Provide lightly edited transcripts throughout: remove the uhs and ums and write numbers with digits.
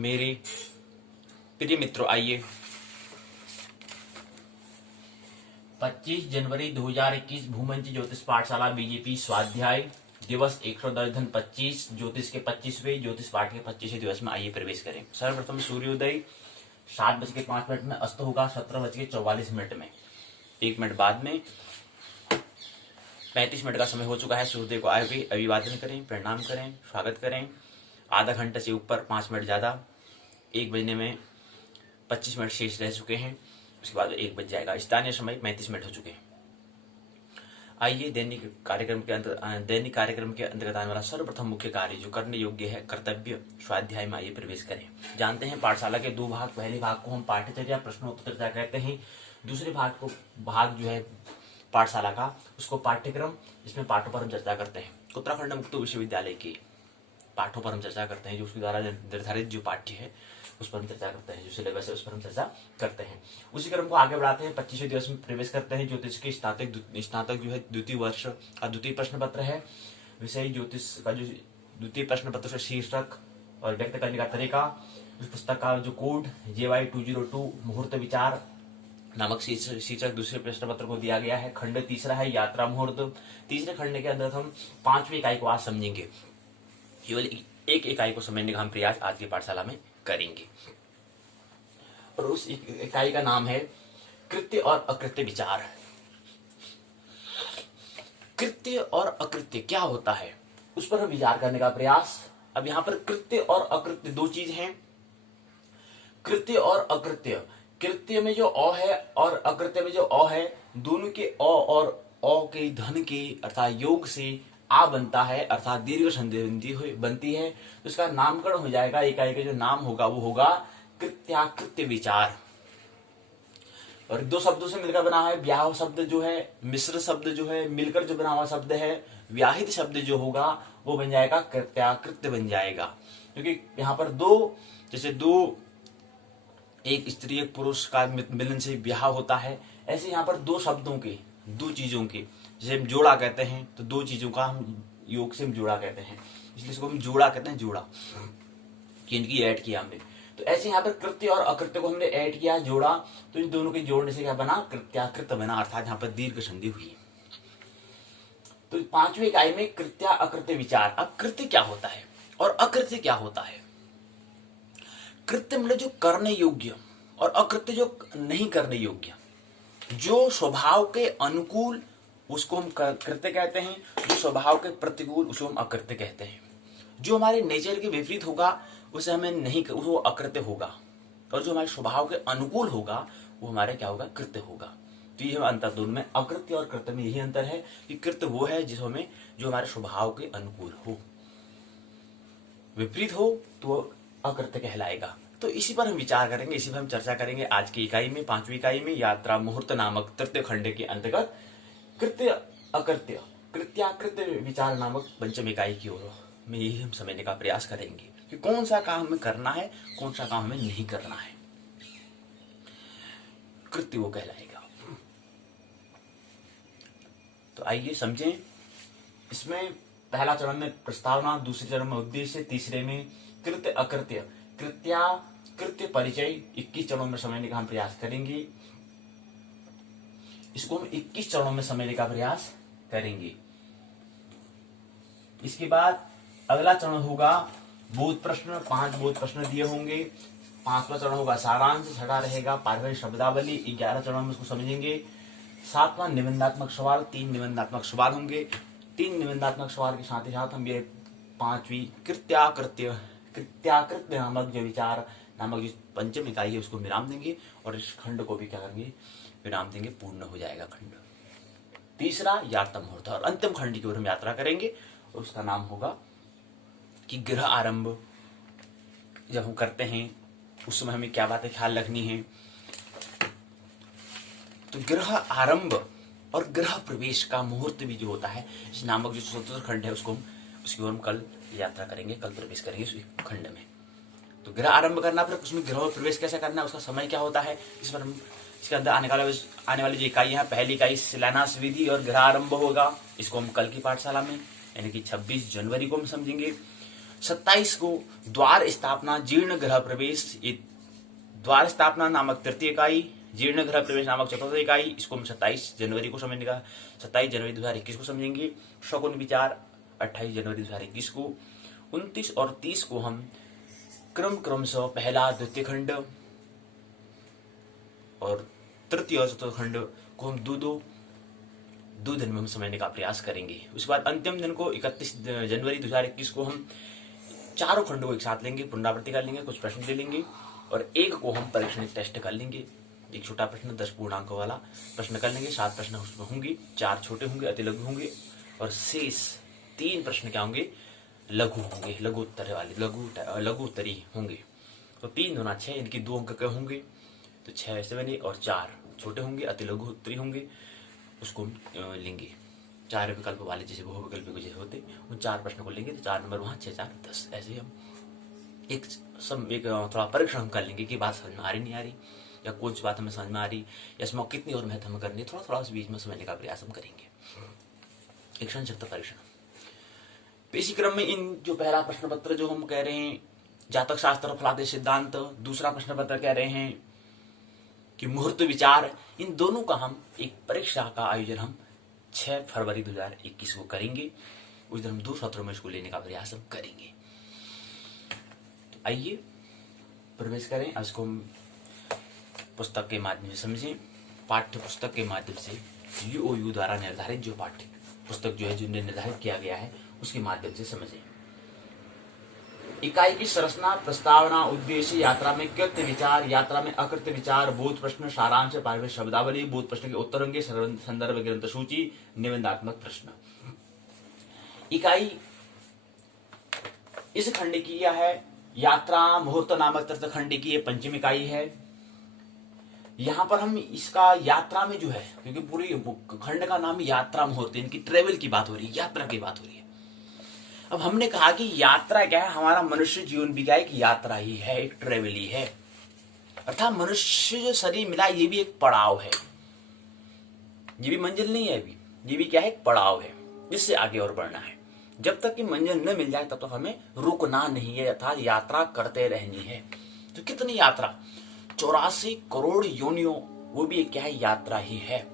मेरे प्रिय मित्रों, आइए 25 जनवरी 2021 भूमंच ज्योतिष पाठशाला बीजेपी स्वाध्याय दिवस 110-25 ज्योतिष के 25वें ज्योतिष पाठ के 25वें दिवस में आइए प्रवेश करें। सर्वप्रथम सूर्योदय 7:05 में, अस्त होगा 17:44 में। 1 मिनट बाद में 35 मिनट का समय हो चुका है। सूर्योदय को आए हुए अभिवादन करें, प्रणाम करें, स्वागत करें। आधा घंटे से ऊपर 5 मिनट ज्यादा, 1 बजने में 25 मिनट शेष रह चुके हैं। उसके बाद 1 बज जाएगा। स्थानीय समय 35 मिनट हो चुके हैं। आइए दैनिक कार्यक्रम के अंतर्गत आने वाला सर्वप्रथम मुख्य कार्य जो करने योग्य है, कर्तव्य स्वाध्याय में आइए प्रवेश करें। जानते हैं पाठशाला के 2 भाग, पहले भाग को हम पाठ्यचर्या प्रश्नोत्तर चर्चा कहते हैं, दूसरे भाग जो है पाठशाला का, उसको पाठ्यक्रम, जिसमें पाठों पर हम चर्चा करते हैं। उत्तराखंड मुक्त विश्वविद्यालय के पाठों पर हम चर्चा करते हैं, जो उसके द्वारा निर्धारित जो पाठ्य है उस पर हम चर्चा करते हैं, जो सिलेबस है उस पर हम चर्चा करते हैं। उसी क्रम को आगे बढ़ाते हैं। 25वें दिवस में प्रवेश करते हैं। ज्योतिष के स्नातक जो है द्वितीय वर्ष का द्वितीय प्रश्न पत्र है। विषय ज्योतिष का जो द्वितीय प्रश्न पत्र से शीर्षक और व्यक्त करने का तरीका, उस पुस्तक का जो कोड JY 202 मुहूर्त विचार नामक शीर्षक दूसरे प्रश्न पत्र को दिया गया है। खंड तीसरा है यात्रा मुहूर्त। तीसरे खंड के अंदर हम 5वीं इकाई को आज समझेंगे। केवल एक इकाई को समझने का हम प्रयास आज की पाठशाला में करेंगे, और उस इकाई का नाम है कृत्य और अकृत्य विचार। कृत्य और अकृत्य क्या होता है, उस पर हम विचार करने का प्रयास। अब यहाँ पर कृत्य और अकृत्य 2 चीज हैं। कृत्य और अकृत्य, कृत्य में जो अ है और अकृत्य में जो अ है, दोनों के अ और अ के धन के अर्थात योग से आ बनता है, अर्थात दीर्घ संधि बनती है, तो इसका नामकरण हो जाएगा। इकाई का जो नाम होगा वो होगा कृत्याकृत्य विचार। और 2 शब्दों से मिलकर बना है। ब्याह शब्द जो है, मिश्र शब्द जो है, मिलकर जो बना हुआ शब्द है, व्याहित शब्द जो होगा वो बन जाएगा कृत्याकृत्य बन जाएगा। क्योंकि यहाँ पर जैसे एक स्त्री एक पुरुष का मिलन से ब्याह होता है, ऐसे यहाँ पर 2 शब्दों के, 2 चीजों के, जैसे हम जोड़ा कहते हैं, तो 2 चीजों का हम योग से हम जोड़ा कहते हैं, इसलिए इसको हम जोड़ा कहते हैं। जोड़ा कि इनकी ऐड किया हमने, तो ऐसे यहाँ पर कृत्य और अकृत्य को हमने ऐड किया, जोड़ा, तो इन दोनों के जोड़ने से क्या बना, कृत्याकृत्य बना, अर्थात यहाँ पर दीर्घ संधि हुई। तो 5वीं इकाई में कृत्या अकृत्य विचार। अब कृत्य क्या होता है और अकृत्य क्या होता है। कृत्य मतलब जो करने योग्य, और अकृत्य जो नहीं करने योग्य, जो स्वभाव के अनुकूल उसको हम कृत्य कहते हैं, जो स्वभाव के प्रतिकूल उसको हम अकृत्य कहते हैं। जो हमारे नेचर के विपरीत होगा उसे हमें नहीं, वो अकृत्य होगा, और जो हमारे स्वभाव के अनुकूल होगा वो हमारे क्या होगा, कृत्य होगा। तो ये अंतर दोनों में, अकृत्य और कृत्य में यही अंतर है कि कृत्य वो है जो हमारे स्वभाव के अनुकूल हो, विपरीत हो तो अकृत्य कहलाएगा। तो इसी पर हम विचार करेंगे, इसी पर हम चर्चा करेंगे आज की इकाई में, 5वीं इकाई में, यात्रा मुहूर्त नामक तृतीय खंड के अंतर्गत कृत्य अकृत्य कृत्याकृत्य विचार नामक 5वीं इकाई की ओर में यही हम समझने का प्रयास करेंगे कि कौन सा काम हमें करना है, कौन सा काम हमें नहीं करना है। कृत्य वो कहलाएगा। तो आइए समझें। इसमें पहला चरण में प्रस्तावना, दूसरे चरण में उद्देश्य, तीसरे में कृत्य अकृत्य कृत्य परिचय 21 चरणों में समझने का हम प्रयास करेंगे। इसको हम 21 चरणों में समझने का प्रयास करेंगे। इसके बाद अगला चरण होगा बोध प्रश्न। 5 बोध प्रश्न दिए होंगे। 5वां चरण होगा सारांश, 6वां रहेगा पारिभाषिक शब्दावली। 11 चरणों में उसको समझेंगे। 7वां निबंधात्मक सवाल, 3 निबंधात्मक सवाल होंगे। 3 निबंधात्मक सवाल के साथ ही साथ हम ये 5वीं कृत्याकृत्य नामक जो विचार नामक जो 5वीं इकाई है उसको विराम देंगे, और इस खंड को भी क्या करेंगे, विराम देंगे, पूर्ण हो जाएगा खंड। तीसरा यात्रा मुहूर्त, और अंतिम खंड की ओर हम यात्रा करेंगे, और उसका नाम होगा कि गृह आरंभ। जब हम करते हैं उस समय हमें क्या बातें ख्याल रखनी है। तो गृह आरंभ और गृह प्रवेश का मुहूर्त भी जो होता है, इस नामक जो चतुर्थ खंड है उसकी ओर हम कल यात्रा करेंगे, कल प्रवेश करेंगे उस खंड में। तो गृह आरंभ करना, फिर उसमें गृह प्रवेश कैसे करना है, उसका समय क्या होता है, इस पर हम इसके अंदर आने वाली जो इकाई है, पहली इकाई शिलान्यास विधि और गृह आरंभ होगा। इसको हम कल की पाठशाला में यानी कि 26 जनवरी को हम समझेंगे। 27 को द्वार स्थापना जीर्ण गृह प्रवेश, ये द्वार स्थापना नामक तृतीय इकाई, जीर्ण गृह प्रवेश नामक चतुर्थ इकाई, इसको हम 27 जनवरी को समझने का, 27 जनवरी 2021 को समझेंगे। शकुन विचार 28 जनवरी 2021 को। 29 और 30 को हम क्रमशः पहला द्वितीय खंड और तृतीय और चतुर्थ खंड को हम दो दिन में हम समझने का प्रयास करेंगे। उसके बाद अंतिम दिन को 31 जनवरी 2021 को हम चारों खंडों को एक साथ लेंगे, पुनरावृत्ति कर लेंगे, कुछ प्रश्न ले लेंगे और एक को हम परीक्षणिक टेस्ट कर लेंगे। एक छोटा प्रश्न 10 पूर्णांकों वाला प्रश्न कर लेंगे, 7 प्रश्न उसमें होंगे, 4 छोटे होंगे, अति लघु होंगे और शेष 3 प्रश्न क्या होंगे, लघु होंगे, लघु उत्तर वाले, लघु उत्तरी होंगे। तो 3 दूना 6, इनकी 2 अंक के होंगे, तो 6 ऐसे बने और 4 छोटे होंगे, अति लघु उत्तरी होंगे, उसको हम लेंगे। 4 विकल्प वाले जैसे बहु विकल्प जैसे होते उन 4 प्रश्नों को लेंगे, तो 4 नंबर वहाँ, 6 4 10, ऐसे हम एक थोड़ा परीक्षण हम कर लेंगे कि बात समझ में आ रही नहीं आ रही, या कौन सी बात हमें समझ में आ रही, या इसमें कितनी और मेहनत हमें करनी है, थोड़ा उस बीच में समझने का प्रयास हम करेंगे। एक संक्षिप्त परीक्षण। इसी क्रम में इन जो पहला प्रश्न पत्र जो हम कह रहे हैं जातक शास्त्र फलादेश सिद्धांत, दूसरा प्रश्न पत्र कह रहे हैं कि मुहूर्त विचार, इन दोनों का हम एक परीक्षा का आयोजन हम 6 फरवरी 2021 को करेंगे। उस दिन हम 2 सत्रों में इसको लेने का प्रयास हम करेंगे। तो आइए प्रवेश करें, इसको हम पुस्तक के माध्यम से समझें, पाठ्य पुस्तक के माध्यम से यूओयू द्वारा निर्धारित जो पाठ्य पुस्तक जो है जो निर्धारित किया गया है उसके माध्यम से समझें। इकाई की संरचना, प्रस्तावना, उद्देश्य, यात्रा में कृत्य विचार, यात्रा में अकृत्य विचार, बोध प्रश्न, सारांश, पारिभाषिक शब्दावली, बोध प्रश्न के उत्तर होंगे, संदर्भ ग्रंथ सूची, निबंधात्मक प्रश्न। इकाई इस खंड की यह है यात्रा मुहूर्त नामक तृतीय खंड की, ये 5वीं इकाई है। यहां पर हम इसका यात्रा में जो है, क्योंकि पूरी खंड का नाम यात्रा मुहूर्त, इनकी ट्रेवल की बात हो रही है, यात्रा की बात हो रही है। अब हमने कहा कि यात्रा क्या है, हमारा मनुष्य जीवन भी क्या है, एक यात्रा ही है, एक ट्रेवल ही है। अर्थात मनुष्य जो शरीर मिला ये भी एक पड़ाव है, ये भी मंजिल नहीं है, अभी ये भी क्या है, एक पड़ाव है, इससे आगे और बढ़ना है। जब तक कि मंजिल न मिल जाए तब तक हमें रुकना नहीं है, अर्थात यात्रा करते रहनी है। तो कितनी यात्रा, 84 करोड़ योनियों, वो भी एक क्या है, यात्रा ही है।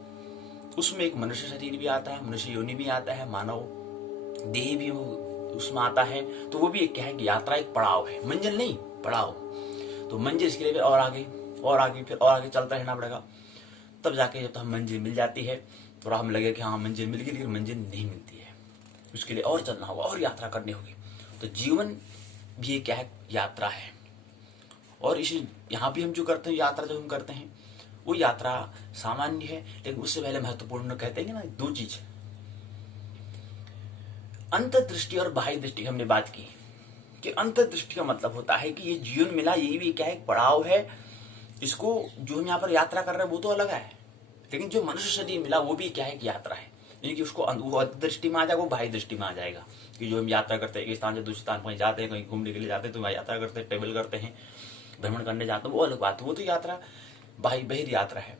उसमें एक मनुष्य शरीर भी आता है, मनुष्य योनि भी आता है, मानव देह भी उसमें आता है, तो वो भी एक क्या है कि यात्रा, एक पड़ाव है, मंजिल नहीं पड़ाव। तो मंजिल इसके लिए और आगे और आगे फिर और आगे चलता रहना पड़ेगा, तब जाके जब हम मंजिल मिल जाती है थोड़ा हम लगे कि हाँ मंजिल मिल गई, लेकिन मंजिल नहीं मिलती है, उसके लिए और चलना होगा और यात्रा करनी होगी। तो जीवन भी क्या है, यात्रा है। और इसी यहाँ भी हम जो करते हैं, यात्रा जो हम करते हैं वो यात्रा सामान्य है, लेकिन उससे पहले महत्वपूर्ण कहते हैं ना 2 चीज, अंतर्दृष्टि और बाह्य दृष्टि। हमने बात की कि अंतर्दृष्टि का मतलब होता है कि ये जीवन मिला, ये भी क्या है, एक पड़ाव है, इसको जो हम यहाँ पर यात्रा कर रहे हैं वो तो अलग है, लेकिन जो मनुष्य शरीर मिला वो भी क्या है कि यात्रा है। यानी कि उसको अंतर्दृष्टि में आ जाएगा, वो बाह्य दृष्टि में आ जाएगा कि जो हम यात्रा करते हैं, एक स्थान से दूसरे स्थान कहीं जाते हैं, कहीं घूमने के लिए जाते हैं तो वहाँ यात्रा करते हैं, ट्रेवल करते हैं, भ्रमण करने जाते हैं, वो अलग बात है, वो तो यात्रा बाह्य यात्रा है।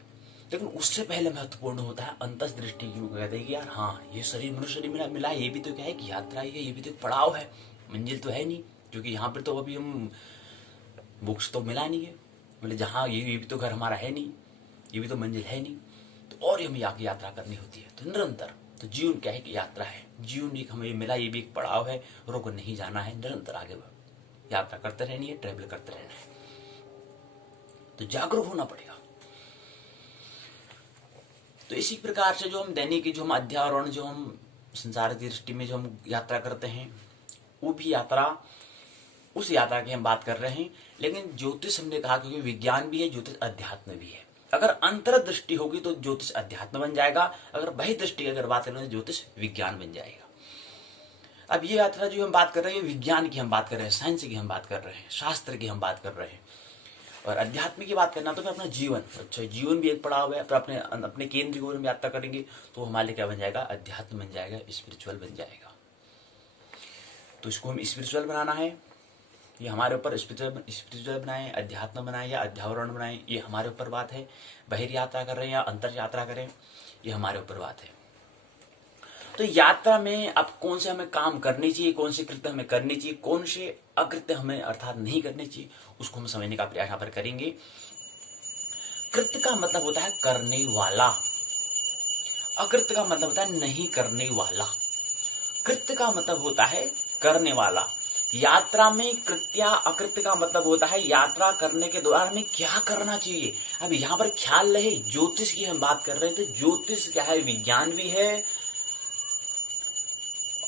लेकिन उससे पहले महत्वपूर्ण होता है अंतर्दृष्टि, क्यों कहते हैं कि यार हाँ ये शरीर मनुष्य शरीर मिला, ये भी तो क्या है कि यात्रा ही है, ये भी तो एक पड़ाव है, मंजिल तो है नहीं, क्योंकि यहाँ पर तो अभी हम बुक्स तो मिला नहीं है, मतलब जहाँ ये भी तो घर हमारा है नहीं, ये भी तो मंजिल है नहीं, तो और हमें आगे यात्रा करनी होती है। तो निरंतर, तो जीवन क्या है कि यात्रा है, जीवन एक हमें मिला, ये भी एक पड़ाव है, रुक नहीं जाना है, निरंतर आगे यात्रा करते रहनी है, ट्रेवल करते रहना है। तो जागरूक होना पड़ेगा। तो इसी प्रकार से जो हम दैनिक जो हम अध्यारोहण, जो हम संसार की दृष्टि में जो हम यात्रा करते हैं, वो भी यात्रा, उस यात्रा की हम बात कर रहे हैं। लेकिन ज्योतिष हमने कहा क्योंकि विज्ञान भी है, ज्योतिष अध्यात्म भी है। अगर अंतर्दृष्टि होगी तो ज्योतिष अध्यात्म बन जाएगा, अगर बहिर्दृष्टि की अगर बात करें तो ज्योतिष विज्ञान बन जाएगा। अब ये यात्रा जो हम बात कर रहे हैं, विज्ञान की हम बात कर रहे हैं, साइंस की हम बात कर रहे हैं, शास्त्र की हम बात कर रहे हैं। और अध्यात्म की बात करना तो फिर अपना जीवन, अच्छा जीवन भी एक पड़ाव है, फिर अपने केंद्र की ओर हम यात्रा करेंगे तो हमारे लिए क्या बन जाएगा, अध्यात्म बन जाएगा, स्पिरिचुअल बन जाएगा। तो इसको हम स्पिरिचुअल बनाना है, ये हमारे ऊपर स्पिरिचुअल बनाए, अध्यात्म बनाए या अध्यावरण बनाए, ये हमारे ऊपर बात है। बहिर् यात्रा कर रहे हैं या अंतर यात्रा करें, ये हमारे ऊपर बात है। तो यात्रा में अब कौन से हमें काम करने चाहिए, कौन से कृत्य हमें करने चाहिए, कौन से अकृत्य हमें अर्थात नहीं करने चाहिए, उसको हम समझने का प्रयास यहाँ पर करेंगे। कृत्य का मतलब होता है करने वाला, अकृत्य का मतलब होता है नहीं करने वाला। कृत्य का मतलब होता है करने वाला। यात्रा में कृत्या अकृत्य का मतलब होता है यात्रा करने के दौरान हमें क्या करना चाहिए। अब यहाँ पर ख्याल रहे ज्योतिष की हम बात कर रहे हैं, तो ज्योतिष क्या है, विज्ञान भी है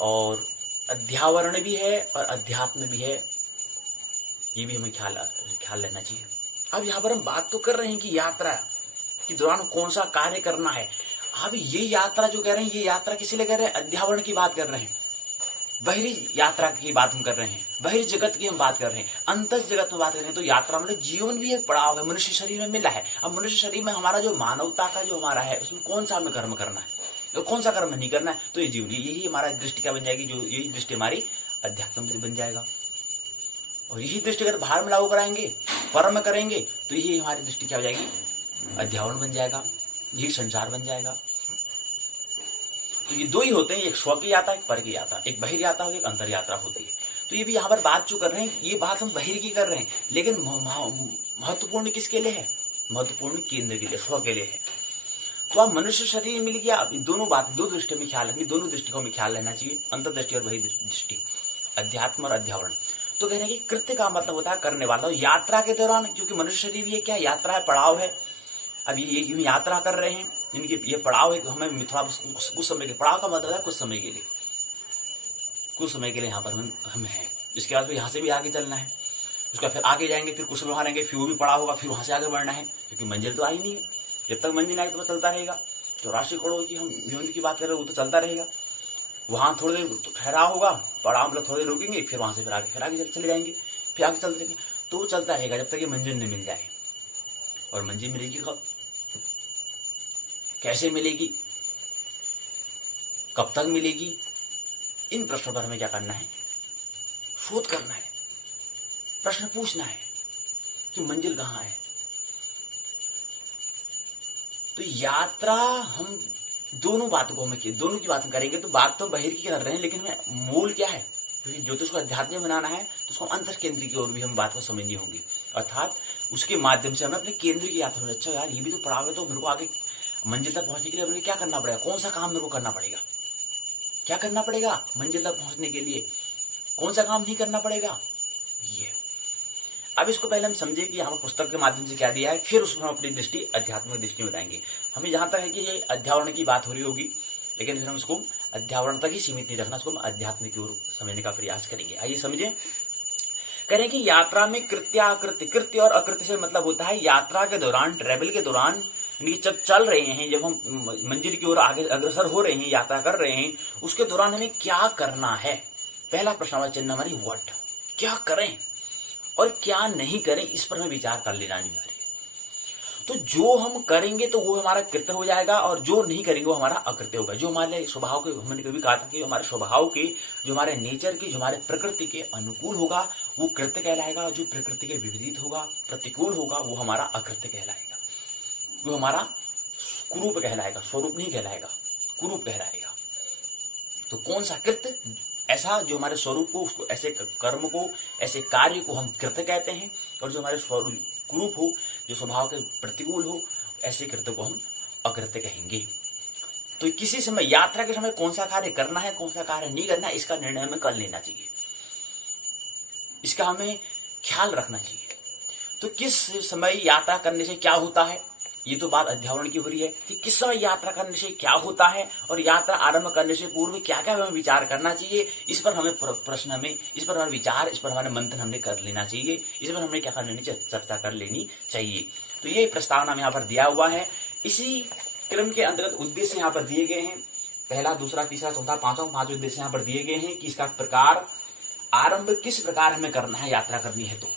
और अध्यावरण भी है और अध्यात्म भी है, ये भी हमें ख्याल रहना चाहिए। अब यहाँ पर हम बात तो कर रहे हैं कि यात्रा के दौरान कौन सा कार्य करना है। अब ये यात्रा जो कह रहे हैं, ये यात्रा किसी लिए कह रहे हैं, अध्यावरण की बात कर रहे हैं, बहिरी यात्रा की बात हम कर रहे हैं, बहिरी जगत की हम बात कर रहे हैं, अंतर जगत में बात कर रहे हैं। तो यात्रा मतलब जीवन भी एक पड़ाव है, मनुष्य शरीर में मिला है। अब मनुष्य शरीर में हमारा जो मानवता का जो हमारा है, उसमें कौन सा हमें कर्म करना है और कौन सा कर्म नहीं करना है, तो ये जीवन, यही हमारा दृष्टि क्या बन जाएगी, जो यही दृष्टि हमारी अध्यात्म बन जाएगा। और यही दृष्टि अगर बाहर में लागू कराएंगे, परम करेंगे, तो यही हमारी दृष्टि क्या हो जाएगी, अध्यावरण बन जाएगा, यही संसार बन जाएगा। तो ये दो ही होते हैं, एक स्व की यात्रा, एक पर की यात्रा, एक बहिर यात्रा होती है, एक अंतर यात्रा होती है। तो ये भी यहाँ पर बात जो कर रहे हैं, ये बात हम बहिर की कर रहे हैं, लेकिन महत्वपूर्ण किसके लिए है, महत्वपूर्ण केंद्र के लिए, स्व के लिए है। तो आप मनुष्य शरीर मिल गया, दोनों बात, दो दृष्टि में ख्याल रखनी, दोनों दृष्टिकों में ख्याल रहना चाहिए, अंतर दृष्टि और बहिर दृष्टि, अध्यात्म और अध्यावरण। तो कह रहे हैं कि कृत्य का मतलब होता है करने वाला। यात्रा के दौरान, क्योंकि मनुष्य शरीर भी ये क्या यात्रा है, पड़ाव है। अब ये यात्रा कर रहे हैं, इनके ये पड़ाव है, हमें थोड़ा कुछ समय के, पड़ाव का मतलब है कुछ समय के लिए, कुछ समय के लिए यहाँ पर हम हैं। इसके बाद फिर यहाँ से भी आगे चलना है, उसका फिर आगे जाएंगे, फिर कुछ समय वहां रहेंगे, फिर वो भी पड़ाव होगा, फिर वहां से आगे बढ़ना है, क्योंकि मंजिल तो आई नहीं है। जब तक मंजिल आए तो चलता रहेगा। 84 करोड़ की हम यूनिट की बात कर रहे हैं, वो तो चलता रहेगा। वहां थोड़ी देर ठहराव होगा, पड़ाव मतलब थोड़ी देर रुकेंगे, फिर वहां से फिर आगे चले जाएंगे, फिर आगे चलते रहेंगे। तो वो चलता रहेगा जब तक ये मंजिल नहीं मिल जाए। और मंजिल मिलेगी कब, कैसे मिलेगी, कब तक मिलेगी, इन प्रश्नों पर हमें क्या करना है, शोध करना है, प्रश्न पूछना है कि मंजिल कहां है। तो यात्रा हम दोनों बातों को हमें, दोनों की बात करेंगे। तो बात तो बहिर की कर रहे हैं, लेकिन हमें मूल क्या है, क्योंकि ज्योतिष को अध्यात्म बनाना है, तो उसको अंतर केंद्र की ओर भी हम बात को समझनी होगी। अर्थात उसके माध्यम से हमें अपने केंद्र की यात्रा में, अच्छा यार ये भी तो पड़ाव है, तो मेरे को आगे मंजिल तक पहुंचने के लिए मुझे क्या करना पड़ेगा, कौन सा काम मेरे को करना पड़ेगा, क्या करना पड़ेगा मंजिल तक पहुंचने के लिए, कौन सा काम नहीं करना पड़ेगा। ये अब इसको पहले हम समझे कि यहाँ पुस्तक के माध्यम से क्या दिया है, फिर उसमें हम अपनी दृष्टि आध्यात्मिक दृष्टि में बताएंगे। हमें जहां तक है कि ये अध्यावरण की बात हो रही होगी, लेकिन फिर हम इसको अध्यावरण तक ही सीमित नहीं रखना, उसको हम अध्यात्म की ओर समझने का प्रयास करेंगे। आइए समझे। करें कि यात्रा में कृत्य अकृत्य, कृत्य और अकृत्य से मतलब होता है यात्रा के दौरान, ट्रेवल के दौरान, जब चल रहे हैं, जब हम मंजिल की ओर आगे अग्रसर हो रहे हैं, यात्रा कर रहे हैं, उसके दौरान हमें क्या करना है। पहला प्रश्न चिन्ह हमारी व्हाट, क्या करें और क्या नहीं करें, इस पर हमें विचार कर लेना अनिवार्य है। तो जो हम करेंगे तो वो हमारा कृत्य हो जाएगा, और जो नहीं करेंगे वो हमारा अकृत्य होगा। जो हमारे स्वभाव के, हमने कभी कहा था कि हमारे स्वभाव के, जो हमारे नेचर के, जो हमारे प्रकृति के अनुकूल होगा वो कृत्य कहलाएगा, जो प्रकृति के विपरीत होगा, प्रतिकूल होगा, वो हमारा अकृत्य कहलाएगा, वो हमारा कुरूप कहलाएगा, स्वरूप नहीं कहलाएगा, कुरूप कहलाएगा। तो कौन सा कृत्य ऐसा जो हमारे स्वरूप को, उसको ऐसे कर्म को, ऐसे कार्य को हम कृत्य कहते हैं, और जो हमारे स्वरूप कुरूप हो, जो स्वभाव के प्रतिकूल हो, ऐसे कृत्य को हम अकृत्य कहेंगे। तो किसी समय, यात्रा के समय कौन सा कार्य करना है, कौन सा कार्य नहीं करना है, इसका निर्णय हमें कर लेना चाहिए, इसका हमें ख्याल रखना चाहिए। तो किस समय यात्रा करने से क्या होता है, ये तो बात अध्यावरण की हो रही है कि किस समय यात्रा करने से क्या होता है, और यात्रा आरंभ करने से पूर्व क्या क्या हमें विचार करना चाहिए। इस पर हमें प्रश्न, हमें इस पर हमारे विचार, इस पर हमारे मंथन हमने कर लेना चाहिए, इस पर हमने क्या कर लेनी चाहिए, चर्चा कर लेनी चाहिए। तो ये प्रस्तावना में यहाँ पर दिया हुआ है। इसी क्रम के अंतर्गत उद्देश्य यहाँ पर दिए गए हैं, पहला, दूसरा, तीसरा, चौथा, पांच उद्देश्य यहाँ पर दिए गए हैं कि इसका प्रकार, आरंभ किस प्रकार हमें करना है, यात्रा करनी है। तो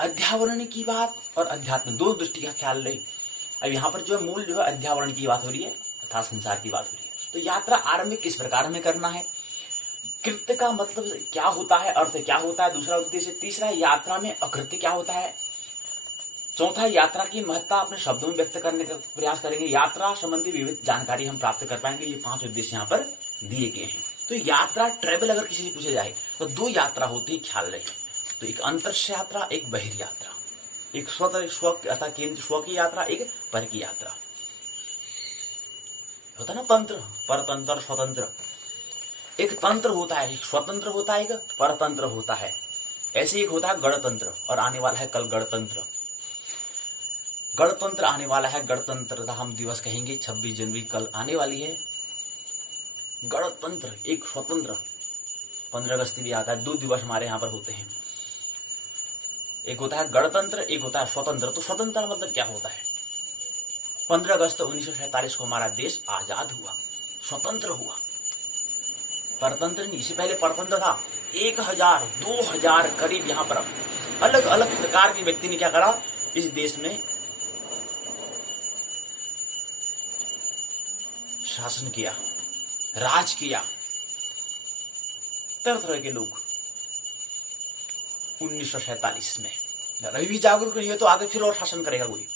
अध्यावरण की बात और अध्यात्म, दो दृष्टि का ख्याल रहे। अब यहाँ पर जो है मूल, जो है अध्यावरण की बात हो रही है, अर्थात संसार की बात हो रही है। तो यात्रा आरंभ किस प्रकार हमें करना है, कृत्य का मतलब क्या होता है, अर्थ क्या होता है, दूसरा उद्देश्य, तीसरा यात्रा में अकृत्य क्या होता है, चौथा, यात्रा की महत्ता अपने शब्दों में व्यक्त करने का प्रयास करेंगे। यात्रा संबंधी विविध जानकारी हम प्राप्त कर पाएंगे। ये 5 उद्देश्य यहाँ पर दिए गए हैं। तो यात्रा, ट्रेवल अगर किसी से पूछे जाए तो 2 यात्रा होती है, ख्याल रखें। तो एक अंतरिक्ष यात्रा, एक बहिर्यात्रा। एक स्व केंद्र स्व की यात्रा, एक पर की यात्रा। होता ना तंत्र, परतंत्र, स्वतंत्र। एक तंत्र होता है, एक स्वतंत्र होता है, एक परतंत्र होता है। ऐसे एक होता है गणतंत्र, और आने वाला है कल गणतंत्र। गणतंत्र आने वाला है, गणतंत्रता हम दिवस कहेंगे। 26 जनवरी कल आने वाली है। गणतंत्र, एक स्वतंत्र। 15 अगस्त भी आता है। 2 दिवस हमारे यहाँ पर होते हैं। एक होता है गणतंत्र, एक होता है स्वतंत्र। तो स्वतंत्र मतलब क्या होता है? 15 अगस्त 1947 को हमारा देश आजाद हुआ, स्वतंत्र हुआ। परतंत्र नहीं, इससे पहले परतंत्र था। 1000 2000 करीब यहाँ पर अलग अलग प्रकार के व्यक्ति ने क्या करा, इस देश में शासन किया, राज किया। तरह तरह के लोग 1947 में। अभी भी जागरूक नहीं है तो आगे फिर और शासन करेगा कोई।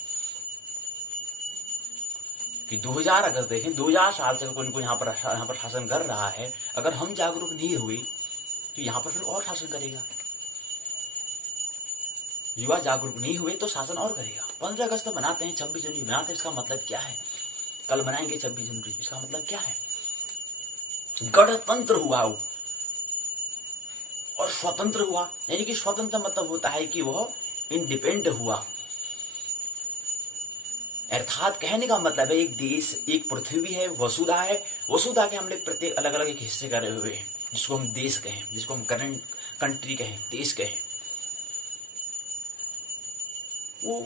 कि 2000 अगर देखें, 2000 साल से कोई यहाँ पर शासन कर रहा है। अगर हम जागरूक नहीं हुए तो यहाँ पर फिर और शासन करेगा। युवा जागरूक नहीं हुए तो शासन और करेगा। 15 अगस्त बनाते हैं, 26 जनवरी बनाते हैं, इसका मतलब क्या है? कल बनाएंगे 26 जनवरी, इसका मतलब क्या है? गणतंत्र हुआ वो और स्वतंत्र हुआ। यानी कि स्वतंत्र मतलब होता है कि वह इंडिपेंडेंट हुआ। अर्थात कहने का मतलब है एक देश, एक पृथ्वी है, वसुधा है। वसुधा के हमने प्रत्येक अलग अलग एक हिस्से करे हुए हैं, जिसको हम देश कहें, जिसको हम कंट्री कहें, देश कहें। वो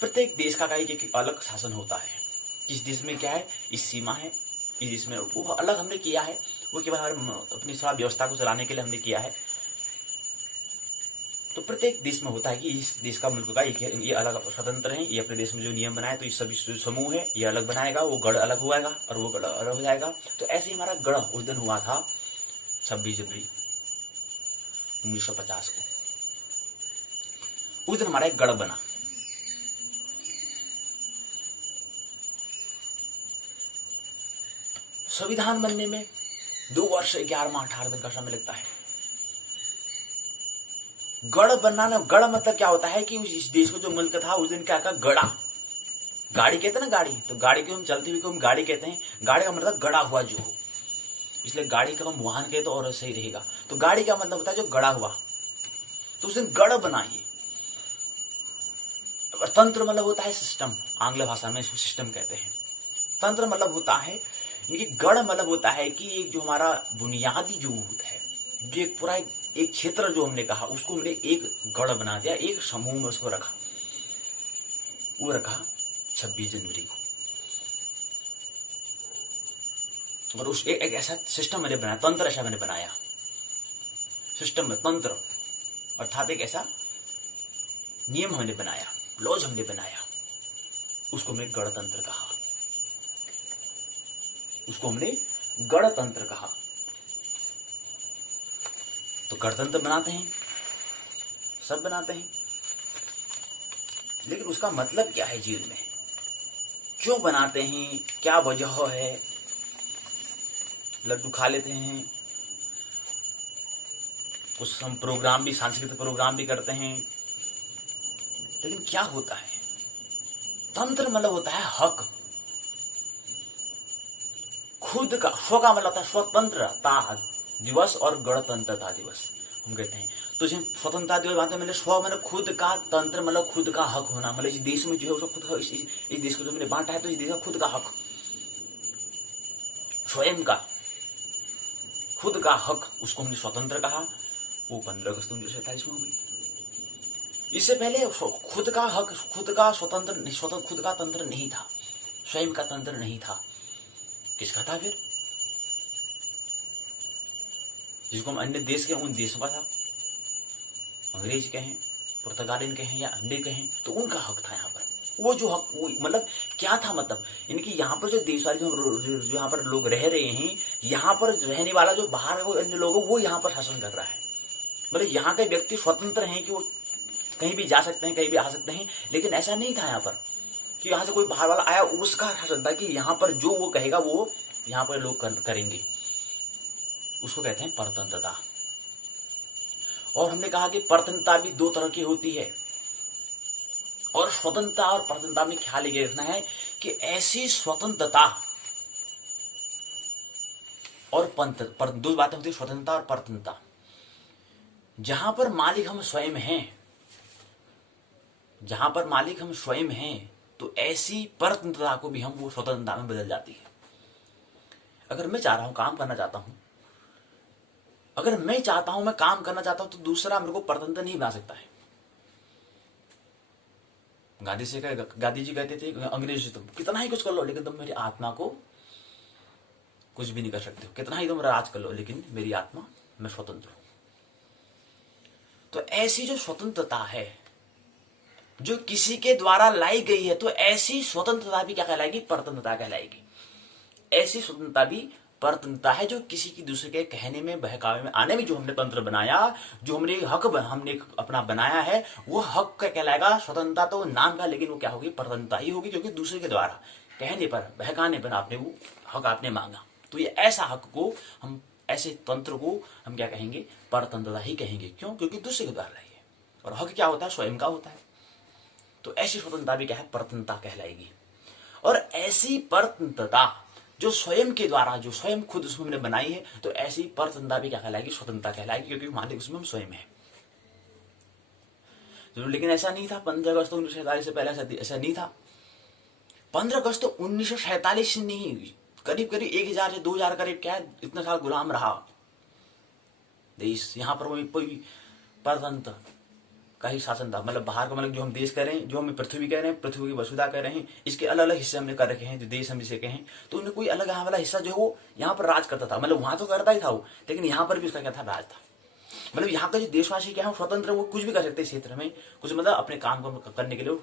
प्रत्येक देश का एक अलग शासन होता है। इस देश में क्या है, इस सीमा है, इस देश में वो अलग हमने किया है। वो केवल अपनी सारा व्यवस्था को चलाने के लिए हमने किया है। तो प्रत्येक देश में होता है कि इस देश का, मुल्क का ये अलग स्वतंत्र है। ये अपने देश में जो नियम बनाए तो इस सभी समूह है, ये अलग बनाएगा, वो गढ़ अलग हुआएगा और वो गढ़ अलग हो जाएगा। तो ऐसे ही हमारा गढ़ उस दिन हुआ था 26 जनवरी 1950 को। उस दिन हमारा एक गढ़ बना। संविधान बनने में 2 वर्ष 11 माह 18 दिन का समय लगता है। गढ़ बनाना, गढ़ मतलब क्या होता है कि इस देश को जो मुल्क था उस दिन क्या का गड़ा, गाड़ी कहते हैं ना, गाड़ी। तो गाड़ी को हम चलती हुई को हम गाड़ी कहते हैं। गाड़ी का मतलब गड़ा हुआ जो हो, इसलिए गाड़ी का हम वाहन कहते तो और सही रहेगा। तो गाड़ी का मतलब होता है जो गड़ा हुआ। तो उस दिन गढ़ बनाइए। तंत्र मतलब होता है सिस्टम, आंग्ल भाषा में इसको सिस्टम कहते हैं। तंत्र मतलब होता है, इनकी गढ़ मतलब होता है कि एक जो हमारा बुनियादी जो है, जो एक पूरा एक क्षेत्र जो हमने कहा उसको हमने एक गढ़ बना दिया, एक समूह में उसको रखा। वो रखा 26 जनवरी को। और उस एक ऐसा सिस्टम मैंने बनाया, तंत्र ऐसा मैंने बनाया। सिस्टम में तंत्र अर्थात एक ऐसा नियम हमने बनाया, लॉज हमने बनाया, उसको हमने गणतंत्र कहा। उसको हमने गणतंत्र कहा। तो गणतंत्र बनाते हैं, सब बनाते हैं, लेकिन उसका मतलब क्या है जीवन में? क्यों बनाते हैं? क्या वजह है? लड्डू खा लेते हैं, कुछ हम प्रोग्राम भी, सांस्कृतिक प्रोग्राम भी करते हैं, लेकिन क्या होता है? तंत्र मतलब होता है हक, खुद का। स्व का मतलब होता है स्वतंत्रता दिवस और गणतंत्रता दिवस हम कहते हैं। तो स्वतंत्रता दिवस बात मतलब स्व मतलब खुद का, तंत्र मतलब खुद का हक होना। मतलब इस देश में जो है उसको खुद, इस देश को जो मैंने बांटा है तो इस देश का खुद का हक, स्वयं का खुद का हक, उसको हमने स्वतंत्र कहा। वो 15 अगस्त 1947 में हो गई। इससे पहले खुद का हक, खुद का स्वतंत्र, खुद का तंत्र नहीं था, स्वयं का तंत्र नहीं था। किसका था फिर? जिसको हम अन्य देश के, उन देशों का था। अंग्रेज कहें, पुर्तगालिन कहें या अन्य कहें, तो उनका हक था यहाँ पर। वो जो हक, वो मतलब क्या था? मतलब इनकी यहाँ पर जो देश वाले जो यहाँ पर लोग रह रहे हैं, यहाँ पर रहने वाला जो बाहर अन्य लोग वो यहाँ पर शासन कर रहा है। मतलब यहाँ के व्यक्ति स्वतंत्र हैं कि वो कहीं भी जा सकते हैं, कहीं भी आ सकते हैं, लेकिन ऐसा नहीं था यहाँ पर कि यहाँ से कोई बाहर वाला आया उसका शासन था कि यहाँ पर जो वो कहेगा वो यहाँ पर लोग करेंगे। उसको कहते हैं परतंत्रता। और हमने कहा कि परतंत्रता भी दो तरह की होती है, और स्वतंत्रता और परतंत्रता में ख्याल ये रखना है कि ऐसी स्वतंत्रता और दो बातें होती है, स्वतंत्रता और परतंत्रता। जहां पर मालिक हम स्वयं हैं, जहां पर मालिक हम स्वयं हैं, तो ऐसी परतंत्रता को भी हम वो स्वतंत्रता में बदल जाती है। अगर मैं चाह रहा हूं, काम करना चाहता हूं, अगर मैं चाहता हूं, मैं काम करना चाहता हूं, तो दूसरा मेरे को परतंत्र नहीं बना सकता है। गांधी जी कहते थे अंग्रेज से, तुम कितना ही कुछ कर लो लेकिन तुम मेरी आत्मा को कुछ भी नहीं कर सकते हो, कितना ही तुम राज कर लो लेकिन मेरी आत्मा, मैं स्वतंत्र हूं। तो ऐसी जो स्वतंत्रता है जो किसी के द्वारा लाई गई है, तो ऐसी स्वतंत्रता भी क्या कहलाएगी? परतंत्रता कहलाएगी। ऐसी स्वतंत्रता भी परतंत्रता है जो किसी की दूसरे के कहने में, बहकावे में आने में जो हमने तंत्र बनाया, जो हमने हक हमने अपना बनाया है, वो हक का कहलाएगा। स्वतंत्रता तो नाम का, लेकिन वो क्या होगी? परतंत्रता ही होगी, क्योंकि दूसरे के द्वारा कहने पर, बहकाने पर आपने वो हक आपने मांगा। तो ये ऐसा हक को हम, ऐसे तंत्र को हम क्या कहेंगे? परतंत्रता ही कहेंगे। क्यों? क्योंकि दूसरे के द्वारा लाई है, और हक क्या होता है? स्वयं का होता है। तो ऐसी स्वतंत्रता भी क्या है? परतंत्रता कहलाएगी। और ऐसी परतंत्रता जो स्वयं के द्वारा, जो स्वयं खुद उसमें हमने बनाई है, तो ऐसी परतंत्रता भी क्या कहलाएगी? स्वतंत्रता कहलाएगी, क्योंकि मालिक उसमें हम स्वयं है। लेकिन ऐसा नहीं था 15 अगस्त 1947 से पहले, ऐसा नहीं था। 15 अगस्त 1947 से नहीं, करीब करीब 1000 से 2000 करीब क्या है, इतना साल गुलाम रहा देश। यहाँ पर कोई परतंत्र का ही शासन था। मतलब बाहर का, मतलब जो हम देश कह रहे हैं, जो हम पृथ्वी कह रहे हैं, पृथ्वी की वसुधा कह रहे हैं, इसके अलग अलग हिस्से हमने कर रखे हैं, जो देश हम इसे कहें, तो उन्हें कोई अलग यहाँ वाला हिस्सा जो है वो यहाँ पर राज करता था। मतलब वहां तो करता ही था वो, लेकिन यहाँ पर भी उसका क्या था? राज था। मतलब यहाँ का जो देशवासी क्या है, स्वतंत्र, वो कुछ भी कर सकते क्षेत्र में, कुछ मतलब अपने काम को करने के लिए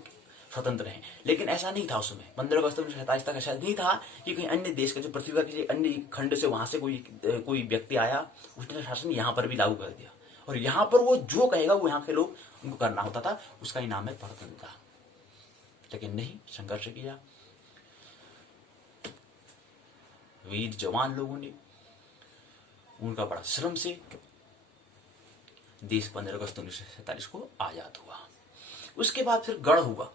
स्वतंत्र है। लेकिन ऐसा नहीं था उस समय। 15 अगस्त 1947 तक ऐसा नहीं था कि कहीं अन्य देश का, जो पृथ्वी का किसी अन्य खंड से, वहां से कोई व्यक्ति आया, उसने शासन यहाँ पर भी लागू कर दिया, और यहाँ पर वो जो कहेगा वो यहाँ के लोग उनको करना होता था। उसका ही नाम है परतंत्रता। लेकिन नहीं, संघर्ष किया वीर जवान लोगों ने, उनका बड़ा श्रम से देश 15 अगस्त 1947 को आजाद हुआ। उसके बाद फिर गढ़ हुआ।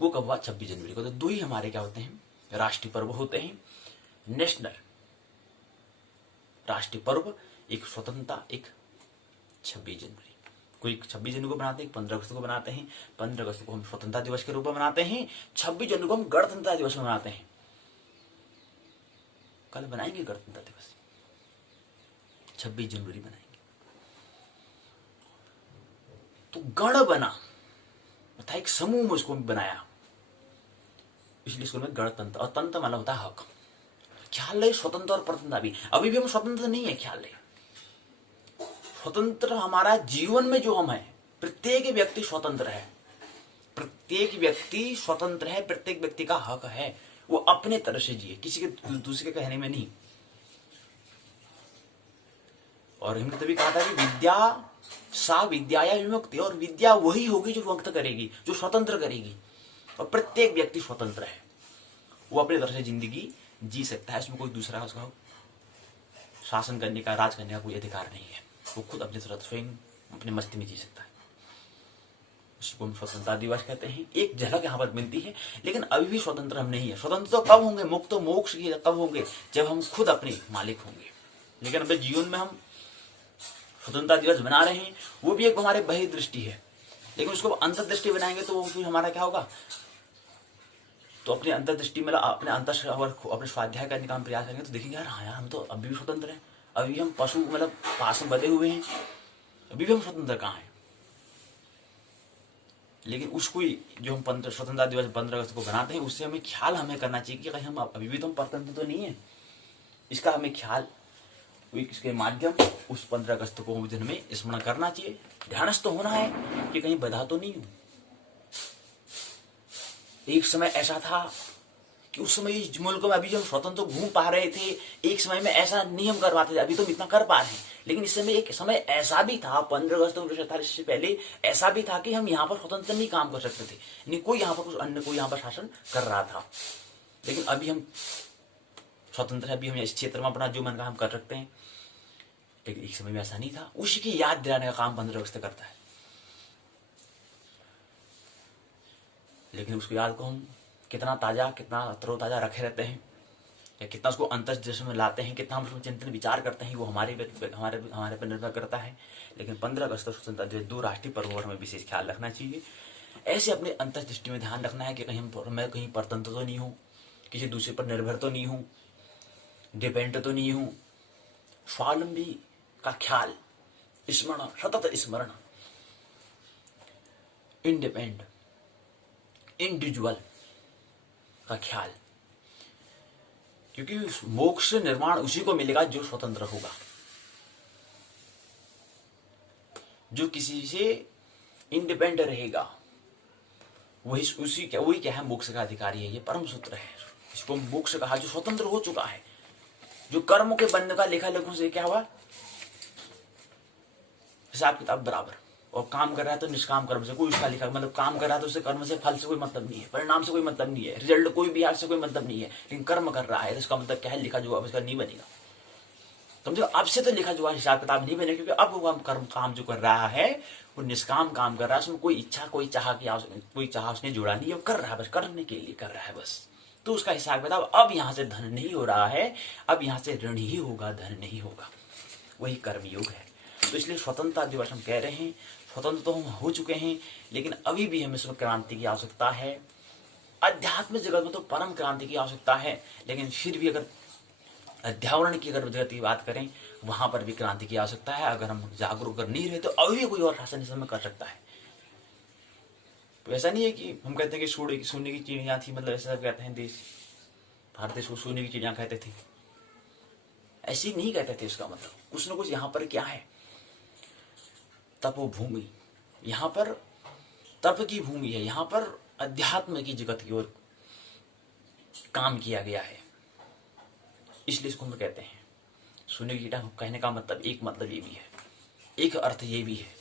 वो कब हुआ? 26 जनवरी को। तो दो ही हमारे क्या होते हैं? राष्ट्रीय पर्व होते हैं। नेशनल राष्ट्रीय पर्व, एक स्वतंत्रता, एक 26 जनवरी। कोई 26 जनवरी को बनाते हैं, 15 अगस्त को बनाते हैं। 15 अगस्त को हम स्वतंत्रता दिवस के रूप में मनाते हैं, 26 जनवरी को हम गणतंत्रता दिवस में मनाते हैं। कल बनाएंगे गणतंत्रता दिवस, 26 जनवरी बनाएंगे। तो गण बना, अर्थात एक समूह में उसको बनाया, इसलिए इसको में गणतंत्र। और तंत्र मतलब होता है हक। ख्याल रहे स्वतंत्र और परतंत्रता भी, अभी भी हम स्वतंत्र नहीं है। ख्याल रहे स्वतंत्र हमारा जीवन में जो हम है, प्रत्येक व्यक्ति स्वतंत्र है, प्रत्येक व्यक्ति स्वतंत्र है, प्रत्येक व्यक्ति का हक है वो अपने तरह से जिए, किसी के दूसरे के कहने में नहीं। और हमने तभी कहा था कि विद्या सा विद्याया विमुक्ति, और विद्या वही होगी जो मुक्त करेगी, जो स्वतंत्र करेगी। और प्रत्येक व्यक्ति स्वतंत्र है, वो अपने तरह से जिंदगी जी सकता है, इसमें कोई दूसरा उसका शासन करने का, राज करने का कोई अधिकार नहीं है। वो खुद अपने तरह स्वयं अपने मस्ती में जी सकता है। उसको हम स्वतंत्रता दिवस कहते हैं। एक झलक यहाँ पर मिलती है, लेकिन अभी भी स्वतंत्र हम नहीं है। स्वतंत्र तो कब होंगे? मुक्त तो मोक्ष की कब होंगे? जब हम खुद अपने मालिक होंगे। लेकिन अपने जीवन में हम स्वतंत्रता दिवस बना रहे हैं, वो भी एक हमारे बहिर्दृष्टि है, लेकिन उसको अंतर्दृष्टि बनाएंगे तो वो हमारा क्या होगा? तो अपनी अंतर्दृष्टि में, अपने अंतर, अपने स्वाध्याय करने का हम प्रयास करेंगे तो देखेंगे यार, हाँ यार, हम तो अभी भी स्वतंत्र हैं। अभी हम पशु, मतलब पास में बधे हुए हैं, अभी भी हम स्वतंत्र कहाँ हैं? लेकिन उसको जो हम स्वतंत्रता दिवस 15 अगस्त को बनाते हैं, उससे हमें ख्याल हमें करना चाहिए कि कहीं हम अभी भी तो हम परतंत्र तो नहीं है। इसका हमें ख्याल, इसके माध्यम उस 15 अगस्त को हमें स्मरण करना चाहिए। ध्यानस्थ तो होना है कि कहीं बधा तो नहीं हूं। एक समय ऐसा था कि उस समय इस मुल्क में अभी जो हम स्वतंत्र घूम पा रहे थे, एक समय में ऐसा नहीं हम कर पाते थे, अभी तो हम इतना कर पा रहे हैं। लेकिन इस समय एक समय ऐसा भी था 15 अगस्त 1947 से पहले ऐसा भी था कि हम यहाँ पर स्वतंत्र नहीं काम कर सकते थे, नहीं कोई यहाँ पर कुछ अन्य कोई यहाँ पर शासन कर रहा था। लेकिन अभी हम स्वतंत्र है, अभी हम इस क्षेत्र में अपना जो मन का हम कर सकते हैं। लेकिन एक समय में ऐसा नहीं था। उसी की याद दिलाने का काम 15 अगस्त करता है। लेकिन उसको याद को हम कितना ताजा, कितना तरोताजा रखे रहते हैं, या कितना उसको अंतर्दृष्टि में लाते हैं, कितना हम उसमें चिंतन विचार करते हैं, वो हमारे पर निर्भर करता है। लेकिन 15 अगस्त स्वतंत्रता दिवस 2 राष्ट्रीय पर्वों पर हमें विशेष ख्याल रखना चाहिए। ऐसे अपने अंतर्दृष्टि में ध्यान रखना है कि मैं कहीं परतंत्र तो नहीं हूँ, किसी दूसरे पर निर्भर तो नहीं हूँ, डिपेंड तो नहीं हूँ। स्वावलंबी का ख्याल, स्मरण, सतत स्मरण, इंडिपेंड, इंडिविजुअल का ख्याल, क्योंकि मोक्ष निर्माण उसी को मिलेगा जो स्वतंत्र होगा, जो किसी से इंडिपेंडेंट रहेगा, वही क्या है, मोक्ष का अधिकारी है। ये परम सूत्र है, इसको मोक्ष कहा। जो स्वतंत्र हो चुका है, जो कर्म के बंध का लेखा लेखों से क्या हुआ, हिसाब किताब बराबर, और काम कर रहा है तो निष्काम कर्म से कोई उसका लिखा, मतलब काम कर रहा है तो उससे कर्म से फल से कोई मतलब नहीं है, परिणाम से कोई मतलब नहीं है, रिजल्ट कोई भी से कोई मतलब नहीं है। लेकिन कर्म कर रहा है तो इसका मतलब क्या है, लिखा जो अब इसका नहीं बनेगा। समझो, अब से तो लिखा जो हिसाब किताब नहीं बनेगा, क्योंकि अब वो कर्म काम जो कर रहा है वो निष्काम काम कर रहा है, उसमें कोई इच्छा, कोई चाह उसने जोड़ा नहीं है, वो कर रहा है बस करने के लिए कर रहा है बस। तो उसका हिसाब किताब अब यहाँ से धन नहीं हो रहा है, अब यहाँ से ऋण ही होगा, धन नहीं होगा। वही कर्मयोग है। तो इसलिए स्वतंत्रता दिवस हम कह रहे हैं, स्वतंत्र तो हम हो चुके हैं, लेकिन अभी भी हमें इसमें क्रांति की आवश्यकता है। अध्यात्म जगत में तो परम क्रांति की आवश्यकता है, लेकिन फिर भी अगर अध्यावरण की अगर जगत की बात करें, वहां पर भी क्रांति की आवश्यकता है। अगर हम जागरूक कर नहीं रहे तो अभी भी कोई और शासन इस समय कर सकता है। तो ऐसा नहीं है कि हम कहते हैं कि सोने की चिड़िया थी, मतलब ऐसा कहते हैं देश, भारत देश को सोने की चिड़िया कहते थे, ऐसे नहीं कहते थे। इसका मतलब कुछ न कुछ यहाँ पर क्या है, तपोभूमि, यहाँ पर तप की भूमि है, यहाँ पर अध्यात्म की जगत की ओर काम किया गया है, इसलिए इसको हम कहते हैं सोने की चिड़िया। कहने का मतलब एक मतलब ये भी है, एक अर्थ ये भी है,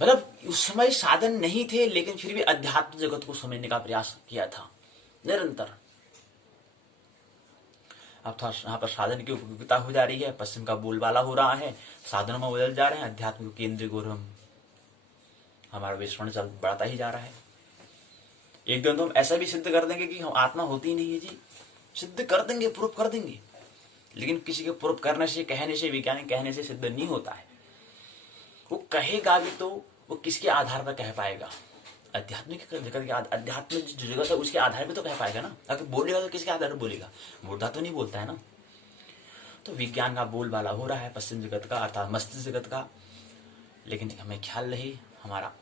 मतलब उस समय साधन नहीं थे, लेकिन फिर भी अध्यात्म जगत को समझने का प्रयास किया था निरंतर। अब थोड़ा यहाँ पर साधन की उपयोगिता हो जा रही है, पश्चिम का बोलबाला हो रहा है, साधनों में बदल जा रहे हैं, अध्यात्म के केंद्र को हमारा विस्मरण चल बढ़ता ही जा रहा है। एक दिन तो हम ऐसा भी सिद्ध कर देंगे कि हम आत्मा होती ही नहीं है जी, सिद्ध कर देंगे, प्रूफ कर देंगे। लेकिन किसी के प्रूफ करने से, कहने से, वैज्ञानिक कहने से सिद्ध नहीं होता है। वो कहेगा भी तो वो किसके आधार पर कह पाएगा, आध्यात्मिक जगत के अध्यात्म जो जगत है उसके आधार पे तो कह पाएगा ना। अगर बोलेगा तो किसके आधार पर बोलेगा, मुर्दा तो नहीं बोलता है ना। तो विज्ञान का बोलबाला हो रहा है पश्चिम जगत का, अर्थात मस्तिष्क जगत का। लेकिन हमें ख्याल रहे हमारा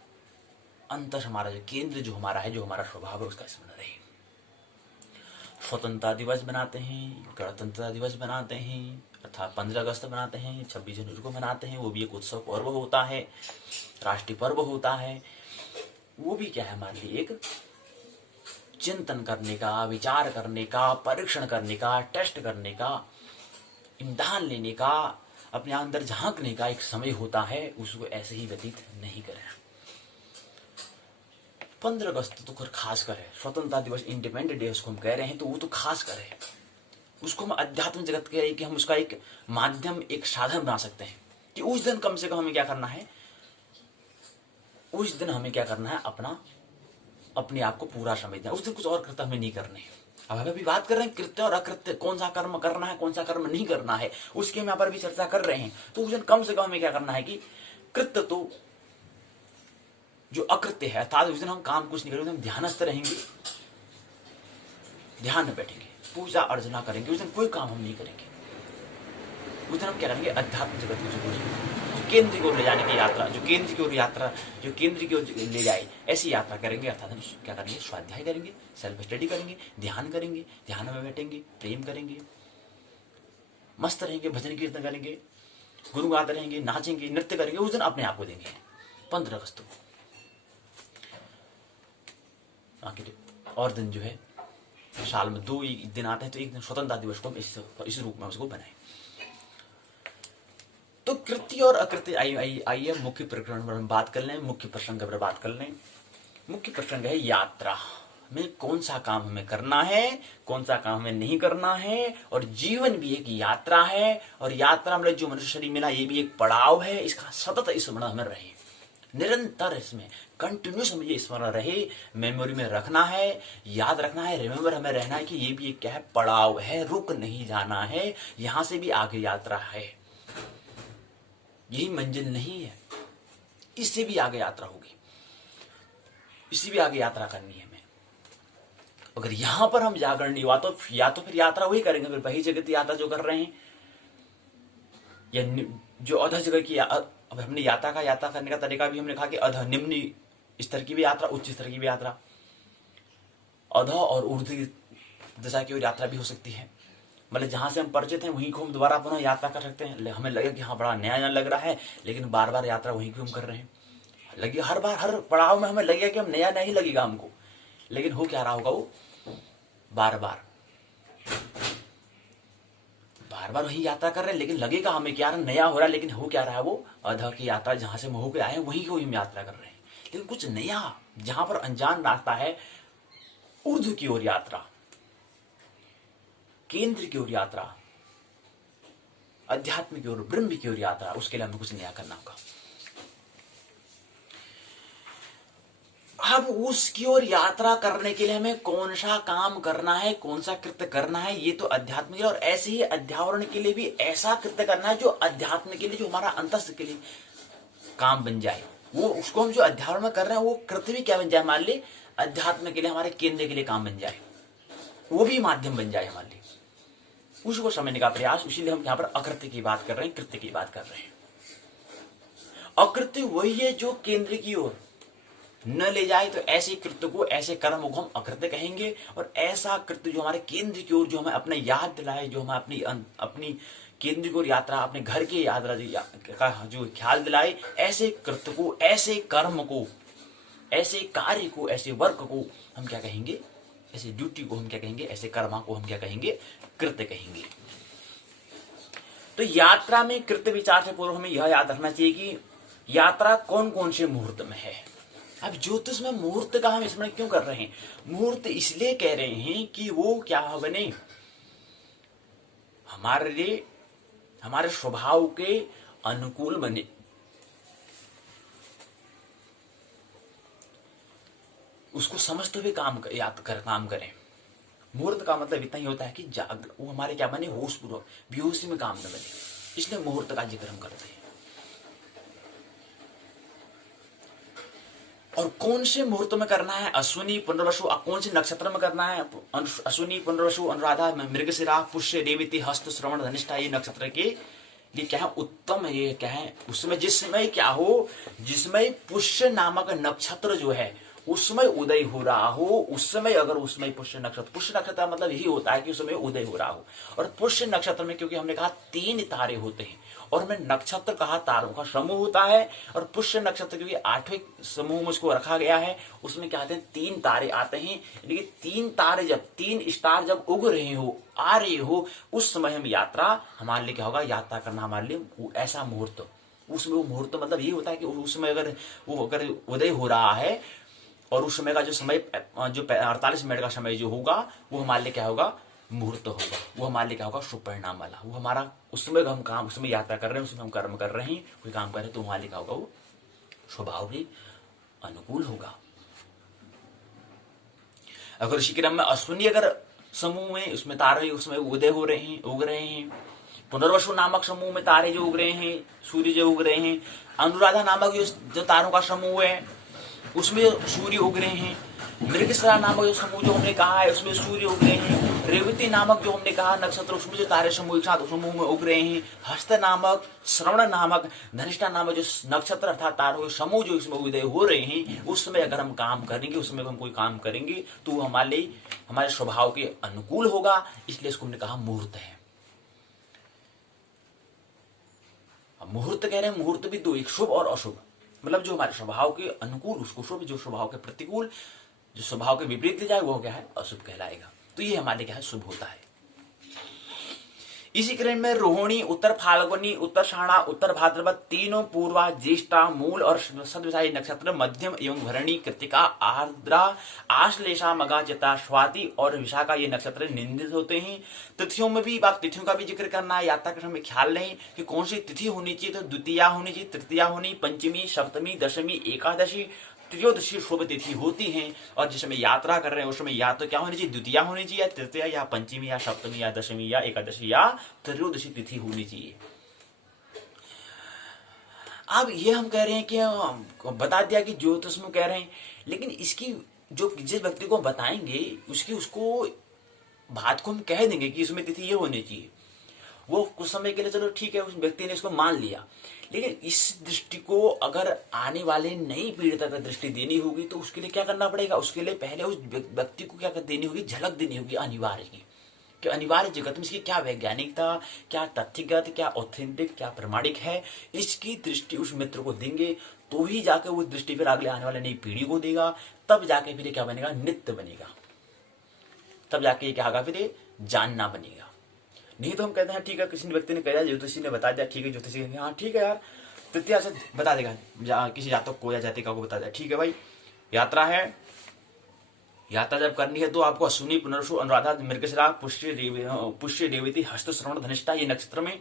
अंतर, हमारा जो केंद्र जो हमारा है, जो हमारा स्वभाव है, उसका स्मरण रहे। स्वतंत्रता दिवस बनाते हैं, गणतंत्रता दिवस बनाते हैं, अर्थात 15 अगस्त बनाते हैं, 26 जनवरी को मनाते हैं, वो भी एक उत्सव पर्व होता है, राष्ट्रीय पर्व होता है। वो भी क्या है, हमारे लिए एक चिंतन करने का, विचार करने का, परीक्षण करने का, टेस्ट करने का, इम्तिहान लेने का, अपने अंदर झांकने का एक समय होता है। उसको ऐसे ही व्यतीत नहीं करें। 15 अगस्त तो खास कर है, स्वतंत्रता दिवस, इंडिपेंडेंस डे उसको हम कह रहे हैं, तो वो तो खास कर है। उसको हम अध्यात्म जगत कह रहे हैं कि हम उसका एक माध्यम, एक साधन बना सकते हैं कि उस दिन कम से कम हमें क्या करना है, उस दिन हमें क्या करना है, अपने आप को पूरा समझना है। उस दिन कुछ और कृत्य हमें नहीं करने। अब हम अभी बात कर रहे हैं कृत्य और अकृत्य, कौन सा कर्म करना है, कौन सा कर्म नहीं करना है, उसके हम यहाँ पर भी चर्चा कर रहे हैं। तो उस दिन कम से कम हमें क्या करना है कि कृत्य तो जो अकृत्य है, अर्थात उस दिन हम काम कुछ नहीं करेंगे, हम ध्यानस्थ रहेंगे, ध्यान में बैठेंगे, पूजा अर्चना करेंगे। उस दिन कोई काम हम नहीं करेंगे। उस दिन हम क्या करेंगे, अध्यात्म जगत की केंद्र की ओर ले जाने की यात्रा, जो केंद्र की ओर यात्रा, जो केंद्र की ओर ले जाए, ऐसी यात्रा करेंगे। अर्थात हम क्या करेंगे, स्वाध्याय करेंगे, सेल्फ स्टडी करेंगे, ध्यान करेंगे, ध्यान में बैठेंगे, प्रेम करेंगे, मस्त रहेंगे, भजन कीर्तन करेंगे, गुरु गाते रहेंगे, नाचेंगे, नृत्य करेंगे। उस दिन अपने आप को देंगे 15 अगस्त को। बाकी और दिन जो है साल में 2 दिन आते हैं, तो एक दिन स्वतंत्रता दिवस को हम इस रूप में उसको बनाएं। तो कृत्य और अकृत्य, आइए मुख्य प्रकरण पर हम बात कर लें, मुख्य प्रसंग पर बात कर लें। मुख्य प्रसंग है यात्रा में कौन सा काम हमें करना है, कौन सा काम हमें नहीं करना है। और जीवन भी एक यात्रा है, और यात्रा में जो मनुष्य शरीर मिला ये भी एक पड़ाव है। इसका सतत स्मरण हमें रहे, निरंतर इसमें कंटिन्यूस हमें ये स्मरण रहे, मेमोरी में रखना है, याद रखना है, रिमेम्बर हमें रहना है कि ये भी एक क्या है, पड़ाव है, रुक नहीं जाना है, यहां से भी आगे यात्रा है, यही मंजिल नहीं है, इससे भी आगे यात्रा होगी, इससे भी आगे यात्रा करनी है हमें। अगर यहां पर हम जागरण नहीं हुआ तो या तो फिर यात्रा वही करेंगे, फिर वही जगत यात्रा जो कर रहे हैं, या जो अध जगह की। अब हमने यात्रा करने का तरीका भी हमने कहा कि अध निम्न स्तर की भी यात्रा, उच्च स्तर की भी यात्रा, अध और ऊर्ध्व दिशा की ओर यात्रा भी हो सकती है। मतलब जहां से हम परिचित हैं वहीं को हम दोबारा पुनः यात्रा कर सकते हैं। हमें लगे कि हाँ बड़ा नया लग रहा है, लेकिन बार बार यात्रा वहीं की हम कर रहे हैं। लगे हर बार हर पड़ाव में हमें लगेगा कि हम नया नहीं लगेगा हमको, लेकिन हो क्या रहा होगा, वो बार बार वही यात्रा कर रहे हैं, लेकिन लगेगा हमें क्या नया हो रहा है, लेकिन हो क्या रहा है, वो अध की यात्रा जहां से हम होकर आए हैं वहीं को हम यात्रा कर रहे हैं। लेकिन कुछ नया जहां पर अनजान रास्ता है, ऊर्ध्व की ओर यात्रा, केंद्र की ओर यात्रा, अध्यात्म की ओर, ब्रह्म की ओर यात्रा, उसके लिए हमें कुछ नया करना होगा। अब उसकी ओर यात्रा करने के लिए हमें कौन सा काम करना है, कौन सा कृत्य करना है, ये तो अध्यात्म के लिए। और ऐसे ही अध्यावरण के लिए भी ऐसा कृत्य करना है जो अध्यात्म के लिए, जो हमारा अंतस्थ के लिए काम बन जाए। वो उसको हम जो अध्यावरण में कर रहे हैं वो कृत्य भी क्या बन जाए, मान ली अध्यात्म के लिए, हमारे केंद्र के लिए काम बन जाए, वो भी माध्यम बन जाए हमारे लिए, उसको समझने का प्रयास। इसीलिए हम यहां पर अकृत्य की बात कर रहे हैं, कृत्य की बात कर रहे हैं। अकृत्य वही है जो केंद्र की ओर न ले जाए, तो ऐसे कृत्य को, ऐसे कर्म को हम अकृत्य कहेंगे। और ऐसा कृत्य जो हमारे केंद्र की ओर, जो हमें अपने याद दिलाए, जो हमें अपनी केंद्र की ओर यात्रा, अपने घर की यात्रा का जो ख्याल दिलाए, ऐसे कृत्य को, ऐसे कर्म को, ऐसे कार्य को, ऐसे वर्क को हम क्या कहेंगे, ऐसे ड्यूटी को हम क्या कहेंगे, ऐसे कर्मा को हम क्या कहेंगे, कृत्य कहेंगे। तो यात्रा में कृत्य विचार से पूर्व हमें यह याद रखना चाहिए कि यात्रा कौन कौन से मुहूर्त में है। अब ज्योतिष में मुहूर्त का हम स्मरण क्यों कर रहे हैं? मुहूर्त इसलिए कह रहे हैं कि वो क्या बने, हमारे लिए, हमारे स्वभाव के अनुकूल बने, उसको समझते हुए काम करें। मुहूर्त का मतलब इतना ही होता है कि वो हमारे क्या बने, होश पूर्वक, बेहोशी में काम न बने, इसलिए मुहूर्त का जिक्र हम करते हैं। और कौन से मुहूर्त में करना है, अश्विनी पुनर्वसु, कौन से नक्षत्र में करना है, अश्विनी पुनर्वसु अनुराधा मृगशिरा पुष्य रेवती हस्त श्रवण धनिष्ठा, ये नक्षत्र के लिए क्या है, उत्तम है। ये क्या है, उसमें जिसमें क्या हो, जिसमें पुष्य नामक नक्षत्र जो है उसमें उदय हो रहा हो, उस समय अगर उसमें पुष्य नक्षत्र मतलब यही होता है कि उसमें उदय हो रहा हो। और पुष्य नक्षत्र में क्योंकि हमने कहा 3 तारे होते हैं, और हमने नक्षत्र कहा तारों का समूह होता है, और पुष्य नक्षत्र क्योंकि 8वें समूह में उसको रखा गया है, उसमें क्या आते हैं, 3 तारे आते हैं। यानी कि 3 तारे जब, 3 स्टार जब उग रहे हो, आ रहे हो, उस समय हम यात्रा, हमारे लिए क्या होगा, यात्रा करना हमारे लिए ऐसा मुहूर्त, उसमें वो मुहूर्त मतलब ये होता है कि उसमें अगर उदय हो रहा है, और उस समय का जो समय, जो 48 मिनट का समय जो होगा, वो हमारे लिए क्या होगा, मुहूर्त होगा, वो हमारे लिए क्या होगा, शुभ परिणाम वाला। वो हमारा उस समय हम काम, उस समय यात्रा कर रहे हैं, उसमें हम कर्म कर रहे हैं, कोई काम कर रहे हैं, तो हमारे लिए क्या होगा, वो स्वभाव भी अनुकूल होगा। अगर इसी क्रम में अश्विनी अगर समूह में, उसमें तारे उसमें उदय हो रहे हैं, उग रहे हैं, पुनर्वसु नामक समूह में तारे जो उग रहे हैं, सूर्य जो उग रहे हैं, अनुराधा नामक जो तारों का समूह है उसमें सूर्य उग रहे हैं, मृगशिरा नामक जो समूह जो हमने कहा है उसमें सूर्य उग रहे हैं, रेवती नामक जो हमने कहा नक्षत्र, उसमें जो तारे समूह एक साथ समूह में उग रहे हैं, हस्त नामक, श्रवण नामक, धनिष्ठा नामक जो नक्षत्र अर्थात तारों के समूह जो इसमें उदय हो रहे हैं, उस समय अगर हम काम करेंगे, उसमें हम कोई काम करेंगे तो वो हमारे लिए, हमारे स्वभाव के अनुकूल होगा, इसलिए इसको हमने कहा मुहूर्त है। मुहूर्त कह रहे हैं, मुहूर्त भी 2, एक शुभ और अशुभ, मतलब जो हमारे स्वभाव के अनुकूल उसको शुभ, जो स्वभाव के प्रतिकूल जो स्वभाव के विपरीत ले जाए वो क्या है, अशुभ कहलाएगा। तो ये हमारे क्या है, शुभ होता है। इसी क्रम में रोहिणी, उत्तर फाल्गुनी, उत्तराषाढ़ा, उत्तर भाद्रपद तीनों पूर्वा, ज्येष्ठा, मूल और सदविशाई नक्षत्र मध्यम एवं भरणी, कृतिका, आर्द्रा, आश्लेषा, मघा, चित्ता, स्वाति और विशाखा ये नक्षत्र निंदित होते हैं। तिथियों में भी बात, तिथियों का भी जिक्र करना है। यात्रा के समय ख्याल नहीं कि कौन सी तिथि होनी चाहिए, तो द्वितीया होनी चाहिए, तृतीया होनी, पंचमी, सप्तमी, दशमी, एकादशी, त्रयोदशी शुभ तिथि होती हैं। और जिस समय यात्रा कर रहे हैं उस समय या तो क्या होनी चाहिए, द्वितीया होनी चाहिए, तृतीया या पंचमी या सप्तमी या दशमी या एकादशी या त्रयोदशी तिथि होनी चाहिए। अब ये हम कह रहे हैं कि बता दिया कि ज्योतिष में कह रहे हैं, लेकिन इसकी जो जिस व्यक्ति को बताएंगे उसको बात को हम कह देंगे कि इसमें तिथि ये होनी चाहिए, वो कुछ समय के लिए चलो ठीक है, उस व्यक्ति ने इसको मान लिया, लेकिन इस दृष्टि को अगर आने वाले नई पीढ़ी तक दृष्टि देनी होगी तो उसके लिए क्या करना पड़ेगा, उसके लिए पहले उस व्यक्ति को क्या देनी होगी, झलक देनी होगी अनिवार्य की, कि अनिवार्य जगत में इसकी क्या वैज्ञानिकता, क्या तथ्यगत, क्या ऑथेंटिक, क्या प्रमाणिक है, इसकी दृष्टि उस मित्र को देंगे तो ही जाके वो दृष्टि फिर अगले आने वाले नई पीढ़ी को देगा, तब जाके फिर क्या बनेगा, नित्य बनेगा, तब जाके क्या होगा, फिर जानना बनेगा। नहीं तो हम कहते हैं ठीक है, किसी व्यक्ति ने कहा, ज्योतिषी ने बता दिया, ठीक है, ज्योतिषी हाँ ठीक है यार, तृतीया से बता देगा, किसी जातक को या जातिका को बता दिया, ठीक है भाई यात्रा है, यात्रा जब करनी है तो आपको अश्विनी, पुनर्वसु, अनुराधा, मृगशिरा, पुष्य, रेवती, हस्त, श्रवण, धनिष्ठा ये नक्षत्र में,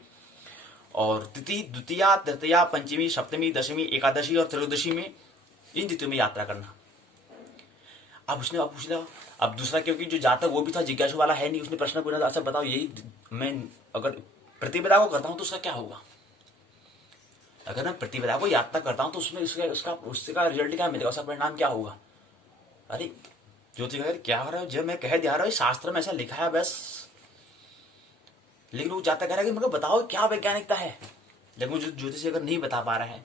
और तिथि द्वितीया, तृतीया, पंचमी, सप्तमी, दशमी, एकादशी और त्रयोदशी में, इन तिथियों में यात्रा करना। अब उसने पूछ लिया, अब दूसरा क्योंकि जो जातक वो भी था, जिज्ञासु वाला है नहीं, उसने प्रश्न पूछा, अच्छा बताओ यही मैं अगर प्रतिपदा को करता हूं तो उसका क्या होगा, अगर मैं प्रतिपदा को यात्रा करता हूं तो उसमें उसका रिजल्ट क्या मिलेगा, उसका परिणाम क्या होगा। अरे ज्योतिष क्या हो रहा है, जब मैं कह दिया रहा हूं शास्त्र में ऐसा लिखा है बस, लेकिन वो जातक कह रहा है कि मेरे को बताओ क्या वैज्ञानिकता है, लेकिन जो ज्योतिष अगर नहीं बता पा रहा है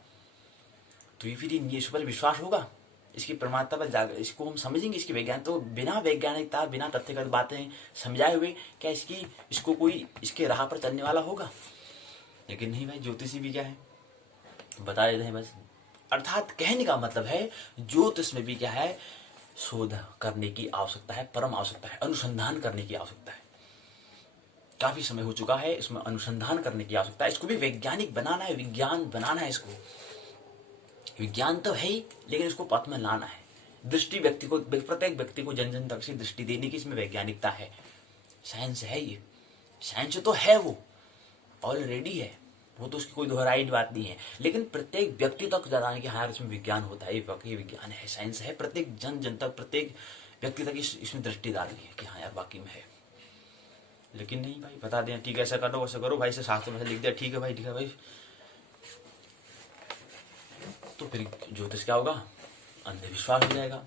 तो ये फिर इस पर विश्वास होगा, इसकी प्रमाणता पर जाकर इसको हम समझेंगे, इसकी वैज्ञानिक, तो बिना वैज्ञानिकता, बिना तथ्यगत बातें समझाए हुए क्या इसको कोई इसके राह पर चलने वाला होगा। लेकिन नहीं भाई, ज्योतिषी भी क्या है बता देते हैं बस। अर्थात कहने का मतलब है ज्योतिष में भी क्या है, शोध करने की आवश्यकता है, परम आवश्यकता है, अनुसंधान करने की आवश्यकता है। काफी समय हो चुका है, इसमें अनुसंधान करने की आवश्यकता है, इसको भी वैज्ञानिक बनाना है, विज्ञान बनाना है। इसको विज्ञान तो है ही, लेकिन इसको पथ में लाना है, दृष्टि व्यक्ति को, प्रत्येक व्यक्ति को जन जन तक से दृष्टि देने की इसमें वैज्ञानिकता है। साइंस है, ये साइंस तो है, वो ऑलरेडी है, वो तो उसकी कोई दोहराई बात नहीं है, लेकिन प्रत्येक व्यक्ति तक जाने की हाँ इसमें विज्ञान होता है, ये विज्ञान है, साइंस है, प्रत्येक जन जन तक, प्रत्येक व्यक्ति तक इसमें दृष्टि डालनी है कि हाँ यार वाकई में है। लेकिन नहीं भाई, बता दें ठीक है ऐसा करो वैसा करो भाई, से शास्त्र में लिख दिया, ठीक है भाई, ठीक है भाई, तो फिर ज्योतिष क्या होगा, अंधविश्वास हो जाएगा।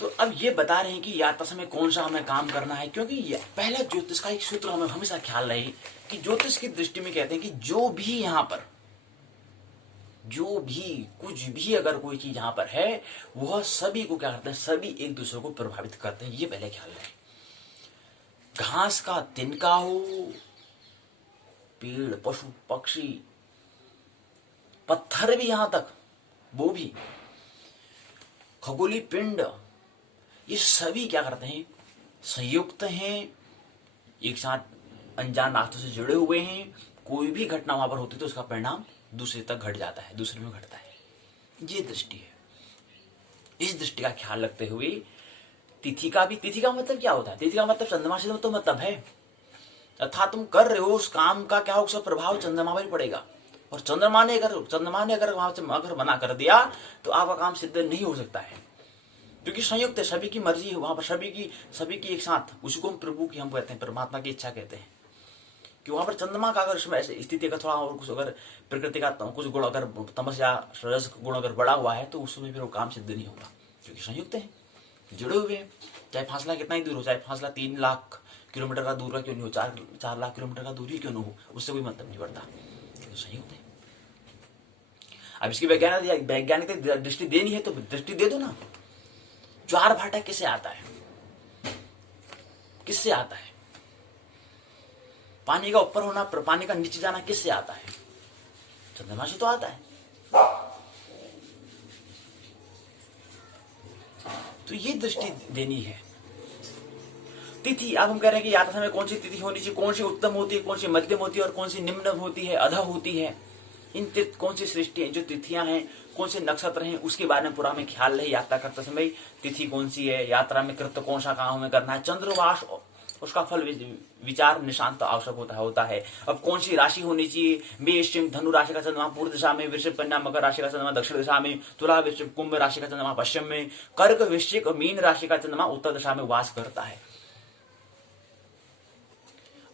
तो अब ये बता रहे हैं कि यात्रा समय कौन सा हमें काम करना है, क्योंकि पहला ज्योतिष का एक सूत्र हमें हमेशा ख्याल रहे कि ज्योतिष की दृष्टि में कहते हैं कि जो भी यहां पर, जो भी कुछ भी अगर कोई चीज यहां पर है वह सभी को क्या करते हैं, सभी एक दूसरे को प्रभावित करते हैं, ये पहले ख्याल रहे। घास का तिनका हो, पेड़, पशु, पक्षी, पत्थर भी, यहां तक वो भी, खगोलीय पिंड, ये सभी क्या करते हैं, संयुक्त हैं, एक साथ अनजान रास्तों से जुड़े हुए हैं। कोई भी घटना वहां पर होती है तो उसका परिणाम दूसरे तक घट जाता है, दूसरे में घटता है। ये दृष्टि है। इस दृष्टि का ख्याल रखते हुए तिथि का भी, तिथि का मतलब क्या होता है, तिथि का मतलब चंद्रमा से तो मतलब है, अर्थात तुम कर रहे हो उस काम का क्या हो, उसका प्रभाव चंद्रमा पर पड़ेगा, और चंद्रमा ने अगर वहां से अगर मना कर दिया तो आपका काम सिद्ध नहीं हो सकता है, क्योंकि संयुक्त है, सभी की मर्जी है वहां पर, सभी की एक साथ, उसी को हम प्रभु की हम कहते हैं, परमात्मा की इच्छा कहते हैं। कि वहां पर चंद्रमा का अगर स्थिति का थोड़ा और कुछ अगर प्रकृति का कुछ गुण अगर तमस या रजस गुण अगर बढ़ा हुआ है तो उसमें फिर वो काम सिद्ध नहीं होगा, क्योंकि संयुक्त है, जुड़े हुए हैं। चाहे फासला कितना ही दूर हो, चाहे फासला 3 लाख किलोमीटर का दूर का क्यों नहीं हो, 4 लाख किलोमीटर का दूरी क्यों नहीं हो, उससे कोई मतलब नहीं पड़ता, क्योंकि संयुक्त है। अब इसकी वैज्ञानिक दृष्टि देनी है तो दृष्टि दे दो ना। ज्वार भाटा किससे आता है, किससे आता है, पानी का ऊपर होना, पानी का नीचे जाना किससे आता है, चंद्रमा से तो आता है। तो ये दृष्टि देनी है। तिथि, अब हम कह रहे हैं कि यात्रा में कौन सी तिथि होनी चाहिए, कौन सी उत्तम होती है, कौन सी मध्यम होती है और कौन सी निम्न होती है, अध होती है। इन कौन सी सृष्टि है, जो तिथियां हैं, कौन से नक्षत्र हैं, उसके बारे में पूरा हमें ख्याल रहे यात्रा करते समय। तिथि कौन सी है, यात्रा में कृत्य कौन सा काम हमें करना है, चंद्रवास उसका फल विचार निशांत आवश्यक होता है। अब कौन सी राशि होनी चाहिए, मेष धनु राशि का चंद्रमा पूर्व दिशा में, वृषभ कन्या मकर राशि का चंद्रमा दक्षिण दिशा में, तुला वृषभ कुंभ राशि का चंद्रमा पश्चिम में, कर्क वृश्चिक और मीन राशि का चंद्रमा उत्तर दिशा में वास करता है।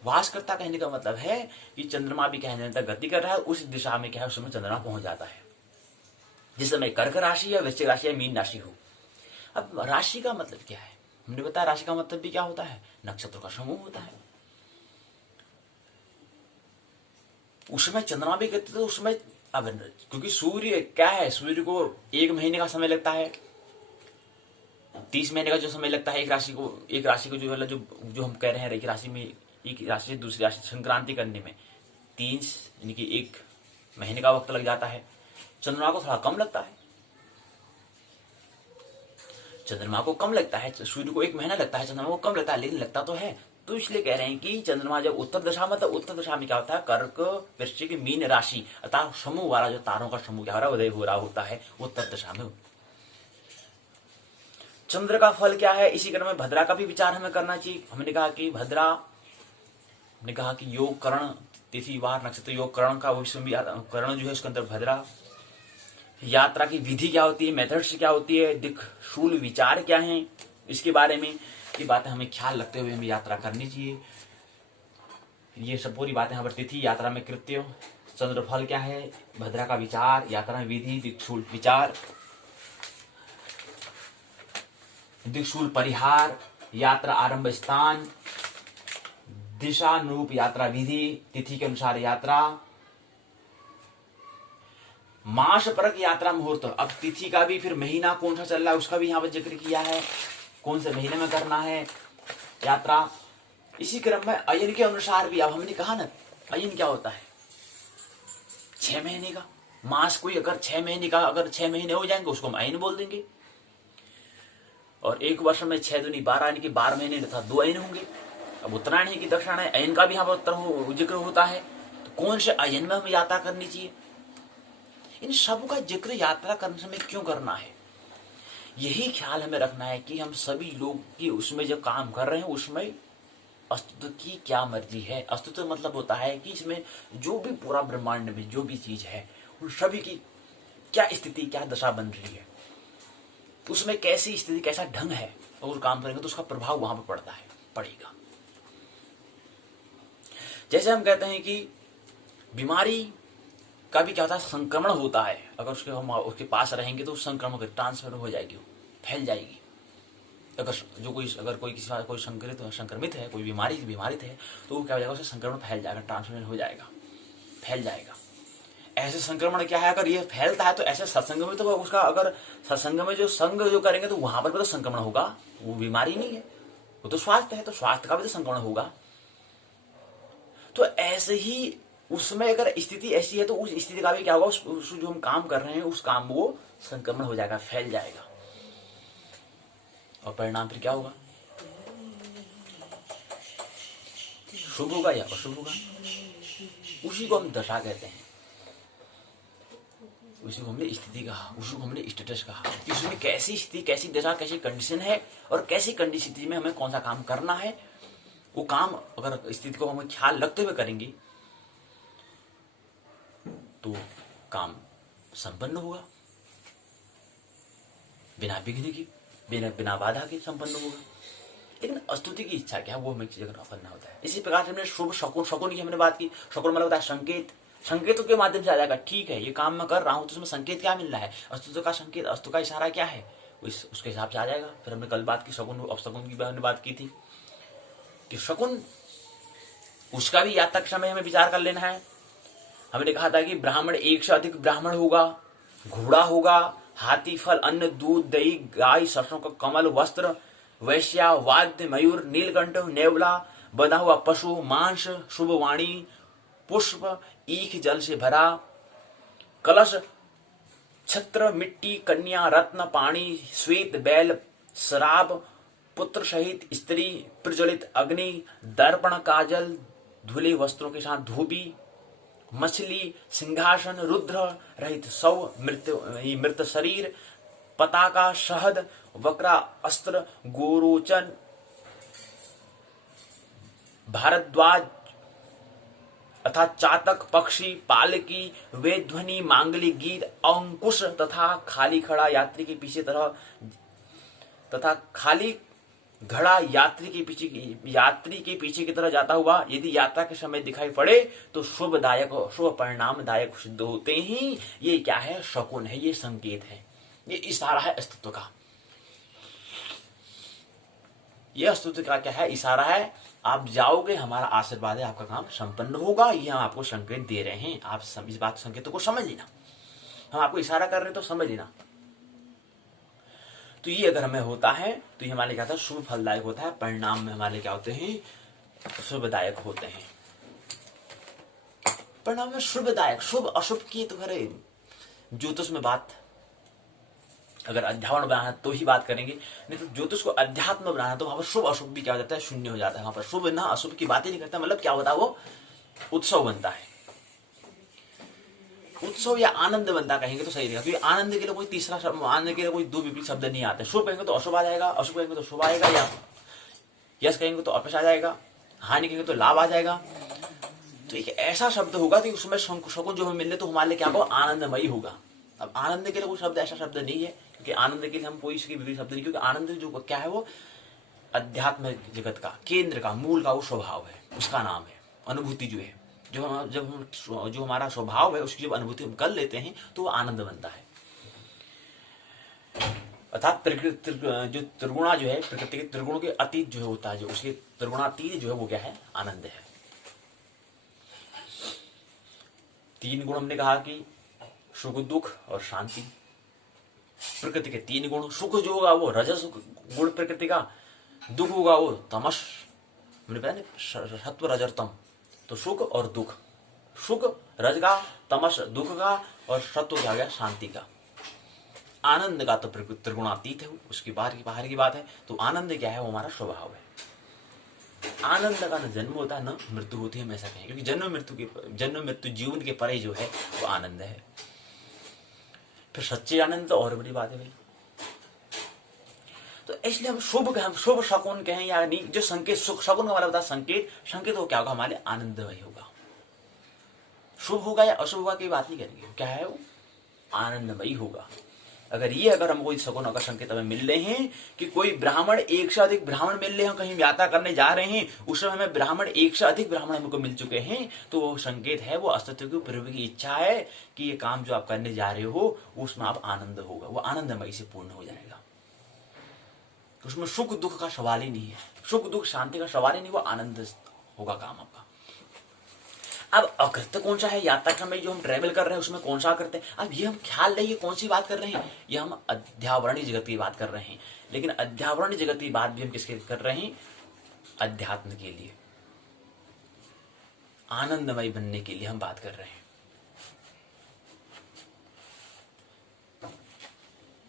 वास करता कहने का मतलब है कि चंद्रमा भी कहने तक गति कर रहा है, उस दिशा में क्या है, उस समय चंद्रमा पहुंच जाता है, जिस समय कर्क राशि या वृश्चिक राशि या मीन राशि हो। अब राशि का मतलब क्या है, हमने बताया राशि का मतलब भी क्या होता है, नक्षत्र का समूह होता है। उसमें चंद्रमा भी कहते तो उसमें, अब क्योंकि सूर्य क्या है, सूर्य को 1 महीने का समय लगता है, 30 महीने का जो समय लगता है एक राशि को जो मतलब जो हम कह रहे हैं, एक राशि में एक राशि से दूसरी राशि संक्रांति करने में 3 यानी कि 1 महीने का वक्त लग जाता है। चंद्रमा को थोड़ा कम लगता है, चंद्रमा को कम लगता है, सूर्य को 1 महीना लगता है, चंद्रमा को कम लगता है, लेकिन लगता तो है। तो इसलिए कह रहे हैं कि चंद्रमा जब उत्तर दिशा में, तो उत्तर दिशा में क्या होता है, कर्क वृश्चिक मीन राशि अर्थात समूह वाला जो तारों का समूह क्या हो रहा है, उदय हो रहा होता है उत्तर दिशा में। चंद्र का फल क्या है, इसी क्रम में भद्रा का भी विचार हमें करना चाहिए। हमने कहा कि भद्रा, हमने कहा कि योग करण तिथि वार नक्षत्र योग करण का करण जो है उसके अंदर भद्रा। यात्रा की विधि क्या होती है, मेथड्स क्या होती है, दिक्शूल विचार क्या है, इसके बारे में ये बातें हमें ख्याल रखते हुए हमें यात्रा करनी चाहिए। ये सब पूरी बातें यहाँ पर तिथि, यात्रा में कृत्य, चंद्रफल क्या है, भद्रा का विचार, यात्रा में विधि, दिक्शूल विचार, दिक्शूल परिहार, यात्रा आरंभ स्थान, दिशानुरूप यात्रा विधि, तिथि के अनुसार यात्रा, मास परक यात्रा मुहूर्त। अब तिथि का भी फिर महीना कौन सा चल रहा है उसका भी यहाँ पर जिक्र किया है, कौन से महीने में करना है यात्रा। इसी क्रम में अयन के अनुसार भी, अब हमने कहा ना अयन क्या होता है, 6 महीने का मास, कोई अगर 6 महीने का, अगर 6 महीने हो जाएंगे उसको हम अयन बोल देंगे। और 1 वर्ष में 6 दूनी 12 यानी कि 12 महीने तथा 2 अयन होंगे। अब उत्तरायण है कि दक्षिणायण है, अयन का भी यहाँ पर जिक्र होता है, तो कौन से अयन में हमें यात्रा करनी चाहिए, इन सब का जिक्र यात्रा करने समय क्यों करना है, यही ख्याल हमें रखना है कि हम सभी लोग की उसमें जो काम कर रहे हैं उसमें अस्तित्व की क्या मर्जी है। अस्तित्व मतलब होता है कि इसमें जो भी पूरा ब्रह्मांड में जो भी चीज है उन सभी की क्या स्थिति, क्या दशा बन रही है, उसमें कैसी स्थिति, कैसा ढंग है, और काम करेंगे तो उसका प्रभाव वहां पर पड़ेगा। जैसे हम कहते हैं कि बीमारी का भी क्या होता है, संक्रमण होता है, अगर हम उसके पास रहेंगे तो संक्रमण ट्रांसफर हो जाएगी, फैल जाएगी। अगर कोई संक्रमित है, कोई बीमारित है, तो वो क्या हो जाएगा, उससे संक्रमण फैल जाएगा, ट्रांसमिशन हो जाएगा, फैल जाएगा। ऐसे संक्रमण क्या है, अगर ये फैलता है तो ऐसे सत्संग में, तो उसका अगर सत्संग में जो संग जो करेंगे तो वहां पर भी तो संक्रमण होगा, वो बीमारी नहीं है, वो तो स्वास्थ्य है, तो स्वास्थ्य का भी तो संक्रमण होगा। तो ऐसे ही उसमें अगर स्थिति ऐसी है तो उस स्थिति का भी क्या होगा, उस जो हम काम कर रहे हैं उस काम में वो संक्रमण हो जाएगा, फैल जाएगा, और परिणाम फिर क्या होगा, शुभ होगा या अशुभ होगा। उसी को हम दशा कहते हैं, उसी को हमने स्थिति कहा, उसी को हमने स्टेटस कहा कि उसमें कैसी स्थिति, कैसी दशा, कैसी कंडीशन है, और कैसी कंडीशन स्थिति में हमें कौन सा काम करना है। वो काम अगर स्थिति को हमें ख्याल रखते हुए करेंगे तो काम संपन्न होगा, बिना विघ्न की, बिना बाधा के संपन्न होगा। लेकिन स्तुति की इच्छा क्या है, वो हमें करना होता है। इसी प्रकार से हमने शुभ शकुन की हमने बात की। शकुन मतलब होता है संकेत, संकेतों के माध्यम से आ जाएगा, ठीक है ये काम मैं कर रहा हूं तो उसमें संकेत क्या मिल रहा है, अस्तुत्व का संकेत, अस्तु का इशारा क्या है, उसके हिसाब से आ जाएगा। फिर हमने कल बात की शकुन अपशकुन की हमने बात की थी कि शकुन उसका भी यात्रा के समय हमें विचार कर लेना है। हमने कहा था कि ब्राह्मण 1 से अधिक ब्राह्मण होगा, घोड़ा होगा, हाथी, फल, अन्न, दूध, दही, गाय, सरसों का कमल, वस्त्र, वैश्या, वाद्य, मयूर, नीलकंठ, नेवला, बंधा हुआ पशु, मांस, शुभ वाणी, पुष्प, ईख जल से भरा, कलश छत्र, मिट्टी, कन्या, रत्न, पानी, श्वेत, बैल, शराब, पुत्र सहित स्त्री, प्रज्वलित अग्नि, दर्पण, काजल, धुले वस्त्रों के साथ धोबी, मछली, सिंहासन, रुद्र रहित शव, मृत शरीर, पताका, शहद, वक्रा, अस्त्र, गोरोचन, भारद्वाज अर्थात चातक, पक्षी, पालकी, वेध्वनि, मांगलिक गीत, अंकुश तथा खाली खड़ा यात्री के पीछे तथा खाली घड़ा यात्री के पीछे की तरह जाता हुआ यदि यात्रा के समय दिखाई पड़े तो शुभदायक शुभ परिणामदायक सिद्ध होते ही ये क्या है? शकुन है, ये संकेत है, ये इशारा है अस्तित्व का। ये अस्तित्व का क्या है? इशारा है। आप जाओगे, हमारा आशीर्वाद है, आपका काम संपन्न होगा, ये हम आपको संकेत दे रहे हैं। आप इस बात संकेतों को समझ लेना, हम आपको इशारा कर रहे हैं तो समझ लेना। तो ये अगर हमें होता है तो ये हमारे लिए क्या होता है? शुभ फलदायक होता है। परिणाम में हमारे क्या होते हैं? शुभदायक होते हैं। परिणाम में शुभदायक, शुभ अशुभ की तो खरे ज्योतिष में बात, अगर अध्यात्म बनाना तो ही बात करेंगे, नहीं तो ज्योतिष को अध्यात्म बनाना तो वहां पर शुभ अशुभ भी क्या हो जाता है? शून्य हो जाता है। वहां पर शुभ ना अशुभ की बात ही नहीं करता। मतलब क्या होता है? वो उत्सव बनता है, उत्सव या आनंद बनता कहेंगे तो सही रहेगा, क्योंकि आनंद के लिए कोई तीसरा शब्द, आनंद के लिए कोई दो विपरीत शब्द नहीं आते। शुभ कहेंगे तो अशुभ आ जाएगा, अशुभ कहेंगे तो शुभ आएगा, या यश कहेंगे तो अपयश आ जाएगा, हानि कहेंगे तो लाभ आ जाएगा। तो एक ऐसा शब्द होगा कि उसमें शकुन जो हमें मिले तो हमारे लिए क्या होगा? आनंदमयी होगा। अब आनंद के लिए कोई शब्द ऐसा शब्द नहीं है, क्योंकि आनंद के लिए हम कोई इसके विपरीत शब्द नहीं, क्योंकि आनंद जो क्या है वो अध्यात्म जगत का केंद्र का मूल का वो स्वभाव है, उसका नाम है। अनुभूति जो है, जो हमारा स्वभाव है उसकी जब अनुभूति हम कर लेते हैं तो वो आनंद बनता है। अर्थात जो त्रिगुणा जो है, प्रकृति के त्रिगुणों के अतीत जो होता है, जो उसके त्रिगुणातीत जो है वो क्या है? आनंद है। तीन गुण हमने कहा कि सुख, दुख और शांति। प्रकृति के तीन गुण, सुख जो होगा वो रजस गुण प्रकृति का, दुख होगा वो तमस, हमने बताया ना सत्व रजतम। तो सुख और दुख, सुख रज का, तमस दुख का, और सत्व क्या गया? शांति का। आनंद का तो त्रिगुणातीत है, उसकी बाहर की बात है। तो आनंद क्या है? वो हमारा स्वभाव है। आनंद का न जन्म होता है न मृत्यु होती है, हम ऐसा कहें, क्योंकि जन्म मृत्यु जीवन के परे जो है वो आनंद है। फिर सच्चे आनंद तो और बड़ी बात है भाई। तो इसलिए हम शुभ शकुन कहें या नहीं, जो संकेत शकुन का मतलब संकेत हो क्या होगा? हमारे आनंदमय होगा। शुभ होगा या अशुभ होगा की बात नहीं करेंगे, क्या है वो? आनंदमयी होगा। अगर हम कोई शकुन का संकेत हमें मिल रहे हैं कि कोई ब्राह्मण एक से अधिक ब्राह्मण मिल रहे हैं, कहीं यात्रा करने जा रहे हैं, उस समय हमें ब्राह्मण एक से अधिक ब्राह्मण हमको मिल चुके हैं, तो वो संकेत है, वो अस्तित्व की प्रभु की इच्छा है कि ये काम जो आप करने जा रहे हो उसमें आप आनंद होगा, वो आनंदमयी से पूर्ण हो जाएगा। उसमें सुख दुख का सवाल ही नहीं है, सुख दुख शांति का सवाल ही नहीं, वो आनंद होगा काम आपका। अब अकृत्य कौन सा है? यात्रा का में जो हम ट्रेवल कर रहे हैं उसमें कौन सा करते हैं? अब ये हम ख्याल रहिए कौन सी बात कर रहे हैं, ये हम अध्यावरणीय जगत की बात कर रहे हैं। लेकिन अध्यावरणीय जगत की बात भी हम किसके कर रहे हैं? अध्यात्म के लिए, आनंदमय बनने के लिए हम बात कर रहे हैं।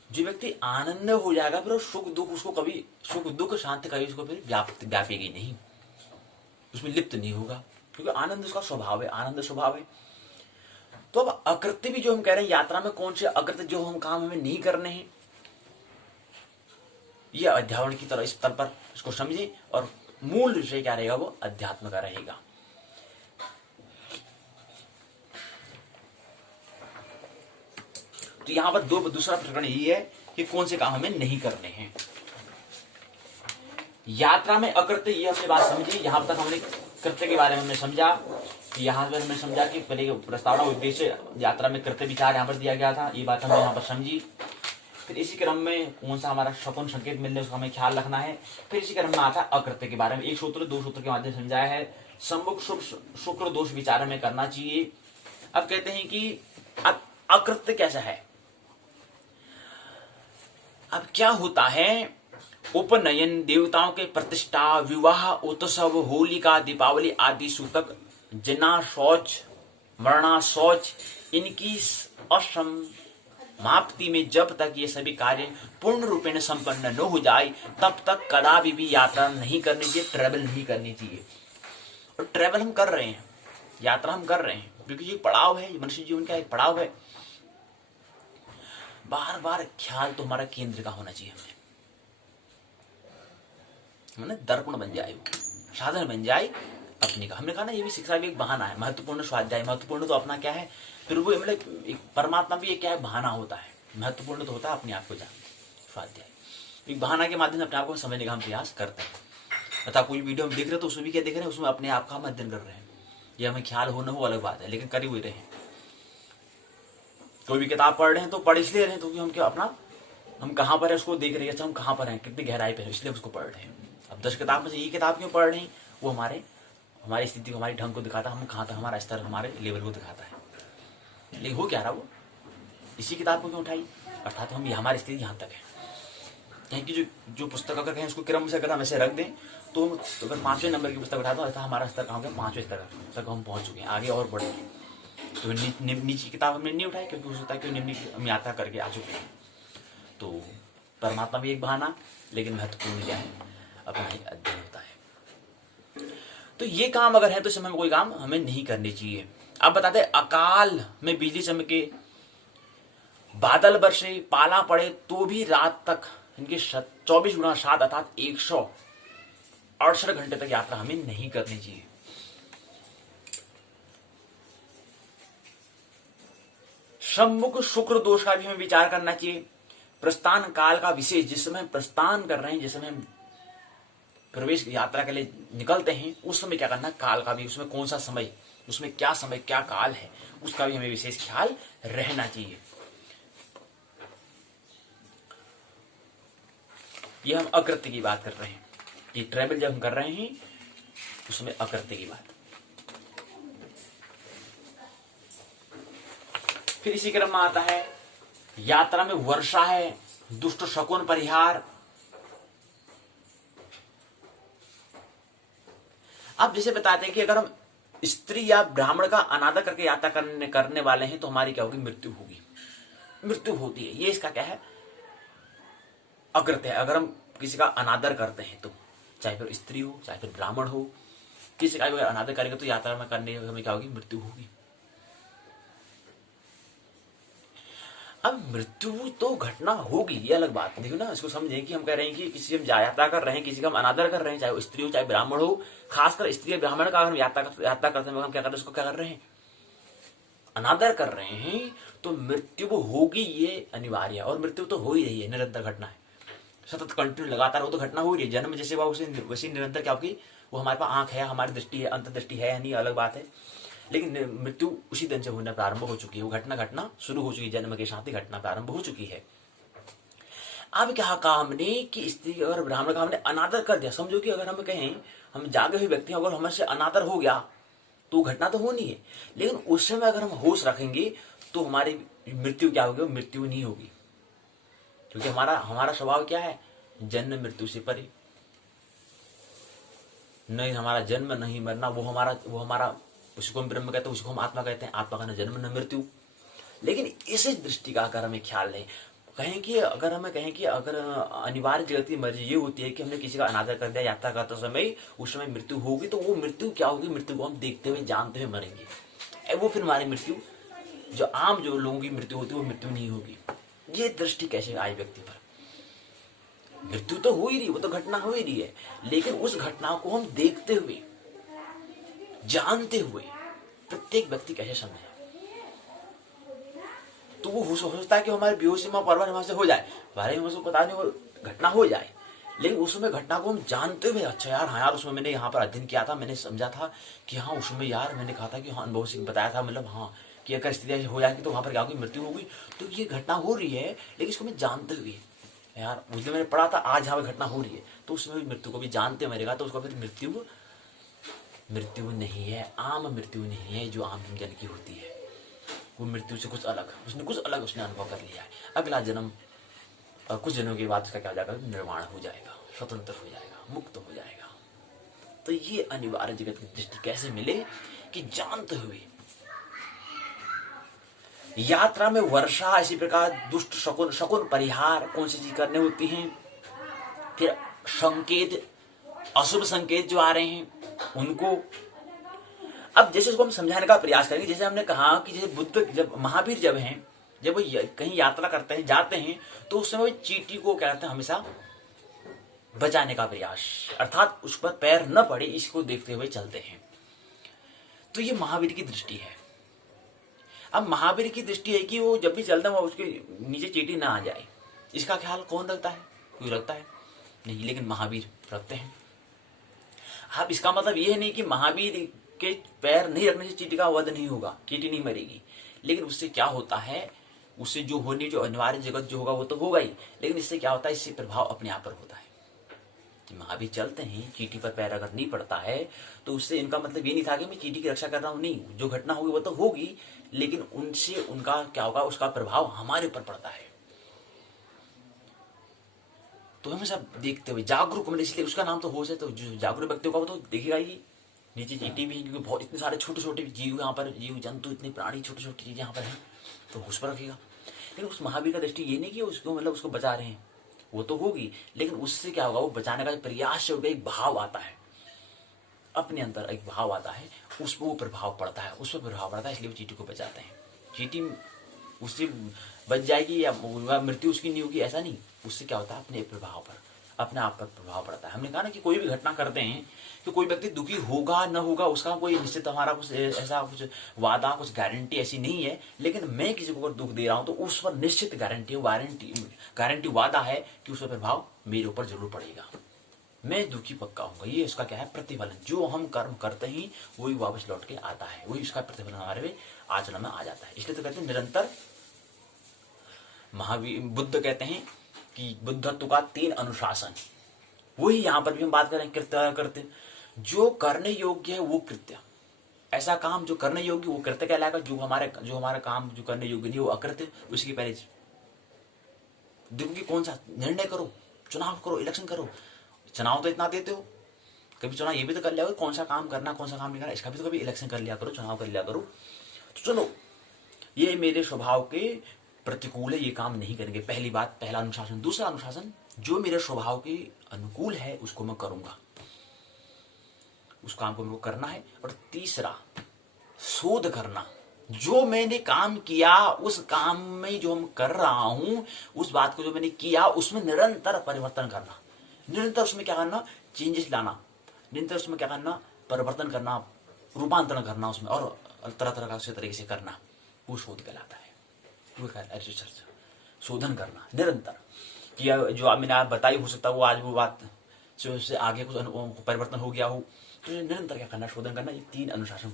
जो व्यक्ति आनंद हो जाएगा फिर सुख दुख उसको कभी, सुख दुख शांति कभी उसको फिर व्यापेगी नहीं, उसमें लिप्त नहीं होगा, क्योंकि आनंद उसका स्वभाव है, आनंद स्वभाव है। तो अब अकृत्य भी जो हम कह रहे हैं, यात्रा में कौन से अकृत्य जो हम काम हमें नहीं करने हैं, ये अध्यावरण की तरह स्तर पर इसको समझे, और मूल विषय क्या रहेगा? वो अध्यात्म का रहेगा। तो यहां पर दूसरा प्रकरण ये है कि कौन से काम हमें नहीं करने हैं। यात्रा में अकृत्य, ये हमने बात समझी। यहां तक हमने कृत्य के बारे में हमने समझा कि यहाँ पर हमने समझा कि पहले प्रस्तावना उद्देश्य यात्रा में कृत्य विचार यहाँ पर दिया गया था, ये बात हमने यहाँ पर समझी। फिर इसी क्रम में कौन सा हमारा शकुन संकेत मिलने उसका हमें ख्याल रखना है। फिर इसी क्रम में आता है अकृत्य के बारे में, एक सूत्र दो सूत्र के माध्यम से समझाया है। सम्मुख शुक्र दोष विचार में करना चाहिए। अब कहते हैं कि अब अकृत्य कैसा है, अब क्या होता है? उपनयन, देवताओं के प्रतिष्ठा, विवाह, उत्सव, होलिका, दीपावली आदि सूतक, जना, शौच, मरना, शौच, इनकी समाप्ति में जब तक ये सभी कार्य पूर्ण रूपेण संपन्न न हो जाए तब तक कदापि भी यात्रा नहीं करनी चाहिए, ट्रेवल नहीं करनी चाहिए। और ट्रेवल हम कर रहे हैं, यात्रा हम कर रहे हैं, क्योंकि ये पड़ाव है, मनुष्य जीवन का एक पड़ाव है। बार बार ख्याल तो हमारा केंद्र का होना चाहिए, हमें दर्पण बन जाए, साधन बन जाए अपने का। हमने कहा ना, ये भी शिक्षा भी एक बहाना है। महत्वपूर्ण स्वाध्याय, महत्वपूर्ण तो अपना क्या है, फिर वो मतलब एक परमात्मा भी एक क्या है, बहाना होता है। महत्वपूर्ण तो होता है अपने आप को जानना, स्वाध्याय एक बहाना के माध्यम से अपने आप को समझने का हम प्रयास करते हैं। अतः कोई वीडियो हम देख रहे हैं तो उसमें भी क्या देख रहे हैं, उसमें अपने आप का हम अध्ययन कर रहे हैं। ये हमें ख्याल हो न हो अलग बात है, लेकिन कर ही हुए रहे हैं। कोई भी किताब पढ़ रहे हैं तो पढ़ इसलिए रहे हैं तो हम क्या अपना हम कहाँ पर है उसको देख रहे हैं, अच्छा हम कहाँ पर हैं, कितनी गहराई पर है, इसलिए उसको पढ़ रहे हैं। अब 10 किताब में से ये किताब क्यों पढ़ रहे हैं, वो हमारी स्थिति को, हमारी ढंग को दिखाता है, हम कहाँ तक हमारा स्तर, हमारे लेवल को दिखाता है। लेकिन हो क्या रहा, वो इसी किताब को क्यों उठाई, अर्थात हम हमारी स्थिति यहाँ तक है। कहीं की जो पुस्तक अगर कहें उसको क्रम से अगर हम ऐसे रख दें तो अगर 5वें नंबर की पुस्तक उठा दो, ऐसा हमारा स्तर कहाँ गया, 5वें स्तर तक हम पहुंच चुके हैं, आगे और बढ़ गए। तो नीचे किताब हमने नहीं उठाई क्योंकि हो सकता है कि निम्न हम यात्रा करके आ चुके हैं। तो परमात्मा भी एक बहाना, लेकिन महत्वपूर्ण क्या है, अपना ही अध्ययन होता है। तो ये काम अगर है तो इस समय कोई काम हमें नहीं करनी चाहिए। अब बताते हैं, अकाल में बिजली चमके, बादल बरसे, पाला पड़े तो भी रात तक इनके 24 गुणा 7 अर्थात 168 घंटे तक यात्रा हमें नहीं करनी चाहिए। सम्मुख शुक्र दोष का भी हमें विचार करना चाहिए। प्रस्थान काल का विशेष, जिस समय प्रस्थान कर रहे हैं, जिस समय प्रवेश यात्रा के लिए निकलते हैं, उस समय क्या करना, काल का भी, उसमें कौन सा समय, उसमें क्या समय क्या काल है, उसका भी हमें विशेष ख्याल रहना चाहिए। ये हम अकृत्य की बात कर रहे हैं, ये ट्रेवल जब हम कर रहे हैं उसमें अकृत्य की बात। फिर इसी क्रम में आता है, यात्रा में वर्षा है, दुष्ट शकुन परिहार। अब जैसे बताते हैं कि अगर हम स्त्री या ब्राह्मण का अनादर करके यात्रा करने वाले हैं तो हमारी क्या होगी, मृत्यु होगी, मृत्यु होती है। ये इसका क्या है, अकृत्य है। अगर हम किसी का अनादर करते हैं तो, चाहे फिर स्त्री हो चाहे फिर ब्राह्मण हो, किसी का अगर अनादर करेंगे तो यात्रा में करने में क्या होगी, मृत्यु होगी। अब मृत्यु तो घटना होगी, ये अलग बात। देखो ना, इसको समझें कि हम कह रहे हैं कि किसी हम यात्रा कर रहे हैं, किसी का हम अनादर कर रहे हैं, चाहे वो स्त्री हो चाहे ब्राह्मण हो। खासकर स्त्री ब्राह्मण का अगर हम यात्रा करते हैं, हम क्या कर रहे हैं, उसको क्या कर रहे हैं, अनादर कर रहे हैं, तो मृत्यु होगी, ये अनिवार्य है। और मृत्यु तो हो ही रही है, निरंतर घटना है, सतत कंटिन्यू लगातार वो तो घटना हो रही है। जन्म जैसे वैसे निरंतर क्या होगी, वो हमारे पास आंख है, हमारी दृष्टि है, अंतर्दृष्टि है नहीं, अलग बात है। लेकिन मृत्यु उसी दिन से होना प्रारंभ हो चुकी है, वो घटना शुरू हो चुकी है, जन्म के साथ ही घटना प्रारंभ हो चुकी है। अब क्या कहा हमने कि स्त्री अगर ब्राह्मण का हमने अनादर कर दिया, समझो कि अगर हम कहें हम जागे हुए व्यक्ति अगर हमसे अनादर हो गया तो घटना तो होनी है, लेकिन उस समय अगर हम होश रखेंगे तो हमारी मृत्यु क्या होगी, मृत्यु नहीं होगी। क्योंकि हमारा स्वभाव क्या है, जन्म मृत्यु से परे, नहीं हमारा जन्म नहीं मरना, वो हमारा उसको हम ब्रह्म कहते हैं, उसको हम आत्मा कहते हैं। आत्मा का न जन्म न मृत्यु। लेकिन इस दृष्टि का अगर हमें ख्याल नहीं, कहें कि अगर अनिवार्य जगत की मर्जी ये होती है कि हमने किसी का अनादर कर दिया यात्रा करते समय, उस समय मृत्यु होगी, तो वो मृत्यु क्या होगी, मृत्यु को हम देखते हुए जानते हुए मरेंगे। वो फिर हमारी मृत्यु जो आम जो लोगों की मृत्यु होती है वो मृत्यु नहीं होगी। ये दृष्टि कैसे आई व्यक्ति पर, मृत्यु तो हो ही रही, वो तो घटना हो ही रही है, लेकिन उस घटना को हम देखते हुए जानते हुए प्रत्येक व्यक्ति कैसे समझे। तो वो हो सकता है कि हमारे बेहोशी में परवर हमसे हो जाए, भाई हमको पता नहीं वो घटना हो जाए, लेकिन उसमें घटना को हम जानते हुए, अच्छा यार हाँ यार उसमें मैंने यहाँ पर अध्ययन किया था, मैंने समझा था कि हाँ उसमें यार मैंने कहा था कि हाँ अनुभव से बताया था, मतलब हाँ कि अगर स्थिति हो जाएगी तो वहां पर क्या होगी, मृत्यु होगी। तो ये घटना हो रही है, लेकिन इसको मैं जानते हुए, यार उस दिन मैंने पढ़ा था आज यहाँ पर घटना हो रही है, तो उसमें भी मृत्यु को भी जानते हुए मरेगा, तो उसका फिर मृत्यु नहीं है, आम मृत्यु नहीं है जो आम जन की होती है। वो मृत्यु से कुछ अलग, कुछ अलग उसने अनुभव कर लिया है। अगला जन्म और कुछ दिनों के बाद उसका क्या हो जाएगा, निर्वाण हो जाएगा, स्वतंत्र हो जाएगा, मुक्त हो जाएगा। तो ये अनिवार्य जगत की दृष्टि कैसे मिले कि जानते हुए यात्रा में वर्षा, इसी प्रकार दुष्ट शकुन, शकुन परिहार कौन सी चीज करने होती हैं। फिर संकेत, अशुभ संकेत जो आ रहे हैं उनको। अब जैसे उसको हम समझाने का प्रयास करेंगे, जैसे हमने कहा कि जैसे बुद्ध, जब महावीर जब हैं, जब वो कहीं यात्रा करते हैं, जाते हैं, तो उस समय चींटी को क्या कहते हैं, हमेशा बचाने का प्रयास, अर्थात उस पर पैर न पड़े इसको देखते हुए चलते हैं। तो ये महावीर की दृष्टि है। अब महावीर की दृष्टि है कि वो जब भी चलता है वो उसके नीचे चींटी ना आ जाए, इसका ख्याल कौन रखता है? कोई रखता है नहीं, लेकिन महावीर रखते हैं। अब इसका मतलब ये नहीं कि महावीर के पैर नहीं रखने से चींटी का वध नहीं होगा, चींटी नहीं मरेगी, लेकिन उससे क्या होता है, उससे जो होने, जो अनिवार्य जगत जो होगा वो तो होगा ही, लेकिन इससे क्या होता है, इससे प्रभाव अपने आप पर होता है। महावीर चलते हैं, चींटी पर पैर अगर नहीं पड़ता है तो उससे इनका मतलब ये नहीं था कि मैं चींटी की रक्षा कर रहा हूं, नहीं, जो घटना होगी वो तो होगी, लेकिन उनसे उनका क्या होगा, उसका प्रभाव हमारे ऊपर पड़ता है। तो हमेशा देखते हुए जागरूक, मतलब इसलिए उसका नाम तो होश है, तो जो जागरूक व्यक्ति होगा वो तो देखेगा ही। नीचे चींटी भी है, क्योंकि बहुत इतने सारे छोटे छोटे जीव यहाँ पर, जीव जंतु, इतने प्राणी, छोटी छोटी चीजें यहाँ पर हैं, तो होश पर रखेगा। लेकिन उस महावीर का दृष्टि ये नहीं कि उसको मतलब उसको बचा रहे हैं, वो तो होगी, लेकिन उससे क्या होगा, वो बचाने का प्रयास से एक भाव आता है, अपने अंदर एक भाव आता है, उस पर वो प्रभाव पड़ता है, उस पर प्रभाव पड़ता है, इसलिए वो चींटी को बचाते हैं। चींटी उससे बच जाएगी या मृत्यु उसकी नहीं होगी, ऐसा नहीं, उससे क्या होता है, अपने प्रभाव पर, अपने आप पर प्रभाव पड़ता है। हमने कहा ना कि कोई भी घटना करते हैं कि कोई व्यक्ति दुखी होगा न होगा, उसका कोई निश्चित हमारा कुछ ऐसा कुछ वादा, कुछ गारंटी ऐसी नहीं है, लेकिन मैं किसी को अगर दुख दे रहा हूं तो उस पर निश्चित गारंटी वादा है कि उसका प्रभाव मेरे ऊपर जरूर पड़ेगा, मैं दुखी पक्का होऊंगा। ये इसका क्या है, प्रतिफलन। जो हम कर्म करते हैं वही वापस लौट के आता है, वही उसका प्रतिफलन हमारे आचरण में आ जाता है। इसलिए तो कहते हैं निरंतर, महावीर बुद्ध कहते हैं कि बुद्धत्व का 3 अनुशासन, वही यहां पर भी हम बात करें, कृत्य करते, जो करने योग्य है वो कृत्य, ऐसा काम जो करने योग्य वो कृत्य कहलाएगा, जो हमारा काम जो करने योग्य नहीं वो अकृत्य। उसकी पहले देखो कि कौन सा निर्णय करो, चुनाव करो, इलेक्शन करो। चुनाव तो इतना देते हो, कभी चुनाव ये भी तो कर लिया करो, कौन सा काम करना कौन सा काम नहीं करना, इसका भी तो कभी इलेक्शन कर लिया करो, चुनाव कर लिया करो। तो चलो, ये मेरे स्वभाव के प्रतिकूल है, ये काम नहीं करेंगे, पहली बात, पहला अनुशासन। दूसरा अनुशासन, जो मेरे स्वभाव के अनुकूल है उसको मैं करूंगा, उस काम को मेरे को करना है। और तीसरा, शोध करना, जो मैंने काम किया उस काम में जो हम कर रहा हूं, उस बात को जो मैंने किया उसमें निरंतर परिवर्तन करना, निरंतर उसमें क्या करना, चेंजेस लाना, निरंतर उसमें क्या करना, परिवर्तन करना, रूपांतरण करना उसमें, और तरह तरह का तरीके से करना, वो शोध कहलाता है। वो रिसर्च, शोधन करना निरंतर, कि जो मैंने आप बताई, हो सकता है वो आज वो बात से उससे आगे कुछ परिवर्तन हो गया हो, तो निरंतर क्या करना, शोधन करना। ये 3 अनुशासन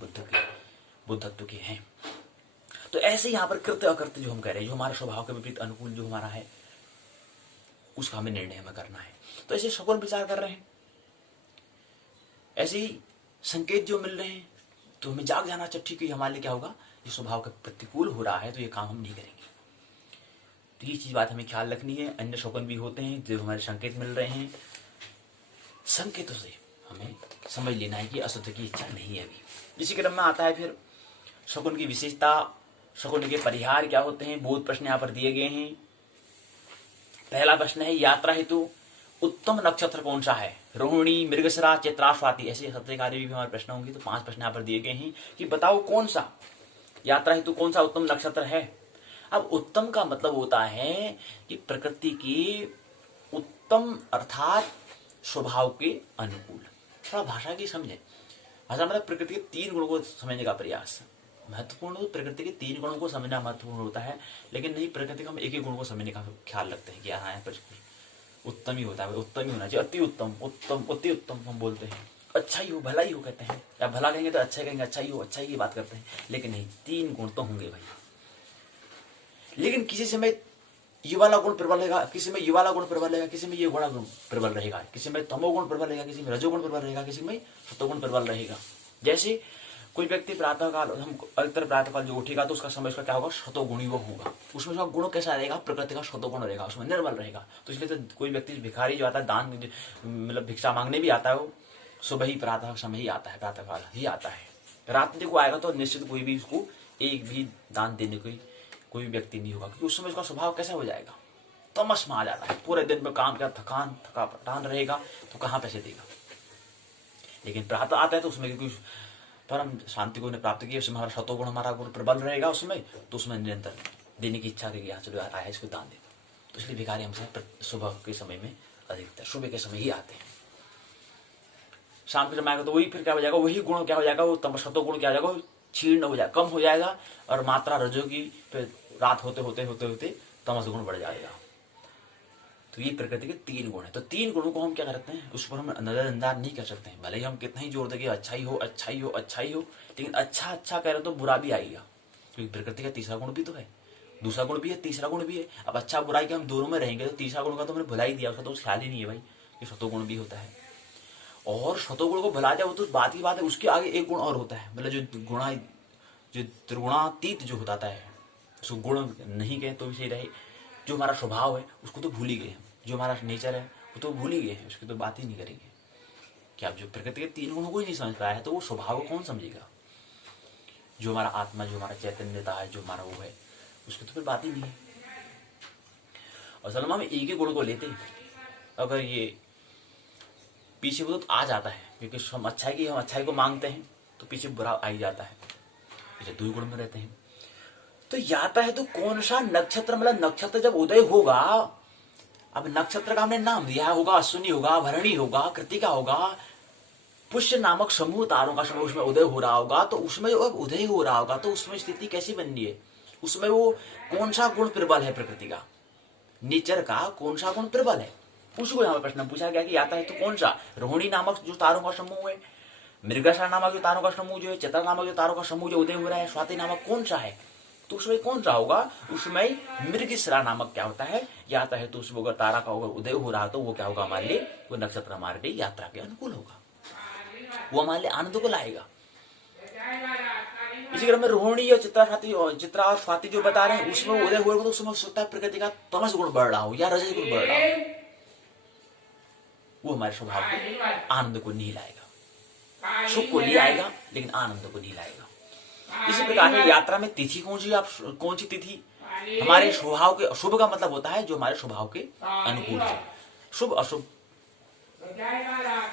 बुद्धत्व के हैं। तो ऐसे यहाँ पर कृत्य अकृत्य जो हम कह रहे हैं, जो हमारे स्वभाव के विपरीत अनुकूल जो हमारा है, उसका हमें निर्णय हमें करना है। तो ऐसे सगुण विचार कर रहे हैं, ऐसे ही संकेत जो मिल रहे हैं, तो हमें जाग जाना चाहिए कि हमारे लिए क्या होगा, ये स्वभाव का प्रतिकूल हो रहा है, तो ये काम हम नहीं करेंगे। तो ये चीज बात हमें ख्याल रखनी है। अन्य शकुन भी होते हैं जो हमारे संकेत मिल रहे हैं, संकेतों से हमें समझ लेना है कि असत्य की इच्छा नहीं है अभी। इसी क्रम में आता है फिर शकुन की विशेषता, शकुन के परिहार क्या होते हैं। बहुत प्रश्न यहाँ पर दिए गए हैं। पहला प्रश्न है, यात्रा हेतु उत्तम नक्षत्र कौन सा है। रोहिणी, मृगशिरा, चैत्रा, स्वाति, ऐसे सत्रिकारी भी हमारे प्रश्न होंगे। तो 5 प्रश्न यहाँ पर दिए गए हैं कि बताओ कौन सा यात्रा हेतु कौन सा उत्तम नक्षत्र है। अब उत्तम का मतलब होता है कि प्रकृति की उत्तम, अर्थात स्वभाव के अनुकूल। थोड़ा भाषा की समझे, भाषा मतलब प्रकृति के 3 गुणों को समझने का प्रयास। महत्वपूर्ण तो प्रकृति के 3 गुणों को समझना महत्वपूर्ण होता है, लेकिन नहीं, प्रकृति का हम एक ही गुण को समझने का ख्याल रखते हैं कि हाँ है उत्तम ही होता है, उत्तम ही होना चाहिए, अति उत्तम, उत्तम अति उत्तम हम बोलते हैं। अच्छा ही हो, भला ही हो कहते हैं, या भला कहेंगे तो अच्छा कहेंगे, अच्छा ही हो, अच्छा ही बात करते हैं। लेकिन नहीं, 3 गुण तो होंगे भाई। लेकिन किसी समय ये वाला गुण प्रबल रहेगा, किसी में ये वाला गुण प्रबल रहेगा, किसी में ये गुण प्रबल रहेगा, किसी में तमोगुण प्रबल रहेगा, किसी में रजोगुण प्रबल रहेगा, किसी में सतोगुण प्रबल रहेगा। जैसे कोई व्यक्ति प्रातःकाल, हम अधिकतर प्रातःकाल जो उठेगा तो उसका समय उसका क्या होगा, शतोगुणी वो होगा। उसमें उसका गुण कैसा रहेगा, प्रकृति का शतोगुण रहेगा, उसमें निर्मल रहेगा। तो इसलिए तो कोई व्यक्ति भिखारी जो आता है, दान मतलब भिक्षा मांगने भी आता है, वो सुबह ही प्रातः समय ही आता है, प्रातःकाल ही आता है। रात्रि को आएगा तो निश्चित कोई भी उसको एक भी दान देने की कोई भी व्यक्ति नहीं होगा, क्योंकि उस समय उसका स्वभाव कैसा हो जाएगा, तमस में आ जाता है। पूरे दिन में काम का थकान रहेगा तो कहाँ पैसे देगा। लेकिन प्रातः आता है तो उसमें क्योंकि परम शांति को प्राप्त किया, उसमें हमारा सतोगुण हमारा गुण प्रबल रहेगा उसमें, तो उसमें निरंतर देने की इच्छा करेगी, चलो यार आया इसको दान दे। तो इसलिए भिखारी हमसे सुबह के समय में अधिकतर सुबह के समय ही आते हैं। शाम के समय आएगा तो वही फिर क्या हो जाएगा, वही गुण क्या हो जाएगा, वो सतोगुण क्या हो जाएगा, क्षीण हो जाएगा, कम हो जाएगा, और मात्रा रजो की फिर रात होते होते होते होते तमस गुण बढ़ जाएगा। तो ये प्रकृति के 3 गुण है। तो 3 गुणों को हम क्या करते हैं, उस पर हम नजरअंदाज नहीं कर सकते हैं। भले ही हम कितना ही जोर दें कि अच्छाई हो अच्छाई हो अच्छाई हो, लेकिन अच्छा अच्छा कह रहे तो बुरा भी आएगा, क्योंकि प्रकृति का तीसरा गुण भी तो है, दूसरा गुण भी है, तीसरा गुण भी है। अब अच्छा बुराई के हम दोनों में रहेंगे तो तीसरा गुण का तो हमने भुला ही दिया, उसका तो ख्याल ही नहीं है भाई कि सतोगुण भी होता है। और सतोगुण को भुला जाए वो तो बात ही बात है, उसके आगे एक गुण और होता है, मतलब जो त्रिगुणातीत जो होता है, उसको गुण नहीं कहे तो भी सही रहे, जो हमारा स्वभाव है उसको तो भूल ही गए, जो हमारा नेचर है वो तो भूल ही गए, उसकी तो बात ही नहीं करेंगे। क्या जो प्रकृति के 3 गुणों को ही नहीं समझ पाया है तो वो स्वभाव को कौन समझेगा। जो हमारा आत्मा, जो हमारा चैतन्यता है, जो हमारा वो है, उसकी तो फिर बात ही नहीं है। और असल में हम एक ही गुण को लेते हैं, अगर ये पीछे वो तो आ जाता है, क्योंकि हम अच्छाई को मांगते हैं तो पीछे बुरा आ ही जाता है, इसे 2 गुण में रहते हैं। तो जाता है तो कौन सा नक्षत्र, मतलब नक्षत्र जब उदय होगा, अब नक्षत्र का हमने नाम दिया होगा, अश्विनी होगा, भरणी होगा, कृतिका होगा, पुष्य नामक समूह तारों का समूह उसमें उदय हो रहा होगा, तो उसमें जो उदय हो रहा होगा तो उसमें स्थिति कैसी बननी है, उसमें वो कौन सा गुण प्रबल है, प्रकृति का नेचर का कौन सा गुण प्रबल है, उसको यहाँ पर प्रश्न पूछा गया कि आता है तो कौन सा। रोहिणी नामक जो तारों का समूह है, मृगशा नामक जो तारों का समूह जो है, चित्रा नामक जो तारों का समूह जो उदय हो रहा है, स्वाति नामक कौन सा है, तो उसमें कौन सा होगा, उसमें मृगशिरा नामक क्या होता है, या आता है तो उसमें अगर तारा का अगर उदय हो रहा तो वो क्या होगा हमारे लिए, वो नक्षत्र हमारे लिए यात्रा के अनुकूल होगा, वो हमारे लिए आनंद को लाएगा। इसी क्रम में रोहिणी और चित्रा और स्वाति जो बता रहे हैं उसमें उदय हो रहा तो उसमें सोचता है प्रकृति का तमस गुण बढ़ रहा हो या रजस गुण बढ़ रहा हो, वो हमारे स्वभाव को आनंद को नहीं लाएगा, सुख को ले आएगा लेकिन आनंद को नहीं लाएगा। इसी प्रकार से यात्रा में तिथि कौन सी तिथि हमारे स्वभाव के, शुभ का मतलब होता है जो हमारे स्वभाव के अनुकूल है, शुभ अशुभ,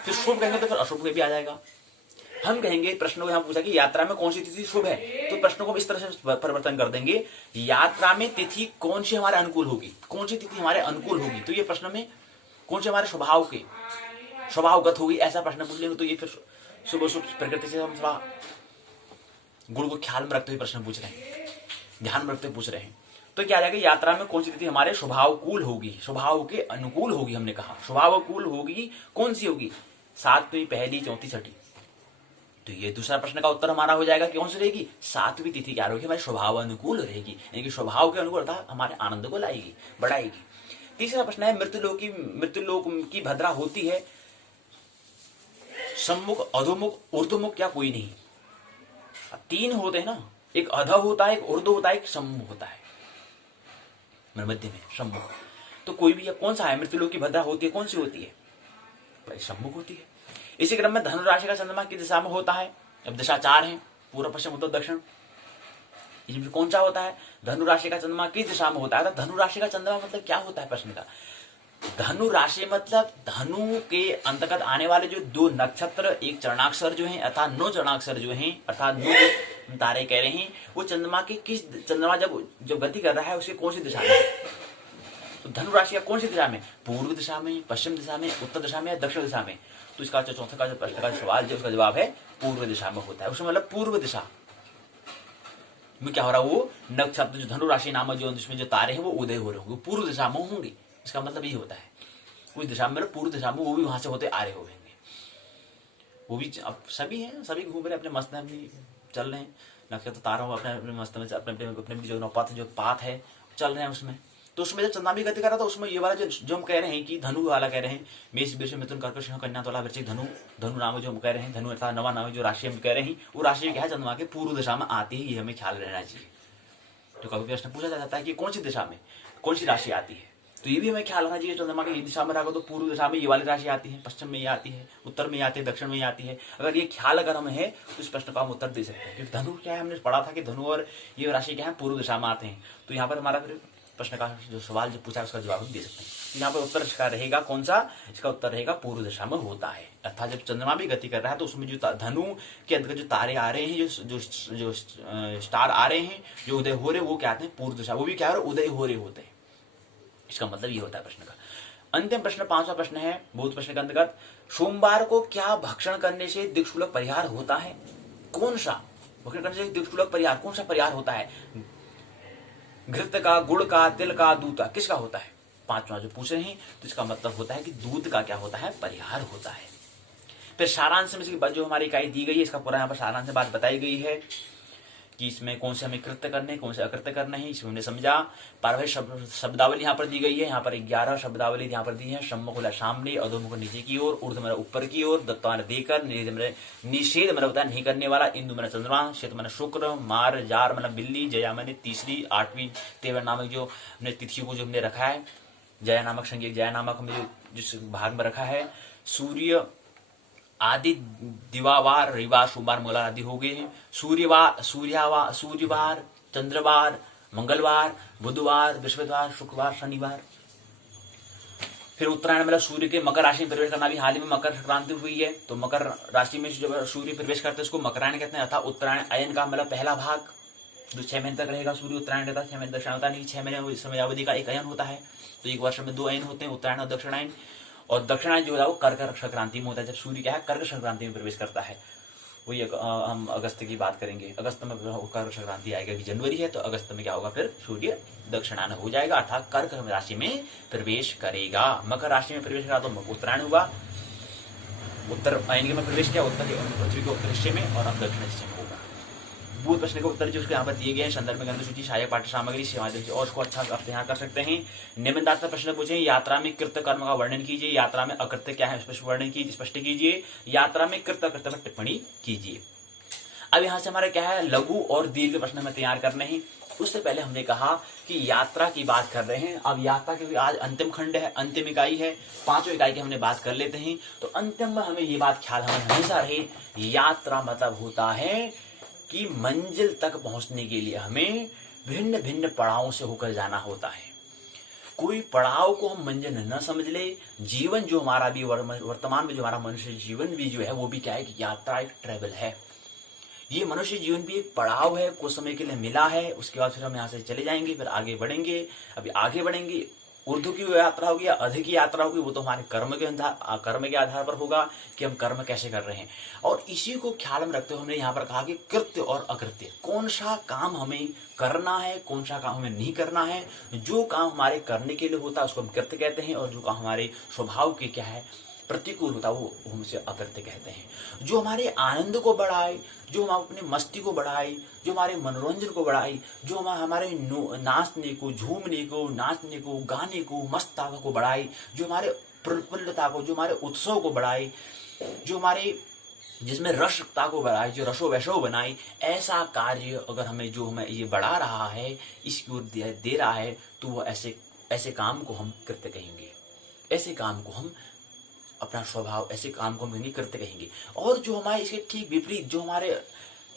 फिर शुभ कहेंगे तो फिर अशुभ भी आ जाएगा। हम कहेंगे प्रश्न को यहाँ पूछा कि यात्रा में कौन सी तिथि शुभ है, तो प्रश्न को हम इस तरह से परिवर्तन कर देंगे, यात्रा में तिथि कौन सी हमारे अनुकूल होगी, कौन सी तिथि हमारे अनुकूल होगी, तो ये प्रश्न में कौन सी हमारे स्वभावगत होगी, ऐसा प्रश्न पूछ लेंगे तो ये फिर शुभ अशुभ प्रकृति से हम थोड़ा गुण को ख्याल में रखते हुए प्रश्न पूछ रहे हैं, ध्यान में रखते पूछ रहे हैं। तो क्या जाएगा, यात्रा में कौन सी तिथि हमारे स्वभावकूल होगी, स्वभाव के अनुकूल होगी। हमने कहा स्वभावकूल होगी, कौन सी होगी, 7वीं, पहली, चौथी, छठी। तो ये दूसरा प्रश्न का उत्तर हमारा हो जाएगा कि कौन सी रहेगी, 7वीं तिथि क्या रहेगी, हमारे स्वभाव अनुकूल रहेगी, यानी कि स्वभाव के अनुकूल अर्थात हमारे आनंद को लाएगी, बढ़ाएगी। तीसरा प्रश्न है मृत्युलोक की भद्रा होती है सम्मुख, अधोमुख, ऊर्ध्वमुख या कोई नहीं। 3 होते हैं ना, एक अध होता है, एक ऊर्ध्व होता है, एक सम्मुख होता है, मध्य में सम्मुख। तो कोई भी कौन सा है, मृत्युलोक की भद्रा होती है, कौन सी होती है, सम्मुख होती है। इसी क्रम में धनु राशि का चंद्रमा किस दिशा में होता है, अब दिशा 4 है, पूर्व, पश्चिम, उत्तर, दक्षिण। इसमें कौन सा होता है, धनु राशि का चंद्रमा किस दिशा में होता है। तो धनु राशि का चंद्रमा मतलब क्या होता है, प्रश्न का धनु राशि मतलब धनु के अंतर्गत आने वाले जो 2 नक्षत्र, एक चरणाक्षर जो है अर्थात 9 चरणाक्षर जो है अर्थात 9 तारे कह रहे हैं, वो चंद्रमा के किस, चंद्रमा जब गति कर रहा है उसकी कौन सी दिशा में, तो धनु राशि का कौन सी दिशा में, पूर्व दिशा में, पश्चिम दिशा में, उत्तर दिशा में या दक्षिण दिशा में। तो इसका जो चौथा का जो प्रश्न का सवाल जो उसका जवाब है पूर्व दिशा में होता है। उसमें मतलब पूर्व दिशा में क्या हो रहा है, वो नक्षत्र जो धनु राशि नामक जो जिसमें जो तारे हैं वो उदय हो रहे होंगे, पूर्व दिशा में होंगे। इसका मतलब ये होता है उस दिशा में, पूर्व दिशा में, वो भी वहां से होते आ रहे होंगे, वो भी अब सभी हैं, सभी घूम रहे अपने मस्त में, अपनी चल रहे हैं, नक्षत्र तारों अपने अपने मस्त में अपने जो नौपथ जो पाथ है चल रहे हैं उसमें। तो उसमें जब चंद्रमा भी गति कर रहा था उसमें ये वाला जो हम कह रहे हैं कि धनु वाला कह रहे हैं, मेष, वृष, मिथुन, कर्क, सिंह, कन्या, तुला, वृश्चिक, धनु नाम जो हम कह रहे हैं, धनु अर्थात नवा नाम जो राशि हम कह रहे हैं, वो राशि क्या है, चंद्रमा के पूर्व दिशा में आती है, ये हमें ख्याल रहना चाहिए। तो कभी प्रश्न पूछा जाता है कि कौन सी दिशा में कौन सी राशि आती है, तो ये भी हमें ख्याल रखना चाहिए, चंद्रमा की दिशा में रखो तो पूर्व दिशा में ये वाली राशि आती है, पश्चिम में ये आती है, उत्तर में ये आती है, दक्षिण में ये आती है। अगर ये ख्याल अगर हमें है तो इस प्रश्न का हम उत्तर दे सकते हैं। क्योंकि धनु क्या है, हमने पढ़ा था कि धनु और ये राशि क्या है, पूर्व दिशा में आते हैं। तो यहाँ पर हमारा फिर प्रश्न का जो सवाल जो पूछा उसका जवाब दे सकते हैं। यहाँ पर उत्तर इसका रहेगा कौन सा, इसका उत्तर रहेगा पूर्व दिशा में होता है। अर्थात जब चंद्रमा भी गति कर रहा है तो उसमें जो धनु के अंतर्गत जो तारे आ रहे हैं, जो स्टार आ रहे हैं, जो उदय हो रहे हैं, वो क्या आते हैं पूर्व दिशा, वो भी क्या हो रहे उदय हो रहे होते हैं। इसका मतलब ये होता है प्रश्न का। अंतिम प्रश्न 5वां प्रश्न है बहुत प्रश्न के अंतर्गत, सोमवार को क्या भक्षण करने से दिक्शूलक परिहार होता है? कौन सा भक्षण करने से दिक्शूलक परिहार, कौन सा परिहार होता है? घृत का, गुड़ का, तिल का, दूध का, किसका होता है? 5वां जो पूछ रहे हैं तो इसका मतलब होता है कि दूध का क्या होता है, परिहार होता है। फिर सारांश में इसकी जो हमारी इकाई दी गई है, इसका पूरा यहाँ पर सारांश में बात बताई गई है कि इसमें कौन से हमें कृत्य करने, कौन से अकृत्य करने हैं, इसमें हमने समझा। पारभाई शब्दावली यहाँ पर दी गई है, यहाँ पर 11 शब्दावली यहाँ पर दी है। सम्मुख वाला सामने, अधोमुख नीचे की ओर, ऊर्ध्व मतलब ऊपर की ओर, दत्ता देकर, निषेध मतलब होता है नहीं करने वाला, इंदु मतलब चंद्रमा, श्वेत मतलब शुक्र, मार जार मतलब बिल्ली, जया मैंने तीसरी, 8वीं तेवर नामक जो हमने तिथियों को जो हमने रखा है, जया नामक संज्ञक, जया नामक हमने जिस भाग में रखा है, सूर्य आदि दिवावार, रविवार, सोमवार, मंगलवार आदि हो गए हैं। सूर्यवार, चंद्रवार, मंगलवार, बुधवार, बृहस्पतिवार, शुक्रवार, शनिवार। फिर उत्तरायण मतलब सूर्य के मकर राशि में प्रवेश करना, भी हाल ही में मकर संक्रांति हुई है तो मकर राशि में जब सूर्य प्रवेश करते हैं उसको मकरायण कहते हैं। अर्थात उत्तरायण अयन का मतलब पहला भाग जो 6 महीने तक रहेगा, सूर्य उत्तरायण रहता है, 6 महीने दक्षिणायन होता नहीं, 6 महीने समयावधि का एक अयन होता है। तो एक वर्ष में 2 अयन होते हैं, उत्तरायण और दक्षिणायन। और दक्षिणायन जो है वो कर्क संक्रांति में होता है, जब सूर्य क्या है कर्क संक्रांति में प्रवेश करता है। वही हम अगस्त की बात करेंगे, अगस्त में कर्क संक्रांति आएगा, अभी जनवरी है तो अगस्त में क्या होगा, फिर सूर्य दक्षिणायन हो जाएगा, अर्थात कर्क राशि में प्रवेश करेगा। मकर राशि में प्रवेश करा तो उत्तरायण हुआ, उत्तर अयन में प्रवेश किया, उत्तर पृथ्वी के उत्तर हिस्से में, और अब दक्षिण हिस्से में होगा। भूत प्रश्न के उत्तर जो उसके यहाँ पर दिए गए हैं, संदर्भ में ग्रंथ सूची, सहायक पाठ्य सामग्री से माध्यम से और उसको अच्छा आप यहाँ कर सकते हैं। निबंधात्मक प्रश्न पूछे, यात्रा में कृत कर्म का वर्णन कीजिए, यात्रा में अकृत्य क्या है स्पष्ट वर्णन कीजिए, स्पष्ट कीजिए, यात्रा में कृत अकृत्य पर टिप्पणी कीजिए। अब यहाँ से हमारा क्या है, लघु और दीर्घ प्रश्न हमें तैयार करने हैं। उससे पहले हमने कहा कि यात्रा की बात कर रहे हैं, अब यात्रा की आज अंतिम खंड है, अंतिम इकाई है, 5वीं इकाई की हमने बात कर लेते हैं। तो अंतिम में हमें ये बात ख्याल हमें हमेशा रहे, यात्रा मतलब होता है कि मंजिल तक पहुंचने के लिए हमें भिन्न भिन्न पड़ावों से होकर जाना होता है। कोई पड़ाव को हम मंजिल न समझ ले, जीवन जो हमारा भी वर्तमान में जो हमारा मनुष्य जीवन भी जो है वो भी क्या है कि यात्रा, एक ट्रेवल है। ये मनुष्य जीवन भी एक पड़ाव है, कुछ समय के लिए मिला है, उसके बाद फिर हम यहाँ से चले जाएंगे, फिर आगे बढ़ेंगे। अभी आगे बढ़ेंगे, ऊर्ध्व की यात्रा होगी या अध की यात्रा होगी, वो तो हमारे कर्म के आधार पर होगा कि हम कर्म कैसे कर रहे हैं। और इसी को ख्याल में रखते हुए हमने यहाँ पर कहा कि कृत्य और अकृत्य, कौन सा काम हमें करना है, कौन सा काम हमें नहीं करना है। जो काम हमारे करने के लिए होता है उसको हम कृत्य कहते हैं, और जो काम हमारे स्वभाव के क्या है प्रतिकूल होता है वो हमसे अकृत्य कहते हैं। जो हमारे आनंद को बढ़ाए, जो हम अपने मस्ती को बढ़ाए, जो हमारे मनोरंजन को बढ़ाए, जो हमारे नाचने को, झूमने को, नाचने को, गाने को, मस्ता को बढ़ाए, जो हमारे प्रफुल्लता को, जो हमारे उत्सव को बढ़ाए, जो हमारे जिसमें रसता को बढ़ाए, जो रसो वैसो बनाए, ऐसा कार्य अगर हमें जो हमें ये बढ़ा रहा है, इसकी ओर दे रहा है, तो वो ऐसे काम को हम कृत्य कहेंगे। ऐसे काम को हम अपना स्वभाव, ऐसे काम को हम नहीं करते कहेंगे। और जो हमारे इसके ठीक विपरीत, जो हमारे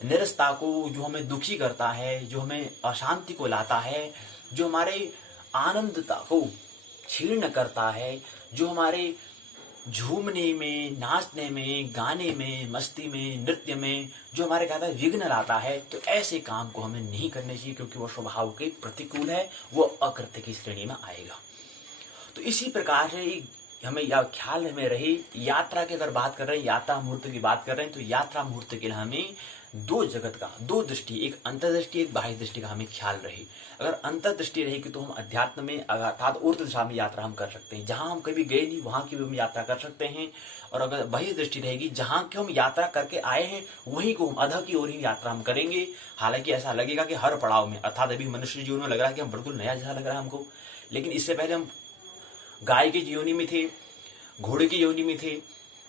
निरसता को, जो हमें दुखी करता है, जो हमें अशांति को लाता है, जो हमारे आनंदता को छीर्ण करता है, जो हमारे झूमने में, नाचने में, गाने में, मस्ती में, नृत्य में जो हमारे क्या है विघ्न लाता है, तो ऐसे काम को हमें नहीं करने चाहिए, क्योंकि वो स्वभाव के प्रतिकूल है, वो अकृत्य की श्रेणी में आएगा। तो इसी प्रकार से हमें यह ख्याल में रहे, यात्रा की अगर बात कर रहे हैं, यात्रा मुहूर्त की बात कर रहे हैं, तो यात्रा मुहूर्त के लिए हमें दो जगत का, दो दृष्टि, एक अंतर्दृष्टि, एक बाह्य दृष्टि का हमें ख्याल रहे। अगर अंतर्दृष्टि रहेगी तो हम अध्यात्म में अर्थात ऊर्ध्व दिशा में यात्रा हम कर सकते हैं, जहां हम कभी गए नहीं वहां की भी हम यात्रा कर सकते हैं। और अगर बाह्य दृष्टि रहेगी, जहां की हम यात्रा करके आए हैं वहीं को हम अधः की ओर ही यात्रा हम करेंगे। हालांकि ऐसा लगेगा कि हर पड़ाव में, अर्थात अभी मनुष्य जीवन में लग रहा है कि हम बिल्कुल नया जैसा लग रहा है हमको, लेकिन इससे पहले हम गाय की योनि में थे, घोड़े की योनि में थे,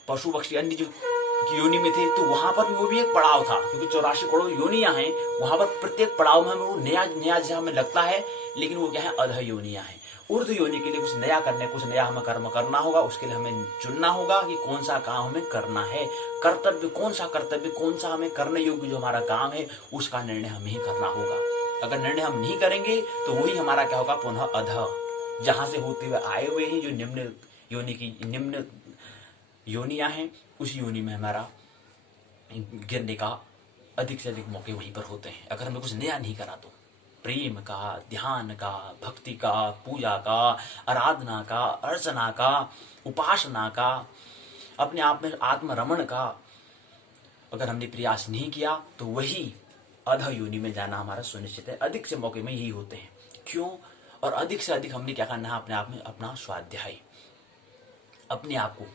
पशु पक्षी अन्य जो की योनि में थे, तो वहां पर वो भी एक पड़ाव था, क्योंकि 84 करोड़ योनियां हैं। वहां पर प्रत्येक पड़ाव में हमें वो नया नया जैसा हमें लगता है, लेकिन वो क्या है अधः योनियां हैं। ऊर्ध्व योनि के लिए कुछ नया हमें कर्म करना होगा। उसके लिए हमें चुनना होगा कि कौन सा काम हमें करना है, कौन सा हमें करने योग्य जो हमारा काम है उसका निर्णय हमें ही करना होगा। अगर निर्णय हम नहीं करेंगे तो वही हमारा क्या होगा, पुनः अधः, जहां से होते हुए आए हुए हैं जो निम्न योनियां हैं, उस योनि में हमारा गिरने का अधिक से अधिक मौके वहीं पर होते हैं। अगर हमें कुछ नया नहीं करा तो प्रेम का, ध्यान का, भक्ति का, पूजा का, आराधना का, अर्चना का, उपासना का, अपने आप में आत्मरमण का अगर हमने प्रयास नहीं किया तो वही अधः योनि में जाना हमारा सुनिश्चित है। अधिक से मौके में यही होते हैं। क्यों? और अधिक से अधिक हमने क्या करना है, अपने आप में अपना स्वाध्याय, अपने आप को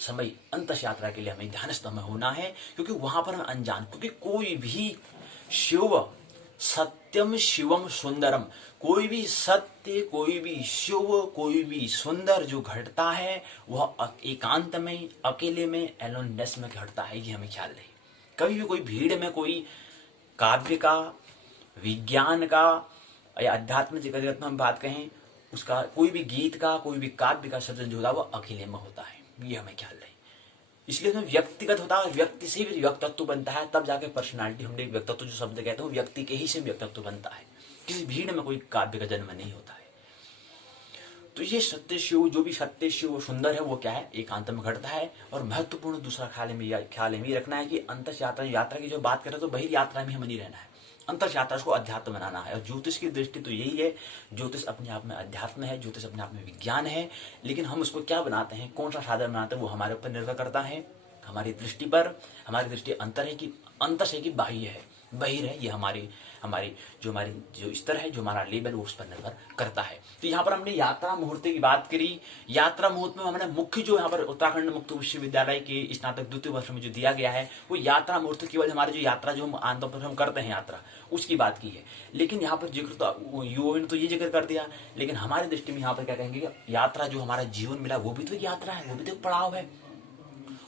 समय अंतस यात्रा के लिए हमें ध्यानस्थ में होना है, क्योंकि वहां पर हम अनजान, क्योंकि कोई भी शिव सत्यम शिवम सुंदरम, कोई भी सत्य, कोई भी शिव, कोई भी सुंदर जो घटता है वह एकांत में, अकेले में, एलोननेस में घटता है। ये हमें ख्याल रहे। कभी भी कोई भीड़ में कोई काव्य का, विज्ञान का या आध्यात्मिक जगत में हम बात कहें, उसका कोई भी गीत का, कोई भी काव्य का सृजन जो होता है वह अकेले में होता है। ये हमें ख्याल रहे। इसलिए उसमें व्यक्तिगत होता है, व्यक्ति से भी व्यक्तित्व बनता है, तब जाके पर्सनालिटी, हमने व्यक्तित्व जो शब्द कहते हैं व्यक्ति के ही से व्यक्तित्व बनता है। किसी भीड़ में कोई काव्य का जन्म नहीं होता है। तो ये सत्य शिव, जो भी सत्य शिव सुंदर है वो क्या है, एकांत में घटता है। और महत्वपूर्ण दूसरा ख्याल में ये रखना है कि अंतस यात्रा की जो बात करें तो बहिर् यात्रा में हमें नहीं रहना है, अंतस यात्रा को अध्यात्म बनाना है। और ज्योतिष की दृष्टि तो यही है, ज्योतिष अपने आप में अध्यात्म है, ज्योतिष अपने आप में विज्ञान है। लेकिन हम उसको क्या बनाते हैं, कौन सा साधन बनाते हैं, वो हमारे ऊपर निर्भर करता है, हमारी दृष्टि पर। हमारी दृष्टि अंतर है कि अंतस है कि बाह्य है, बहिर है। ये हमारी जो स्तर है, जो हमारा लेवल, वो उस पर निर्भर करता है। तो यहाँ पर हमने यात्रा मुहूर्त की बात करी। यात्रा मुहूर्त में हमने मुख्य जो यहाँ पर उत्तराखंड मुक्त विश्वविद्यालय के स्नातक द्वितीय वर्ष में जो दिया गया है वो यात्रा मुहूर्त केवल हमारी जो यात्रा जो हम आमतौर पर हम करते हैं यात्रा, उसकी बात की है। लेकिन यहाँ पर जिक्र तो युवाओं ने तो ये जिक्र कर दिया, लेकिन हमारी दृष्टि में यहाँ पर क्या कहेंगे, यात्रा जो हमारा जीवन मिला वो भी तो यात्रा है, वो भी तो पड़ाव है,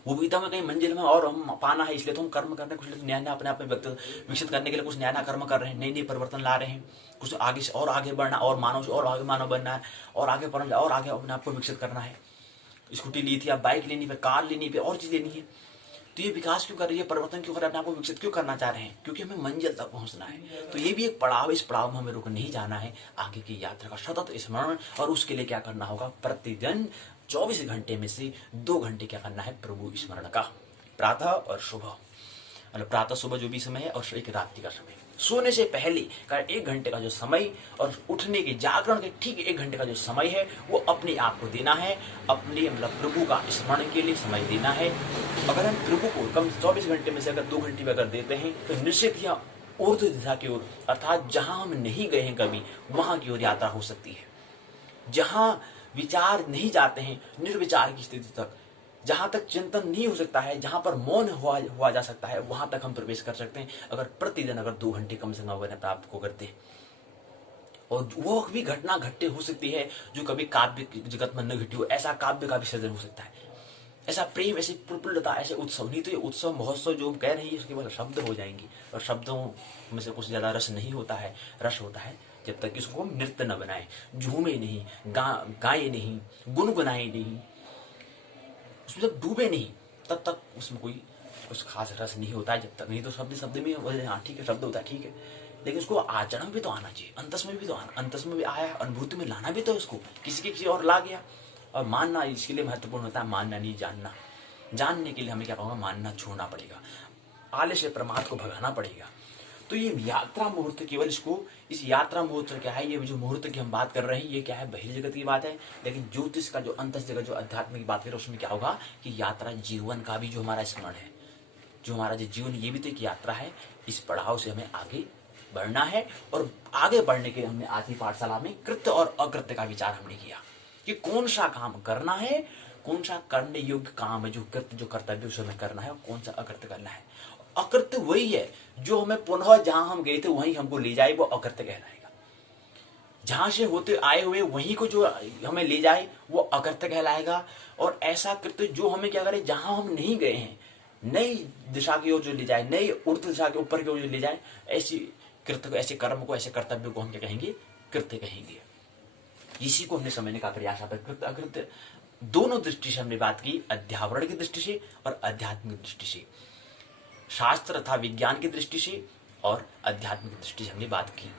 वो भी तो हमें कहीं मंजिल में और हम पाना है। इसलिए तो हम कर्म कर रहे हैं, कुछ नया नया अपने आप में विकसित करने के लिए कुछ नया नया कर्म कर रहे हैं, नई नई परिवर्तन ला रहे हैं, कुछ आगे से और आगे बढ़ना, और मानव से और आगे मानव बनना है, और आगे बढ़ना, और आगे अपने आप को विकसित करना है। स्कूटी ली थी, अब बाइक लेनी, फिर कार लेनी, फिर और चीज लेनी है। तो ये विकास क्यों कर रही है, परिवर्तन क्यों कर रहे हैं, अपने आप को विकसित क्यों करना चाह रहे हैं, क्योंकि हमें मंजिल तक पहुंचना है। तो ये भी एक पड़ाव, इस पड़ाव में हमें रुक नहीं जाना है, आगे की यात्रा का सतत स्मरण। और उसके लिए क्या करना होगा, प्रतिदिन 24 घंटे में से 2 घंटे क्या करना है, प्रभु स्मरण का, प्रातः और सुबह, मतलब प्रातः सुबह जो भी समय है, और एक रात्रि का समय, सोने से पहले का 1 घंटे का जो समय, और उठने के जागरण के ठीक 1 घंटे का जो समय है वो अपने आप को देना है, अपने मतलब प्रभु का स्मरण के लिए समय देना है। अगर हम प्रभु को कम 24 घंटे में से अगर 2 घंटे में अगर देते हैं तो निश्चित ही ऊर्ध्व दिशा की ओर, अर्थात जहां हम नहीं गए हैं कभी, वहां की ओर यात्रा हो सकती है। जहां विचार नहीं जाते हैं, निर्विचार की स्थिति तक, जहां तक चिंतन नहीं हो सकता है, जहां पर मौन हुआ जा सकता है, वहां तक हम प्रवेश कर सकते हैं अगर प्रतिदिन अगर 2 घंटे कम से कम अगर प्राप्त को करते हैं। और वो भी घटना घटते हो सकती है जो कभी काव्य जगत में न घटी हो, ऐसा काव्य का भी सृजन हो सकता है, ऐसा प्रेम, ऐसी प्रफुल्लता, ऐसे उत्सव। नहीं तो ये उत्सव महोत्सव जो हम कह रहे हैं इसके बाद शब्द हो जाएंगे, और शब्दों में से कुछ ज्यादा रस नहीं होता है। रस होता है जब तक इसको हम नृत्य न बनाए, झूमे नहीं, गाए नहीं, गुनगुनाए नहीं, उसमें जब डूबे नहीं, तब तक उसमें कोई कुछ खास रस नहीं होता है। जब तक नहीं तो शब्द में हाँ ठीक है, शब्द होता है ठीक है, लेकिन उसको आचरण भी तो आना चाहिए, अंतस में भी तो आना, अंतस में भी आया, अनुभूति में लाना भी तो उसको, किसी के किसी और ला गया। और मानना इसके लिए महत्वपूर्ण होता है, मानना नहीं जानना। जानने के लिए हमें क्या कहूँगा, मानना छोड़ना पड़ेगा, आलस्य से प्रमाद को भगाना पड़ेगा। तो ये यात्रा मुहूर्त केवल इस यात्रा मुहूर्त क्या है, ये जो मुहूर्त की हम बात कर रहे हैं ये क्या है, बहिर्जगत की बात है। लेकिन ज्योतिष का जो अंतस जगत, जो अध्यात्म की बात करें, उसमें क्या होगा कि यात्रा जीवन का भी जो हमारा स्मरण है, जो हमारा जो जीवन, ये भी तो एक यात्रा है। इस पड़ाव से हमें आगे बढ़ना है, और आगे बढ़ने के हमने आज की पाठशाला में कृत्य और अकृत्य का विचार हमने किया कि कौन सा काम करना है, कौन सा करने योग्य काम है, जो कृत्य जो कर्तव्य उसे हमें करना है, और कौन सा अकृत्य करना है। अकृत्य वही है जो हमें पुनः जहां हम गए थे वहीं हमको ले जाए, वो अकृत्य कहलाएगा। जहां से होते आए हुए वहीं को जो हमें ले जाए वो अकृत्य कहलाएगा। और ऐसा कृत्य जो हमें क्या करे, जहां हम नहीं गए हैं, नई दिशा की ओर जो ले जाए, नई ऊर्ध्व दिशा के ऊपर की ओर जो ले जाए, ऐसी कृत्य को, ऐसे कर्म को, ऐसे कर्तव्य को हम क्या कहेंगे, कृत्य कहेंगे। इसी को हमने समझने का प्रयास यहाँ पर कृत्य अकृत्य दोनों दृष्टि से हमने बात की, अध्यावरण की दृष्टि से और आध्यात्मिक दृष्टि से, शास्त्र तथा विज्ञान की दृष्टि से और आध्यात्मिक दृष्टि से हमने बात की।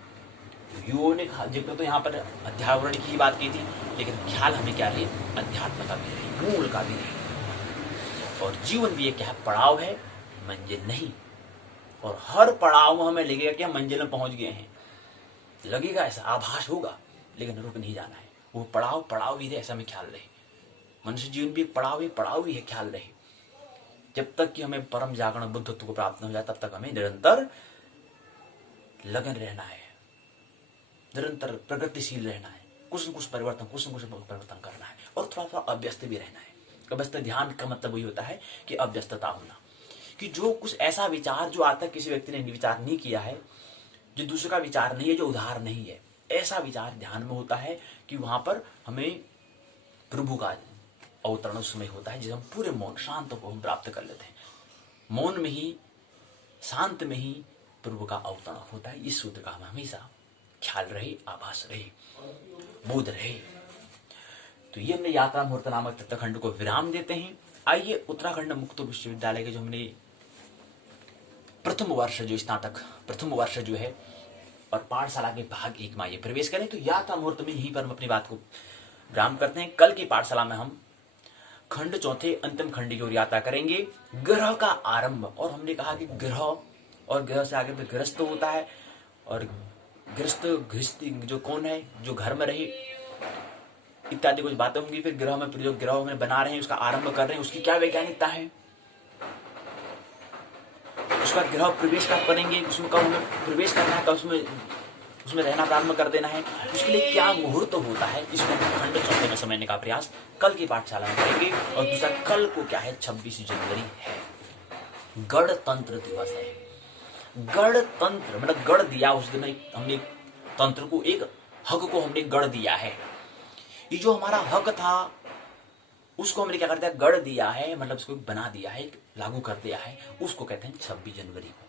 युवों ने जिक्र तो यहाँ पर अध्यावरण की ही बात की थी, लेकिन ख्याल हमें क्या है, अध्यात्म का भी है, मूल का भी है। और जीवन भी एक क्या है, पड़ाव है, मंजिल नहीं। और हर पड़ाव में हमें लगेगा कि हम मंजिल में पहुंच गए हैं, लगेगा ऐसा, आभास होगा, लेकिन रुक नहीं जाना है। वो पड़ाव ही है, ऐसा हमें ख्याल रहे। मनुष्य जीवन भी एक पड़ाव ही है, ख्याल रहे। जब तक कि हमें परम जागरण बुद्धत्व को प्राप्त न हो जाए, तब तक हमें निरंतर लगन रहना है, निरंतर प्रगतिशील रहना है, कुछ न कुछ परिवर्तन करना है, और थोड़ा थोड़ा अव्यस्त भी रहना है। अव्यस्त ध्यान का मतलब वही होता है कि अव्यस्तता होना, कि जो कुछ ऐसा विचार जो आज तक किसी व्यक्ति ने विचार नहीं किया है, जो दूसरे का विचार नहीं है, जो उधार नहीं है, ऐसा विचार ध्यान में होता है कि वहां पर हमें प्रभु का अवतरण उस समय होता है, जिसे हम पूरे मौन शांत को हम प्राप्त कर लेते हैं। मौन में ही, शांत में ही प्रभु का अवतरण होता है। इस सूत्र का हम हमेशा ख्याल रहे, आभास रहे, बोध रहे। तो ये हमने यात्रा मुहूर्त नामक तत्वखंड को विराम देते हैं। आइए उत्तराखंड मुक्त विश्वविद्यालय के जो हमने प्रथम वर्ष जो स्नातक प्रथम वर्ष जो है और पाठशाला के भाग 1 में आइए प्रवेश करें। तो यात्रा मुहूर्त में यहीं पर हम अपनी बात को विराम करते हैं। कल की पाठशाला में हम खंड चौथे अंतिम खंड की ओर यात्रा करेंगे, ग्रह का आरंभ। और हमने कहा कि ग्रह और ग्रह से आगे फिर गृहस्थ होता है, और गृहस्थी जो कौन है, जो घर में रहे, इत्यादि कुछ बातें होंगी। फिर ग्रह में जो ग्रह में बना रहे हैं, उसका आरंभ कर रहे हैं, उसकी क्या वैज्ञानिकता है, उसका ग्रह प्रवेश कब करेंगे, उसमें कब हमें प्रवेश करना है, कब उसमें रहना प्रारंभ कर देना है, उसके लिए क्या मुहूर्त होता है, इसको खंड चौथे में समझने का प्रयास कल की पाठशाला में करेंगे। और दूसरा, कल को क्या है, 26 जनवरी है, गणतंत्र दिवस है। गणतंत्र मतलब गढ़ दिया, उस दिन हमने तंत्र को, एक हक को हमने गढ़ दिया है। ये जो हमारा हक था, उसको हमने क्या कर दिया, गढ़ दिया है, मतलब उसको बना दिया है, लागू कर दिया है, उसको कहते हैं 26 जनवरी को।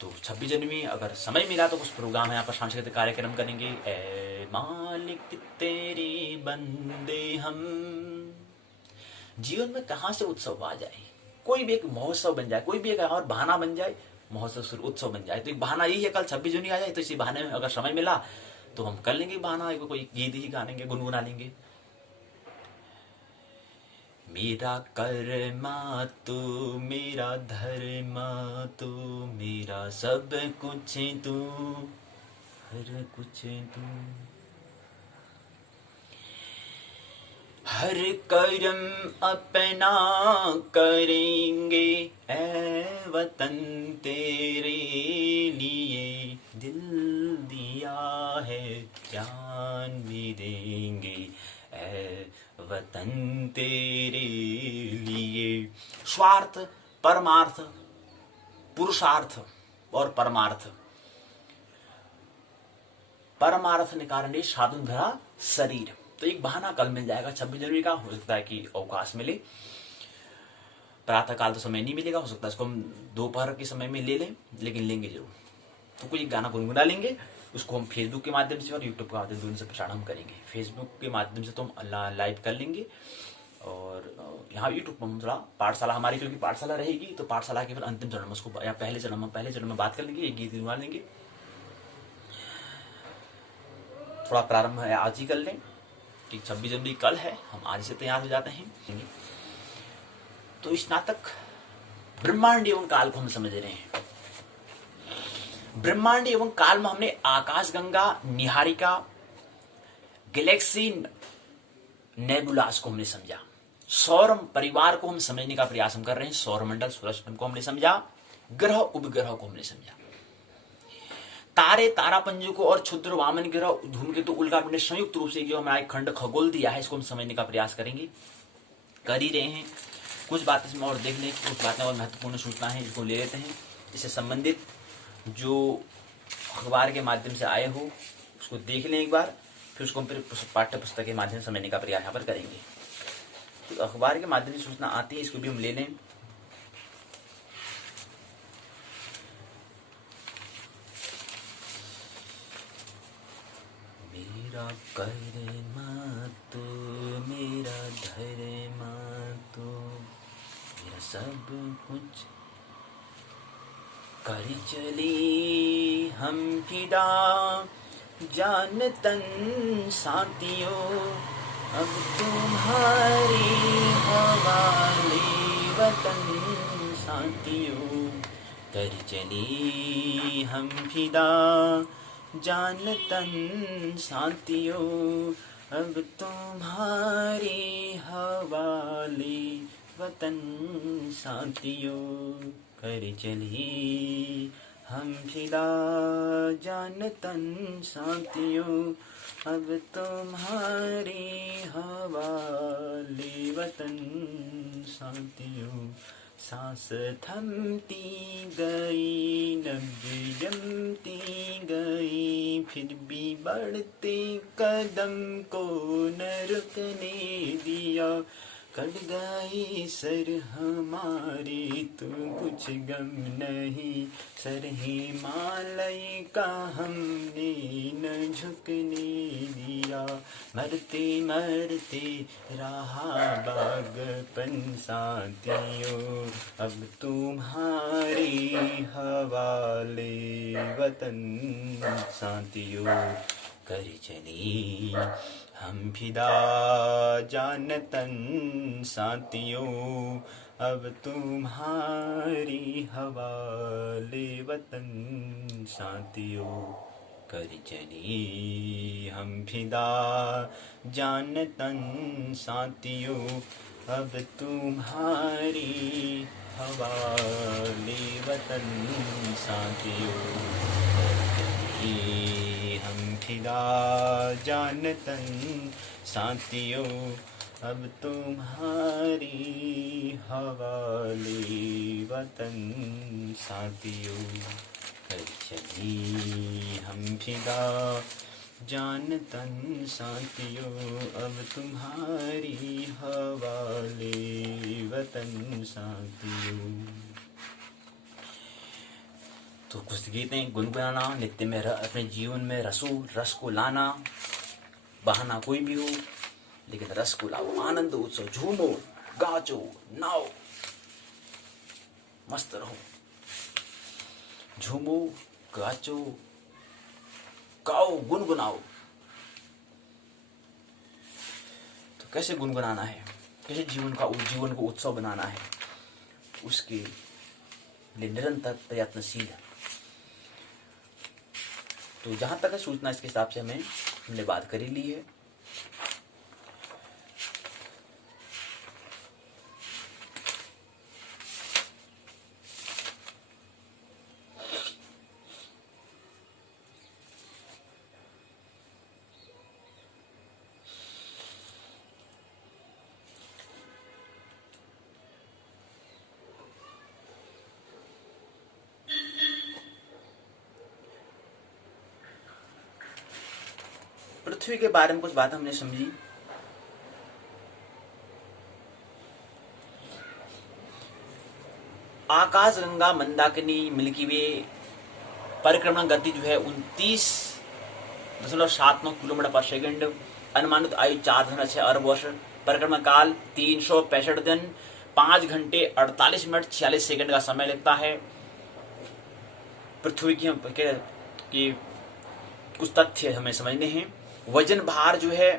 तो 26 जनवरी अगर समय मिला तो कुछ प्रोग्राम है, यहाँ पर सांस्कृतिक कार्यक्रम करेंगे। ए मालिक तेरे बंदे हम, जीवन में कहाँ से उत्सव आ जाए, कोई भी एक महोत्सव बन जाए, कोई भी एक और बहाना बन जाए, महोत्सव उत्सव बन जाए। तो एक बहाना यही है, कल 26 जनवरी आ जाए, तो इसी बहाने में अगर समय मिला तो हम कर लेंगे बहाना, कोई गीत ही गा लेंगे, गुनगुना लेंगे। मेरा कर्मा तू, मेरा धर्मा तू, मेरा सब कुछ तू, हर कुछ तू, हर कर्म अपना करेंगे, ऐ वतन तेरे लिए दिल दिया है, जान भी देंगे, ऐ वतन तेरे लिए। स्वार्थ, परमार्थ, पुरुषार्थ और परमार्थ। परमार्थ निकालने साधन धरा शरीर। तो एक बहाना कल मिल जाएगा 26 जनवरी का। हो सकता है कि अवकाश मिले, प्रातः काल तो समय नहीं मिलेगा, हो सकता है इसको हम दोपहर के समय में ले लें, लेकिन लेंगे जरूर। तो कोई एक गाना गुनगुना लेंगे, उसको हम फेसबुक के माध्यम से और यूट्यूब के माध्यम से दोनों से प्रसारण हम करेंगे। फेसबुक के माध्यम से तो हम लाइव कर लेंगे, और यहाँ यूट्यूब पर हम थोड़ा पाठशाला हमारी, क्योंकि पाठशाला रहेगी तो पाठशाला के फिर अंतिम चरण में उसको, या पहले चरण में बात कर लेंगे, एक गीत गुनगुना लेंगे। थोड़ा प्रारंभ है आज ही कर लें कि 26 जनवरी कल है, हम आज से तैयार हो जाते हैं। तो स्नातक ब्रह्मांड एवं काल को हम समझ रहे हैं। ब्रह्मांड एवं काल में हमने आकाशगंगा, निहारिका, गैलेक्सी, नेबुलास को हमने समझा। सौर परिवार को हम समझने का प्रयास हम कर रहे हैं। सौरमंडल, सूर्यमंडल को हमने समझा। ग्रह, उपग्रह को हमने समझा। तारे, तारापुंज को और क्षुद्र वामन ग्रह, धूमकेतु, उल्कापिंड संयुक्त रूप से जो हमारा एक खंड खगोल दिया है, इसको हम समझने का प्रयास करेंगे, कर ही रहे हैं। कुछ बातें इसमें और देख लें, कुछ बातें और महत्वपूर्ण सूचना है, इसको ले लेते हैं। इससे संबंधित जो अखबार के माध्यम से आए हो उसको देख लें एक बार, फिर उसको फिर पाठ्य पुस्तक के माध्यम से समझने का प्रयास यहाँ पर करेंगे। तो अखबार के माध्यम से सूचना आती है, इसको भी हम ले लें। मेरा कर्म तू, मेरा धर्म तू, मेरा सब कुछ कर चली हम फिदा, जान तन साथियों अब तुम्हारे हवाले वतन साथियों। कर चली हम फिदा, जान तन साथियों अब तुम्हारे हवाले वतन साथियों। कर चली हम फिदा, जान तन साथियों अब तुम्हारे हवाले वतन साथियों। सांस थमती गई, नब्ज़ जमती गई, फिर भी बढ़ते कदम को न रुकने दिया। कट गए सर हमारे तो कुछ गम नहीं, सर हिमालय का हमने न झुकने दिया। मरते मरते रहा बागपन साथियों अब तुम्हारे हवाले वतन साथियों। कर चली हम फिदा, जान तन साथियों अब तुम्हारी हवाले वतन साथियों। कर चली हम फिदा, जान तन साथियों अब तुम्हारी हवाले वतन साथियों। हम फिदा, जान तन साथियों अब तुम्हारी हवाले वतन साथियों। कर चली हम फिदा, जान तन साथियों अब तुम्हारी हवाले वतन साथियों। तो कुछ गीतें गुनगुनाना, नित्य में अपने जीवन में रस को लाना। बहाना कोई भी हो लेकिन रस को लाओ, आनंद उत्सव, झूमो, गाचो, नाओ, मस्त रहो। झूमो, गाचो, गाओ, गुनगुनाओ। तो कैसे गुनगुनाना है, कैसे जीवन को उत्सव बनाना है, उसके लिए निरंतर प्रयत्नशील है। तो जहां तक है सूचना, इसके हिसाब से हमने बात कर ही ली है। पृथ्वी के बारे में कुछ बात हमने समझी। आकाश गंगा मंदाकिनी मिल्की वे परिक्रमण गति जो है 29.79 किलोमीटर पर सेकंड। अनुमानित आयु 4.6 अरब वर्ष। परिक्रमण काल 365 दिन, 5 घंटे 48 मिनट 46 सेकंड का समय लगता है। पृथ्वी की कुछ तथ्य हमें समझने हैं। वजन भार जो है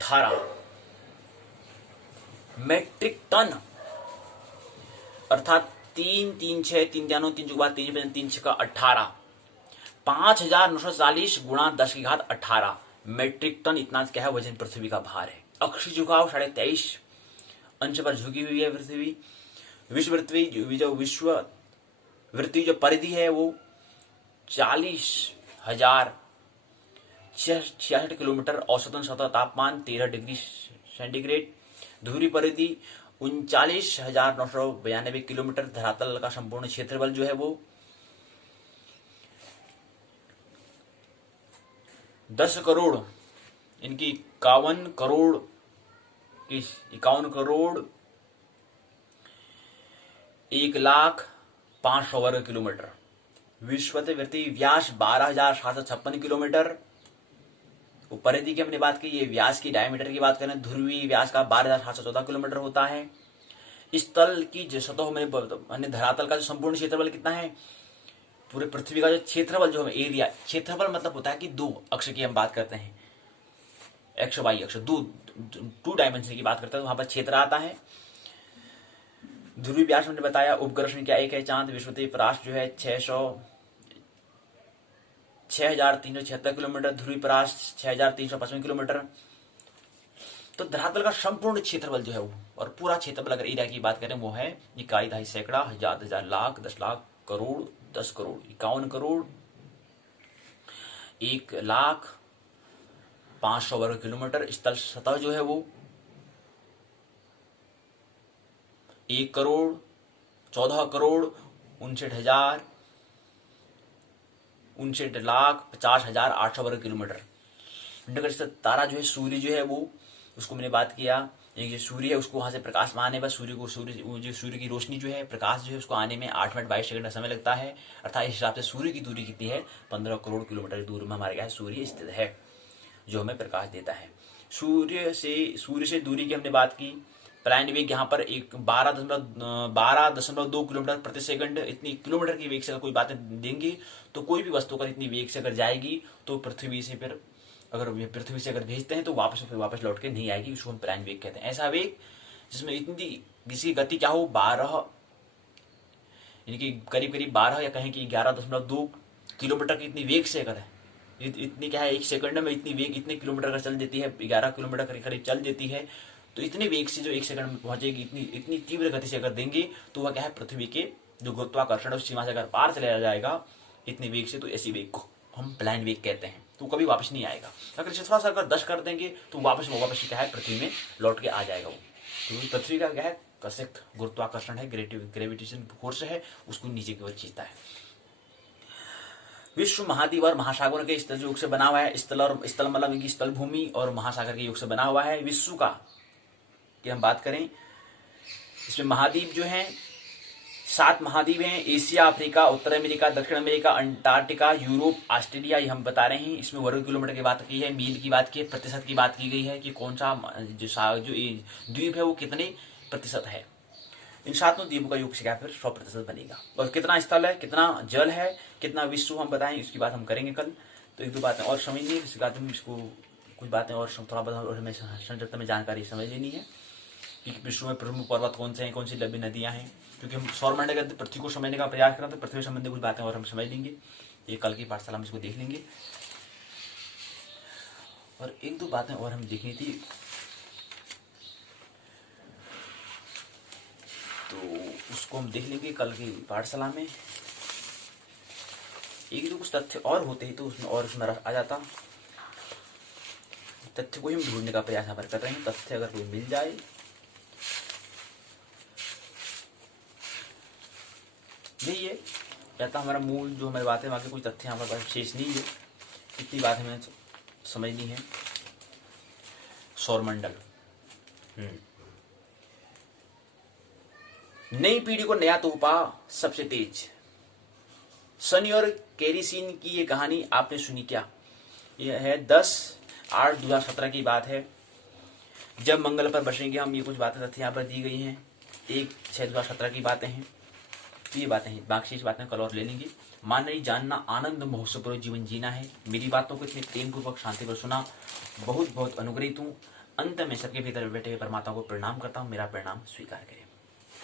18 मेट्रिक टन, अर्थात 3×3=18 5,940 × 10⁻18 मेट्रिक टन। इतना क्या है वजन पृथ्वी का भार है। अक्षीय झुकाव 23.5 अंश पर झुकी हुई है पृथ्वी। विश्ववृत्तीय जो परिधि है वो 40,066 किलोमीटर। औसतन सतह तापमान 13 डिग्री सेंटीग्रेड। धुरी परिधि 39,992 किलोमीटर। धरातल का संपूर्ण क्षेत्रफल जो है वो 10 करोड़ 51,05,00,000 वर्ग किलोमीटर। विषुववृत्तीय व्यास 12,756 किलोमीटर। परिधि की हमने बात की, ये व्यास की डायमीटर की बात करें, ध्रुवीय व्यास का 12,714 किलोमीटर होता है। इस तल की जो सतह में धरातल का जो संपूर्ण क्षेत्रफल कितना है, पूरे पृथ्वी का जो क्षेत्रफल जो एरिया, क्षेत्रफल मतलब होता है कि दो अक्ष की हम बात करते हैं, एक्स वाई अक्ष, टू डायमेंशन की बात करते हैं, तो वहां पर क्षेत्र आता है। ध्रुवीय व्यास हमने बताया, उपग्रह संख्या 1 है चांद, विषुववृत्तीय परास जो है 6,376 किलोमीटर, ध्रुवीय परास 6,355 किलोमीटर। तो धरातल का संपूर्ण क्षेत्रफल जो है वो, और पूरा क्षेत्रफल अगर एरिया की बात करें वो है इकाई, दहाई, सैकड़ा, हजार, हजार, लाख, 10 लाख, करोड़, 10 करोड़, 51 करोड़, 1,05,00,000 वर्ग किलोमीटर। स्थल सतह जो है वो 1 करोड़ 14 करोड़ 59,50,800 वर्ग किलोमीटर। नगर तारा जो है, सूर्य जो है वो, उसको मैंने बात किया, जो सूर्य है उसको वहां से प्रकाश में आने पर सूर्य की रोशनी जो है, प्रकाश जो है उसको आने में 8 मिनट 22 सेकंड का समय लगता है। अर्थात इस हिसाब से सूर्य की दूरी कितनी है, 15 करोड़ किलोमीटर दूर में हमारे क्या है, सूर्य स्थित है, जो हमें प्रकाश देता है। सूर्य से दूरी की हमने बात की। प्लान वेग यहाँ पर 12.2 किलोमीटर प्रति सेकंड, इतनी किलोमीटर की वेग से अगर कोई बातें देंगे तो कोई भी वस्तु अगर इतनी वेग से अगर जाएगी तो पृथ्वी से अगर भेजते हैं तो वापस लौट के नहीं आएगी, उसको हम प्राण वेग कहते हैं। ऐसा वेग जिसमें जिसकी गति क्या हो, 12 यानी कि करीब 12 या कहें कि 11.2 किलोमीटर की इतनी वेग से अगर इतनी क्या है, 1 सेकंड में इतनी वेग इतने किलोमीटर का चल देती है, 11 किलोमीटर करीब चल देती है, तो इतने वेग से जो 1 सेकंड में पहुंचेगी, इतनी तीव्र गति से अगर देंगे तो वह क्या है, पृथ्वी के जो गुरुत्वाकर्षण उस सीमा से अगर पार चला जाएगा इतनी वेग से, तो ऐसी वेग को हम प्लान वेग कहते हैं, तो कभी वापस नहीं आएगा। अगर थोड़ा सा अगर 10 कर देंगे तो वापस क्या है, पृथ्वी में लौट के आ जाएगा वो, क्योंकि पृथ्वी का क्या है, सख्त गुरुत्वाकर्षण है, ग्रेविटेशन फोर्स है, उसको नीचे की ओर खींचता है। विश्व महाद्वीप और महासागरों के स्थल योग से बना हुआ है। स्थल मतलब इनकी स्थल भूमि और महासागर के योग से बना हुआ है। विश्व का की हम बात करें, इसमें महाद्वीप जो है 7 महाद्वीप हैं, एशिया, अफ्रीका, उत्तर अमेरिका, दक्षिण अमेरिका, अंटार्कटिका, यूरोप, ऑस्ट्रेलिया, ये हम बता रहे हैं। इसमें वर्ग किलोमीटर की बात की है, मील की बात की है, प्रतिशत की बात की गई है कि कौन सा जो द्वीप है वो कितने प्रतिशत है। इन 7 द्वीपों का योग से क्या फिर 100% बनेगा। और कितना स्थल है, कितना जल है, कितना विश्व हम बताएं, इसकी बात हम करेंगे कल। तो 1-2 बातें और समझनी है, इसके बाद में इसको कुछ बातें और थोड़ा बहुत और हमें संक्षिप्त में जानकारी समझ लेनी है कि विश्व में प्रमुख पर्वत कौन से हैं, कौन सी लंबी नदियां हैं, क्योंकि हम सौरमंडल के पृथ्वी को समझने का प्रयास करें तो पृथ्वी संबंधी कुछ बातें और हम समझ लेंगे। ये कल की पाठशाला में इसको देख लेंगे। और 1-2 बातें और हम देखनी थी, तो उसको हम देख लेंगे कल की पाठशाला में। 1-2 कुछ तथ्य और होते ही तो उसमें आ जाता। तथ्य को ही हम ढूंढने का प्रयास यहाँ पर कर रहे हैं। तथ्य अगर कोई मिल जाए, यही है कहता हमारा मूल जो हमारी बात है, बाकी कोई तथ्य हमारे पास शेष नहीं है। इतनी बात हमें समझनी है। सौरमंडल, नई पीढ़ी को नया तोहफा सबसे तेज। सनी और केरोसिन की ये कहानी आपने सुनी क्या? यह है 10/8/2017 की बात है। जब मंगल पर बसेंगे हम, ये कुछ बातें तथ्य यहाँ पर दी गई हैं। 1/6/2017 की बातें हैं। ये बातें हैं, बाकी इस बातें कल और ले लेंगे। मानना ही जानना, आनंद महोत्सवपूर्ण जीवन जीना है। मेरी बातों को इतने प्रेम पूर्वक शांति पर सुना, बहुत बहुत अनुग्रहित हूँ। अंत में सबके भीतर बैठे हुए परमात्मा को प्रणाम करता हूँ। मेरा प्रणाम स्वीकार करें।